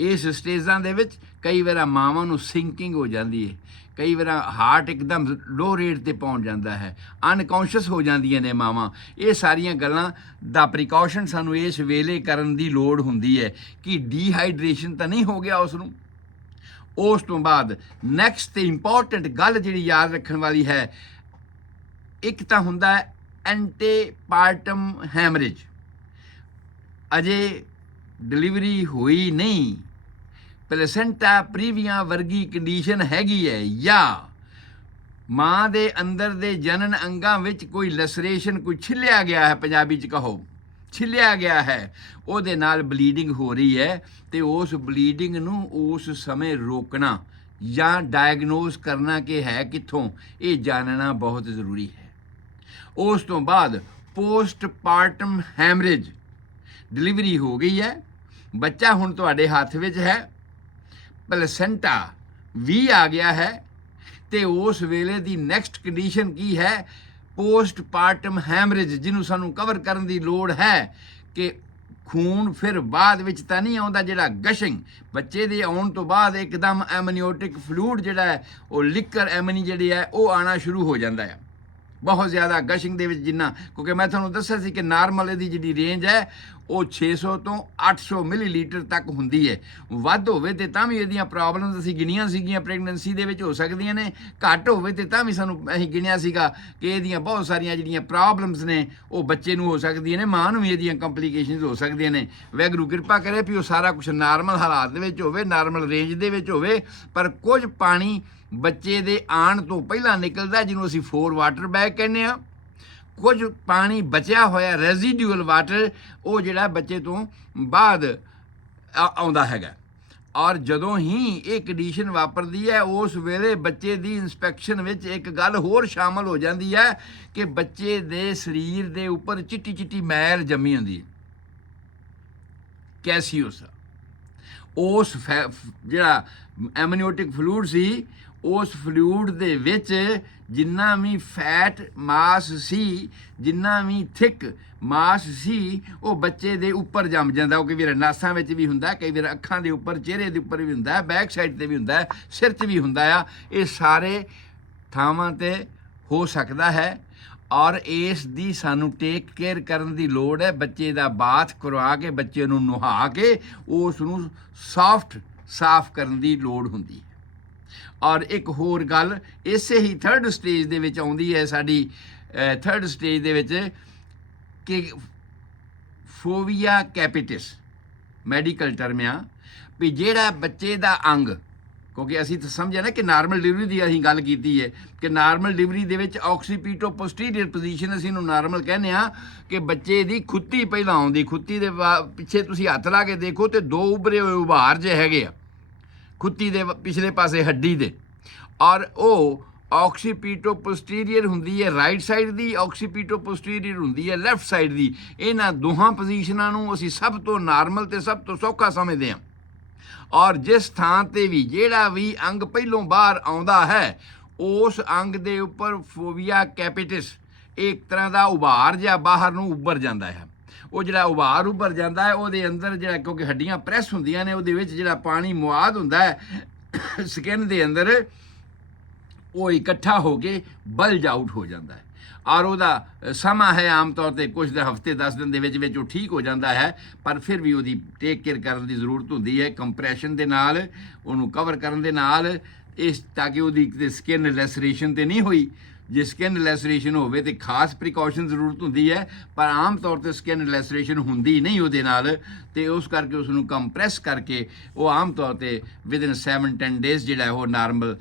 ਇਸ ਸਟੇਜਾਂ ਦੇ ਵਿੱਚ ਕਈ ਵਾਰ ਮਾਵਾਂ ਨੂੰ ਸਿੰਕਿੰਗ ਹੋ ਜਾਂਦੀ ਹੈ, ਕਈ ਵਾਰ ਹਾਰਟ ਇੱਕਦਮ ਲੋ ਰੇਟ 'ਤੇ ਪਹੁੰਚ ਜਾਂਦਾ ਹੈ, ਅਨਕੌਂਸ਼ੀਅਸ ਹੋ ਜਾਂਦੀਆਂ ਨੇ ਮਾਵਾਂ। ਇਹ ਸਾਰੀਆਂ ਗੱਲਾਂ ਦਾ ਪ੍ਰੀਕਾਸ਼ਨ ਸਾਨੂੰ ਇਸ ਵੇਲੇ ਕਰਨ ਦੀ ਲੋੜ ਹੁੰਦੀ ਹੈ ਕਿ ਡੀਹਾਈਡਰੇਸ਼ਨ ਤਾਂ ਨਹੀਂ ਹੋ ਗਿਆ ਉਸ ਨੂੰ। ਉਸ ਤੋਂ ਬਾਅਦ ਨੈਕਸਟ ਤੇ ਇੰਪੋਰਟੈਂਟ ਗੱਲ ਜਿਹੜੀ ਯਾਦ ਰੱਖਣ ਵਾਲੀ ਹੈ, ਇੱਕ ਤਾਂ ਹੁੰਦਾ ਹੈ ਐਂਟੀਪਾਰਟਮ ਹੈਮਰੇਜ। ਅਜੇ ਡਿਲੀਵਰੀ ਹੋਈ ਨਹੀਂ, ਪਲੇਸੈਂਟਾ ਪ੍ਰੀਵੀਆ ਵਰਗੀ ਕੰਡੀਸ਼ਨ ਹੈਗੀ ਹੈ, ਜਾਂ ਮਾਂ ਦੇ ਅੰਦਰ ਦੇ ਜਨਨ ਅੰਗਾਂ ਵਿੱਚ ਕੋਈ ਲੈਸਰੇਸ਼ਨ, ਕੋਈ ਛਿੱਲਿਆ ਗਿਆ ਹੈ, ਪੰਜਾਬੀ 'ਚ ਕਹੋ ਛਿੱਲਿਆ ਗਿਆ ਹੈ, ਉਹਦੇ ਨਾਲ ਬਲੀਡਿੰਗ ਹੋ ਰਹੀ ਹੈ ਅਤੇ ਉਸ ਬਲੀਡਿੰਗ ਨੂੰ ਉਸ ਸਮੇਂ ਰੋਕਣਾ ਜਾਂ ਡਾਇਗਨੋਸ ਕਰਨਾ ਕਿ ਹੈ ਕਿੱਥੋਂ, ਇਹ ਜਾਣਨਾ ਬਹੁਤ ਜ਼ਰੂਰੀ ਹੈ। ਉਸ ਤੋਂ ਬਾਅਦ ਪੋਸਟਪਾਰਟਮ ਹੈਮਰੇਜ, ਡਿਲੀਵਰੀ ਹੋ ਗਈ ਹੈ, ਬੱਚਾ ਹੁਣ ਤੁਹਾਡੇ ਹੱਥ ਵਿੱਚ ਹੈ, ਪਲਸੈਂਟਾ ਵੀ ਆ ਗਿਆ ਹੈ, ਅਤੇ ਉਸ ਵੇਲੇ ਦੀ ਨੈਕਸਟ ਕੰਡੀਸ਼ਨ ਕੀ ਹੈ, ਪੋਸਟਪਾਰਟਮ ਹੈਮਰੇਜ, ਜਿਹਨੂੰ ਸਾਨੂੰ ਕਵਰ ਕਰਨ ਦੀ ਲੋੜ ਹੈ ਕਿ ਖੂਨ ਫਿਰ ਬਾਅਦ ਵਿੱਚ ਤਾਂ ਨਹੀਂ ਆਉਂਦਾ, ਜਿਹੜਾ ਗਸ਼ਿੰਗ ਬੱਚੇ ਦੇ ਆਉਣ ਤੋਂ ਬਾਅਦ ਇੱਕਦਮ ਐਮਨੀਓਟਿਕ ਫਲੂਇਡ ਜਿਹੜਾ ਹੈ, ਉਹ ਲਿਕਰ ਐਮਨੀ ਜਿਹੜੀ ਹੈ ਉਹ ਆਉਣਾ ਸ਼ੁਰੂ ਹੋ ਜਾਂਦਾ ਹੈ ਬਹੁਤ ਜ਼ਿਆਦਾ ਗਸ਼ਿੰਗ ਦੇ ਵਿੱਚ। ਜਿੰਨਾ ਕਿਉਂਕਿ ਮੈਂ ਤੁਹਾਨੂੰ ਦੱਸਿਆ ਸੀ ਕਿ ਨਾਰਮਲ ਇਹਦੀ ਜਿਹੜੀ ਰੇਂਜ ਹੈ ਉਹ 600 ਤੋਂ 800 ਮਿਲੀਲੀਟਰ ਤੱਕ ਹੁੰਦੀ ਹੈ। ਵੱਧ ਹੋਵੇ ਤੇ ਤਾਂ ਵੀ ਇਹਦੀਆਂ ਪ੍ਰੋਬਲਮਸ ਅਸੀਂ ਗਿਣੀਆਂ ਸੀਗੀਆਂ ਪ੍ਰੈਗਨੈਂਸੀ ਦੇ ਵਿੱਚ ਹੋ ਸਕਦੀਆਂ ਨੇ, ਘੱਟ ਹੋਵੇ ਤੇ ਤਾਂ ਵੀ ਅਸੀਂ ਗਿਣਿਆ ਸੀਗਾ ਕਿ ਇਹਦੀਆਂ ਬਹੁਤ ਸਾਰੀਆਂ ਜਿਹੜੀਆਂ ਪ੍ਰੋਬਲਮਸ ਨੇ ਉਹ ਬੱਚੇ ਨੂੰ ਹੋ ਸਕਦੀਆਂ ਨੇ, ਮਾਂ ਨੂੰ ਵੀ ਇਹਦੀਆਂ ਕੰਪਲੀਕੇਸ਼ਨਸ ਹੋ ਸਕਦੀਆਂ ਨੇ। ਵਾਹਿਗੁਰੂ ਕਿਰਪਾ ਕਰੇ ਵੀ ਉਹ ਸਾਰਾ ਕੁਛ ਨਾਰਮਲ ਹਾਲਾਤ ਦੇ ਵਿੱਚ ਹੋਵੇ, ਨਾਰਮਲ ਰੇਂਜ ਦੇ ਵਿੱਚ ਹੋਵੇ, ਪਰ ਕੁਝ ਪਾਣੀ ਬੱਚੇ ਦੇ ਆਉਣ ਤੋਂ ਪਹਿਲਾਂ ਨਿਕਲਦਾ, ਜਿਹਨੂੰ ਅਸੀਂ 4 ਵਾਟਰ ਬੈਗ ਕਹਿੰਦੇ ਹਾਂ। ਕੁਝ ਪਾਣੀ ਬਚਿਆ ਹੋਇਆ ਰੈਜ਼ੀਡਿਊਅਲ ਵਾਟਰ, ਉਹ ਜਿਹੜਾ ਬੱਚੇ ਤੋਂ ਬਾਅਦ ਆਉਂਦਾ ਹੈਗਾ। ਔਰ ਜਦੋਂ ਹੀ ਇਹ ਕੰਡੀਸ਼ਨ ਵਾਪਰਦੀ ਹੈ, ਉਸ ਵੇਲੇ ਬੱਚੇ ਦੀ ਇੰਸਪੈਕਸ਼ਨ ਵਿੱਚ ਇੱਕ ਗੱਲ ਹੋਰ ਸ਼ਾਮਲ ਹੋ ਜਾਂਦੀ ਹੈ ਕਿ ਬੱਚੇ ਦੇ ਸਰੀਰ ਦੇ ਉੱਪਰ ਚਿੱਟੀ ਚਿੱਟੀ ਮੈਲ ਜੰਮੀ ਹੁੰਦੀ ਹੈ, ਕੈਸੀਓਸ। ਉਸ ਜਿਹੜਾ ਐਮਨੀਓਟਿਕ ਫਲੂਇਡ ਸੀ, ਉਸ ਫਲੂਇਡ ਦੇ ਵਿੱਚ ਜਿੰਨਾ ਵੀ ਫੈਟ ਮਾਸ ਸੀ, ਜਿੰਨਾ ਵੀ ਥਿਕ ਮਾਸ ਸੀ, ਉਹ ਬੱਚੇ ਦੇ ਉੱਪਰ ਜੰਮ ਜਾਂਦਾ। ਉਹ ਕਈ ਵਾਰ ਨਾਸਾਂ ਵਿੱਚ ਵੀ ਹੁੰਦਾ, ਕਈ ਵਾਰ ਅੱਖਾਂ ਦੇ ਉੱਪਰ, ਚਿਹਰੇ ਦੇ ਉੱਪਰ ਵੀ ਹੁੰਦਾ, ਬੈਕ ਸਾਈਡ 'ਤੇ ਵੀ ਹੁੰਦਾ, ਸਿਰ 'ਚ ਵੀ ਹੁੰਦਾ ਆ। ਇਹ ਸਾਰੇ ਥਾਵਾਂ 'ਤੇ ਹੋ ਸਕਦਾ ਹੈ ਔਰ ਇਸ ਦੀ ਸਾਨੂੰ ਟੇਕ ਕੇਅਰ ਕਰਨ ਦੀ ਲੋੜ ਹੈ। ਬੱਚੇ ਦਾ ਬਾਥ ਕਰਵਾ ਕੇ, ਬੱਚੇ ਨੂੰ ਨੁਹਾ ਕੇ ਉਸ ਨੂੰ ਸਾਫ਼ ਕਰਨ ਦੀ ਲੋੜ ਹੁੰਦੀ ਹੈ। ਔਰ ਇੱਕ ਹੋਰ ਗੱਲ ਇਸੇ ਹੀ 3rd ਸਟੇਜ ਦੇ ਵਿੱਚ ਆਉਂਦੀ ਹੈ, ਸਾਡੀ 3rd ਸਟੇਜ ਦੇ ਵਿੱਚ, ਕਿ ਫੋਵੀਆ ਕੈਪੀਟਿਸ ਮੈਡੀਕਲ ਟਰਮ ਆ ਵੀ ਜਿਹੜਾ ਬੱਚੇ ਦਾ ਅੰਗ, ਕਿਉਂਕਿ ਅਸੀਂ ਤਾਂ ਸਮਝਿਆ ਨਾ ਕਿ ਨਾਰਮਲ ਡਿਲੀਵਰੀ ਦੀ ਅਸੀਂ ਗੱਲ ਕੀਤੀ ਹੈ ਕਿ ਨਾਰਮਲ ਡਿਲੀਵਰੀ ਦੇ ਵਿੱਚ ਆਕਸੀਪੀਟੋ ਪੋਸਟੀਰੀਅਰ ਪੋਜੀਸ਼ਨ ਅਸੀਂ ਇਹਨੂੰ ਨਾਰਮਲ ਕਹਿੰਦੇ ਹਾਂ, ਕਿ ਬੱਚੇ ਦੀ ਖੁੱਤੀ ਪਹਿਲਾਂ ਆਉਂਦੀ, ਖੁੱਤੀ ਦੇ ਪਿੱਛੇ ਤੁਸੀਂ ਹੱਥ ਲਾ ਕੇ ਦੇਖੋ ਤੇ 2 ਉੱਭਰੇ ਹੋਏ ਉਭਾਰ ਜੇ ਹੈਗੇ ਆ ਖੁੱਤੀ ਦੇ ਪਿਛਲੇ ਪਾਸੇ ਹੱਡੀ ਦੇ, ਔਰ ਉਹ ਆਕਸੀਪੀਟੋ ਪੋਸਟੀਰੀਅਰ ਹੁੰਦੀ ਹੈ ਰਾਈਟ ਸਾਈਡ ਦੀ, ਆਕਸੀਪੀਟੋ ਪੋਸਟੀਰੀਅਰ ਹੁੰਦੀ ਹੈ ਲੈਫਟ ਸਾਈਡ ਦੀ। ਇਹਨਾਂ ਦੋਹਾਂ ਪੋਜੀਸ਼ਨਾਂ ਨੂੰ ਅਸੀਂ ਸਭ ਤੋਂ ਨਾਰਮਲ ਤੇ ਸਭ ਤੋਂ ਸੌਖਾ ਸਮਝਦੇ ਹਾਂ। ਔਰ ਜਿਸ ਥਾਂ 'ਤੇ ਵੀ ਜਿਹੜਾ ਵੀ ਅੰਗ ਪਹਿਲੋਂ ਬਾਹਰ ਆਉਂਦਾ ਹੈ, ਉਸ ਅੰਗ ਦੇ ਉੱਪਰ ਫੋਵੀਆ ਕੈਪੀਟਿਸ ਇੱਕ ਤਰ੍ਹਾਂ ਦਾ ਉਭਾਰ ਜਿਹਾ ਬਾਹਰ ਨੂੰ ਉੱਭਰ ਜਾਂਦਾ ਹੈ। ਉਹ ਜਿਹੜਾ ਉਭਾਰ ਉੱਭਰ ਜਾਂਦਾ ਹੈ, ਉਹਦੇ ਅੰਦਰ ਜਿਹੜਾ, ਕਿਉਂਕਿ ਹੱਡੀਆਂ ਪ੍ਰੈਸ ਹੁੰਦੀਆਂ ਨੇ, ਉਹਦੇ ਵਿੱਚ ਜਿਹੜਾ ਪਾਣੀ ਮੁਆਦ ਹੁੰਦਾ ਹੈ ਸਕਿਨ ਦੇ ਅੰਦਰ, ਉਹ ਇਕੱਠਾ ਹੋ ਕੇ ਬਲਜ ਆਊਟ ਹੋ ਜਾਂਦਾ ਹੈ। ਔਰ ਉਹਦਾ ਸਮਾਂ ਹੈ ਆਮ ਤੌਰ 'ਤੇ ਕੁਝ ਹਫ਼ਤੇ 10 ਦਿਨ ਦੇ ਵਿੱਚ ਉਹ ਠੀਕ ਹੋ ਜਾਂਦਾ ਹੈ, ਪਰ ਫਿਰ ਵੀ ਉਹਦੀ ਟੇਕ ਕੇਅਰ ਕਰਨ ਦੀ ਜ਼ਰੂਰਤ ਹੁੰਦੀ ਹੈ, ਕੰਪਰੈਸ਼ਨ ਦੇ ਨਾਲ, ਉਹਨੂੰ ਕਵਰ ਕਰਨ ਦੇ ਨਾਲ, ਇਸ ਤਾਂ ਕਿ ਉਹਦੀ ਸਕਿਨ ਲੈਸਰੇਸ਼ਨ 'ਤੇ ਨਹੀਂ ਹੋਈ। ਜੇ ਸਕਿਨ ਲੈਸਰੇਸ਼ਨ ਹੋਵੇ ਤੇ ਖਾਸ ਪ੍ਰੀਕਾਸ਼ਨ ਜ਼ਰੂਰਤ ਹੁੰਦੀ ਹੈ, ਪਰ ਆਮ ਤੌਰ ਤੇ ਸਕਿਨ ਲੈਸਰੇਸ਼ਨ ਹੁੰਦੀ ਨਹੀਂ ਉਹਦੇ ਨਾਲ, ਤੇ ਉਸ ਕਰਕੇ ਉਸ ਨੂੰ ਕੰਪਰੈਸ ਕਰਕੇ ਉਹ ਆਮ ਤੌਰ ਤੇ ਵਿਦਨ 7-10 ਡੇਜ਼ ਜਿਹੜਾ ਉਹ ਨਾਰਮਲ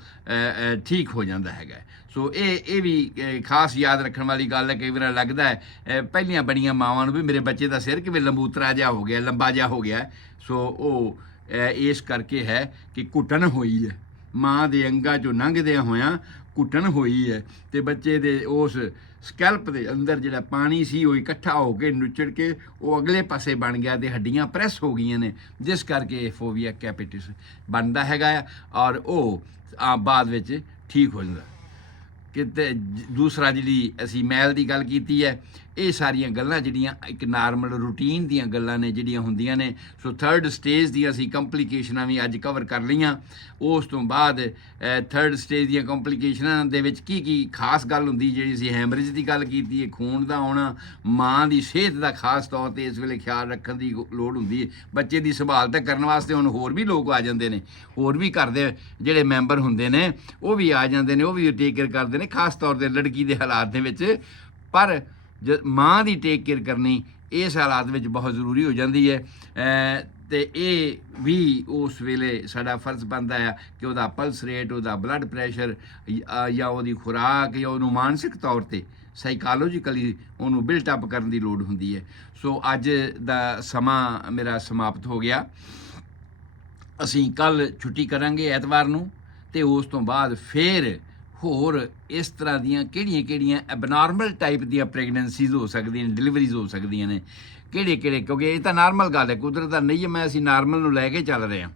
ਠੀਕ ਹੋ ਜਾਂਦਾ ਹੈਗਾ। ਸੋ ਇਹ ਵੀ ਖਾਸ ਯਾਦ ਰੱਖਣ ਵਾਲੀ ਗੱਲ ਹੈ। ਕਈ ਵਾਰ ਲੱਗਦਾ ਹੈ ਪਹਿਲੀਆਂ ਬੜੀਆਂ ਮਾਵਾਂ ਨੂੰ ਵੀ ਮੇਰੇ ਬੱਚੇ ਦਾ ਸਿਰ ਕਿਵੇਂ ਲੰਬੂਤਰਾ ਜਿਹਾ ਹੋ ਗਿਆ, ਲੰਬਾ ਜਿਹਾ ਹੋ ਗਿਆ। ਸੋ ਉਹ ਇਸ ਕਰਕੇ ਹੈ ਕਿ ਘੁੱਟਣ ਹੋਈ ਹੈ, ਮਾਂ ਦੇ ਅੰਗਾਂ 'ਚੋਂ ਲੰਘਦਿਆਂ ਹੋਇਆਂ ਘੁੱਟਣ ਹੋਈ ਹੈ, ਤੇ ਬੱਚੇ ਦੇ ਉਸ ਸਕੈਲਪ ਦੇ ਅੰਦਰ ਜਿਹੜਾ ਪਾਣੀ ਸੀ ਉਹ ਇਕੱਠਾ ਹੋ ਕੇ ਨੁੱਚੜ ਕੇ ਉਹ ਅਗਲੇ ਪਾਸੇ ਬਣ ਗਿਆ ਤੇ ਹੱਡੀਆਂ ਪ੍ਰੈਸ ਹੋ ਗਈਆਂ ਨੇ, ਜਿਸ ਕਰਕੇ ਫੋਬੀਆ ਕੈਪੀਟਿਸ ਬਣਦਾ ਹੈਗਾ ਆ, ਔਰ ਉਹ ਬਾਅਦ ਵਿੱਚ ਠੀਕ ਹੋ ਜਾਂਦਾ। ਕਿਤੇ ਦੂਸਰਾ ਜਿਹੜੀ ਅਸੀਂ ਮੈਲ ਦੀ ਗੱਲ ਕੀਤੀ ਹੈ, ਇਹ ਸਾਰੀਆਂ ਗੱਲਾਂ ਜਿਹੜੀਆਂ ਇੱਕ ਨਾਰਮਲ ਰੂਟੀਨ ਦੀਆਂ ਗੱਲਾਂ ਨੇ ਜਿਹੜੀਆਂ ਹੁੰਦੀਆਂ ਨੇ। ਸੋ 3rd ਸਟੇਜ ਦੀਆਂ ਅਸੀਂ ਕੰਪਲੀਕੇਸ਼ਨਾਂ ਵੀ ਅੱਜ ਕਵਰ ਕਰ ਲਈਆਂ। ਉਸ ਤੋਂ ਬਾਅਦ 3rd ਸਟੇਜ ਦੀਆਂ ਕੰਪਲੀਕੇਸ਼ਨਾਂ ਦੇ ਵਿੱਚ ਕੀ ਕੀ ਖਾਸ ਗੱਲ ਹੁੰਦੀ, ਜਿਹੜੀ ਅਸੀਂ ਹੈਮਰੇਜ ਦੀ ਗੱਲ ਕੀਤੀ ਹੈ, ਖੂਨ ਦਾ ਆਉਣਾ, ਮਾਂ ਦੀ ਸਿਹਤ ਦਾ ਖਾਸ ਤੌਰ 'ਤੇ ਇਸ ਵੇਲੇ ਖਿਆਲ ਰੱਖਣ ਦੀ ਲੋੜ ਹੁੰਦੀ ਹੈ। ਬੱਚੇ ਦੀ ਸੰਭਾਲ ਤਾਂ ਕਰਨ ਵਾਸਤੇ ਹੁਣ ਹੋਰ ਵੀ ਲੋਕ ਆ ਜਾਂਦੇ ਨੇ, ਹੋਰ ਵੀ ਘਰ ਦੇ ਜਿਹੜੇ ਮੈਂਬਰ ਹੁੰਦੇ ਨੇ ਉਹ ਵੀ ਆ ਜਾਂਦੇ ਨੇ, ਉਹ ਵੀ ਟੇਕ ਕੇਅਰ ਕਰਦੇ ਨੇ, ਖਾਸ ਤੌਰ 'ਤੇ ਲੜਕੀ ਦੇ ਹਾਲਾਤ ਦੇ ਵਿੱਚ। ਪਰ ਮਾਂ ਦੀ ਟੇਕ ਕੇਅਰ ਕਰਨੀ ਇਸ ਹਾਲਾਤ ਵਿੱਚ ਬਹੁਤ ਜ਼ਰੂਰੀ ਹੋ ਜਾਂਦੀ ਹੈ, ਤੇ ਇਹ ਵੀ ਉਸ ਵੇਲੇ ਸਾਡਾ ਫਰਜ਼ ਬਣਦਾ ਆ ਕਿ ਉਹਦਾ ਪਲਸ ਰੇਟ, ਉਹਦਾ ਬਲੱਡ ਪ੍ਰੈਸ਼ਰ ਜਾਂ ਉਹਦੀ ਖੁਰਾਕ ਜਾਂ ਉਹਨੂੰ ਮਾਨਸਿਕ ਤੌਰ 'ਤੇ ਸਾਈਕਾਲੋਜੀਕਲੀ ਉਹਨੂੰ ਬਿਲਟ ਅਪ ਕਰਨ ਦੀ ਲੋੜ ਹੁੰਦੀ ਹੈ। ਸੋ ਅੱਜ ਦਾ ਸਮਾਂ ਮੇਰਾ ਸਮਾਪਤ ਹੋ ਗਿਆ। ਅਸੀਂ ਕੱਲ੍ਹ ਛੁੱਟੀ ਕਰਾਂਗੇ ਐਤਵਾਰ ਨੂੰ, ਤੇ ਉਸ ਤੋਂ ਬਾਅਦ ਫਿਰ ਹੋਰ ਇਸ ਤਰ੍ਹਾਂ ਦੀਆਂ ਕਿਹੜੀਆਂ ਐਬਨਾਰਮਲ ਟਾਈਪ ਦੀਆਂ ਪ੍ਰੈਗਨੈਂਸੀਜ਼ ਹੋ ਸਕਦੀਆਂ ਨੇ, ਡਿਲੀਵਰੀਜ਼ ਹੋ ਸਕਦੀਆਂ ਨੇ, ਕਿਹੜੇ ਕਿਉਂਕਿ ਇਹ ਤਾਂ ਨਾਰਮਲ ਗੱਲ ਹੈ, ਕੁਦਰਤ ਦਾ ਨਿਯਮ ਹੈ, ਅਸੀਂ ਨਾਰਮਲ ਨੂੰ ਲੈ ਕੇ ਚੱਲ ਰਹੇ ਹਾਂ।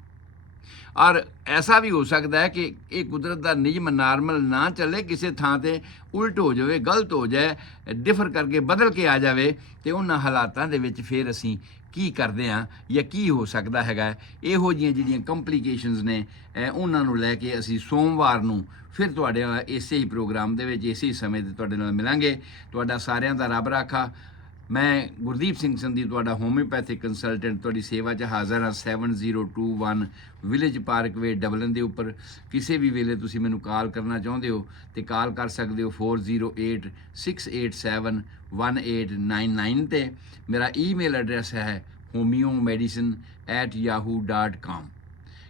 ਔਰ ਐਸਾ ਵੀ ਹੋ ਸਕਦਾ ਹੈ ਕਿ ਇਹ ਕੁਦਰਤ ਦਾ ਨਿਯਮ ਨਾਰਮਲ ਨਾ ਚੱਲੇ, ਕਿਸੇ ਥਾਂ 'ਤੇ ਉਲਟ ਹੋ ਜਾਵੇ, ਗਲਤ ਹੋ ਜਾਏ, ਡਿਫਰ ਕਰਕੇ ਬਦਲ ਕੇ ਆ ਜਾਵੇ, ਤੇ ਉਹਨਾਂ ਹਾਲਾਤਾਂ ਦੇ ਵਿੱਚ ਫਿਰ ਅਸੀਂ ਕੀ ਕਰਦੇ ਹਾਂ ਜਾਂ ਕੀ ਹੋ ਸਕਦਾ ਹੈਗਾ। ਇਹੋ ਜਿਹੀਆਂ ਜਿਹੜੀਆਂ ਕੰਪਲੀਕੇਸ਼ਨਸ ਨੇ ਉਹਨਾਂ ਨੂੰ ਲੈ ਕੇ ਅਸੀਂ ਸੋਮਵਾਰ ਨੂੰ ਫਿਰ ਤੁਹਾਡੇ ਨਾਲ ਇਸੇ ਹੀ ਪ੍ਰੋਗਰਾਮ ਦੇ ਵਿੱਚ ਇਸੇ ਹੀ ਸਮੇਂ 'ਤੇ ਤੁਹਾਡੇ ਨਾਲ ਮਿਲਾਂਗੇ। ਤੁਹਾਡਾ ਸਾਰਿਆਂ ਦਾ ਰੱਬ ਰਾਖਾ। ਮੈਂ ਗੁਰਦੀਪ ਸਿੰਘ ਸੰਧੀ, ਤੁਹਾਡਾ ਹੋਮਿਓਪੈਥਿਕ ਕੰਸਲਟੈਂਟ, ਤੁਹਾਡੀ ਸੇਵਾ 'ਚ ਹਾਜ਼ਰ ਹਾਂ। 7021 ਵਿਲੇਜ ਪਾਰਕਵੇ ਡਬਲਨ ਦੇ ਉੱਪਰ। ਕਿਸੇ ਵੀ ਵੇਲੇ ਤੁਸੀਂ ਮੈਨੂੰ ਕਾਲ ਕਰਨਾ ਚਾਹੁੰਦੇ ਹੋ ਤੇ ਕਾਲ ਕਰ ਸਕਦੇ ਹੋ 4086871899 'ਤੇ। ਮੇਰਾ ਈਮੇਲ ਐਡਰੈਸ ਹੈ homeomedicine@yahoo.com।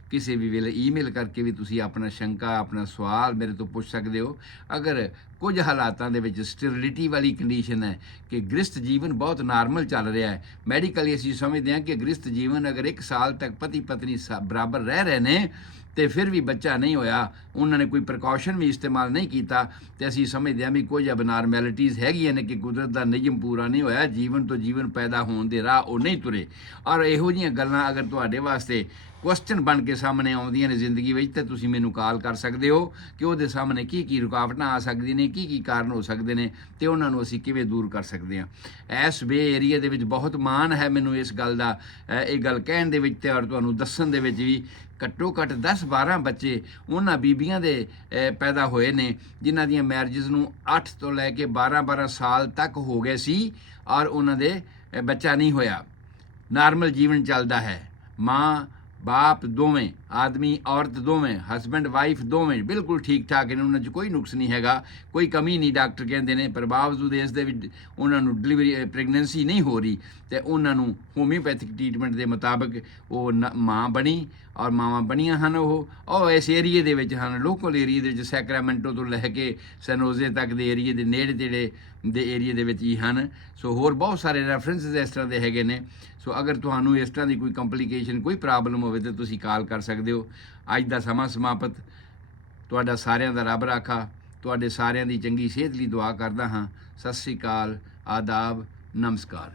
ਕਿਸੇ ਵੀ ਵੇਲੇ ਈਮੇਲ ਕਰਕੇ ਵੀ ਤੁਸੀਂ ਆਪਣਾ ਸ਼ੰਕਾ, ਆਪਣਾ ਸਵਾਲ ਮੇਰੇ ਤੋਂ ਪੁੱਛ ਸਕਦੇ ਹੋ। ਅਗਰ ਕੁਝ ਹਾਲਾਤਾਂ ਦੇ ਵਿੱਚ ਸਟੀਰਿਲਿਟੀ ਵਾਲੀ ਕੰਡੀਸ਼ਨ ਹੈ ਕਿ ਗ੍ਰਸਥ ਜੀਵਨ ਬਹੁਤ ਨਾਰਮਲ ਚੱਲ ਰਿਹਾ ਹੈ, ਮੈਡੀਕਲੀ ਅਸੀਂ ਸਮਝਦੇ ਹਾਂ ਕਿ ਗ੍ਰਸਥ ਜੀਵਨ ਅਗਰ 1 ਸਾਲ ਤੱਕ ਪਤੀ ਪਤਨੀ ਬਰਾਬਰ ਰਹਿ ਰਹੇ ਨੇ ਤੇ ਫਿਰ ਵੀ ਬੱਚਾ ਨਹੀਂ ਹੋਇਆ, ਉਹਨਾਂ ਨੇ ਕੋਈ ਪ੍ਰੀਕਾਸ਼ਨ ਵੀ ਇਸਤੇਮਾਲ ਨਹੀਂ ਕੀਤਾ, ਤੇ ਅਸੀਂ ਸਮਝਦੇ ਹਾਂ ਵੀ ਕੁਝ ਅਬਨਾਰਮੈਲਿਟੀਜ਼ ਹੈਗੀਆਂ ਨੇ ਕਿ ਕੁਦਰਤ ਦਾ ਨਿਯਮ ਪੂਰਾ ਨਹੀਂ ਹੋਇਆ, ਜੀਵਨ ਤੋਂ ਜੀਵਨ ਪੈਦਾ ਹੋਣ ਦੇ ਰਾਹ ਉਹ ਨਹੀਂ ਤੁਰੇ। ਔਰ ਇਹੋ ਜਿਹੀਆਂ ਗੱਲਾਂ ਅਗਰ ਤੁਹਾਡੇ ਵਾਸਤੇ ਕੁਐਸਚਨ ਬਣ ਕੇ ਸਾਹਮਣੇ ਆਉਂਦੀਆਂ ਨੇ ਜ਼ਿੰਦਗੀ ਵਿੱਚ, ਤਾਂ ਤੁਸੀਂ ਮੈਨੂੰ ਕਾਲ ਕਰ ਸਕਦੇ ਹੋ ਕਿ ਉਹਦੇ ਸਾਹਮਣੇ ਕੀ ਰੁਕਾਵਟਾਂ ਆ ਸਕਦੀਆਂ ਨੇ, ਕੀ ਕਾਰਨ ਹੋ ਸਕਦੇ ਨੇ, ਤੇ ਉਹਨਾਂ ਨੂੰ ਅਸੀਂ ਕਿਵੇਂ ਦੂਰ ਕਰ ਸਕਦੇ ਹਾਂ। ਇਸ ਵੇ ਏਰੀਆ ਦੇ ਵਿੱਚ ਬਹੁਤ ਮਾਣ ਹੈ ਮੈਨੂੰ ਇਸ ਗੱਲ ਦਾ, ਇਹ ਗੱਲ ਕਹਿਣ ਦੇ ਵਿੱਚ ਤੇ ਔਰ ਤੁਹਾਨੂੰ ਦੱਸਣ ਦੇ ਵਿੱਚ ਵੀ। ਘੱਟੋ ਘੱਟ 10-12 ਬੱਚੇ ਉਹਨਾਂ ਬੀਬੀਆਂ ਦੇ ਪੈਦਾ ਹੋਏ ਨੇ ਜਿਨ੍ਹਾਂ ਦੀਆਂ ਮੈਰਿਜਸ ਨੂੰ 8 ਤੋਂ ਲੈ ਕੇ 12-12 ਸਾਲ ਤੱਕ ਹੋ ਗਏ ਸੀ, ਔਰ ਉਹਨਾਂ ਦੇ ਬੱਚਾ ਨਹੀਂ ਹੋਇਆ। ਨਾਰਮਲ ਜੀਵਨ ਚੱਲਦਾ ਹੈ, ਮਾਂ ਬਾਪ ਦੋਵੇਂ, ਆਦਮੀ ਔਰਤ ਦੋਵੇਂ, ਹਸਬੈਂਡ ਵਾਈਫ ਦੋਵੇਂ ਬਿਲਕੁਲ ਠੀਕ ਠਾਕ ਨੇ, ਉਹਨਾਂ 'ਚ ਕੋਈ ਨੁਕਸ ਨਹੀਂ ਹੈਗਾ, ਕੋਈ ਕਮੀ ਨਹੀਂ ਡਾਕਟਰ ਕਹਿੰਦੇ ਨੇ। ਪਰ ਬਾਵਜੂਦ ਇਸ ਦੇ ਵਿੱਚ ਉਹਨਾਂ ਨੂੰ ਪ੍ਰੈਗਨੈਂਸੀ ਨਹੀਂ ਹੋ ਰਹੀ, ਤੇ ਉਹਨਾਂ ਨੂੰ ਹੋਮਿਓਪੈਥਿਕ ਟ੍ਰੀਟਮੈਂਟ ਦੇ ਮੁਤਾਬਕ ਉਹ ਮਾਂ ਬਣੀ, ਔਰ ਮਾਵਾਂ ਬਣੀਆਂ ਹਨ। ਉਹ ਇਸ ਏਰੀਏ ਦੇ ਵਿੱਚ ਹਨ, ਲੋਕਲ ਏਰੀਏ ਦੇ ਵਿੱਚ, ਸੈਕਰਾਮੈਂਟੋ ਤੋਂ ਲੈ ਕੇ ਸੈਨੋਜ਼ੇ ਤੱਕ ਦੇ ਏਰੀਏ ਦੇ ਨੇੜੇ ਤੇੜੇ ਦੇ ਏਰੀਏ ਦੇ ਵਿੱਚ ਹੀ ਹਨ। ਸੋ ਹੋਰ ਬਹੁਤ ਸਾਰੇ ਰੈਫਰੈਂਸਿਸ ਇਸ ਤਰ੍ਹਾਂ ਦੇ ਹੈਗੇ ਨੇ। ਸੋ ਅਗਰ ਤੁਹਾਨੂੰ ਇਸ ਤਰ੍ਹਾਂ ਦੀ ਕੋਈ ਕੰਪਲੀਕੇਸ਼ਨ, ਕੋਈ ਪ੍ਰੋਬਲਮ ਹੋਵੇ ਤਾਂ ਤੁਸੀਂ ਕਾਲ ਕਰ ਸਕਦੇ ਹੋ। ਅੱਜ ਦਾ ਸਮਾਂ ਸਮਾਪਤ। ਤੁਹਾਡਾ ਸਾਰਿਆਂ ਦਾ ਰੱਬ ਰਾਖਾ। ਤੁਹਾਡੇ ਸਾਰਿਆਂ ਦੀ ਚੰਗੀ ਸਿਹਤ ਲਈ ਦੁਆ ਕਰਦਾ ਹਾਂ। ਸਤਿ ਸ਼੍ਰੀ ਅਕਾਲ, ਆਦਾਬ, ਨਮਸਕਾਰ।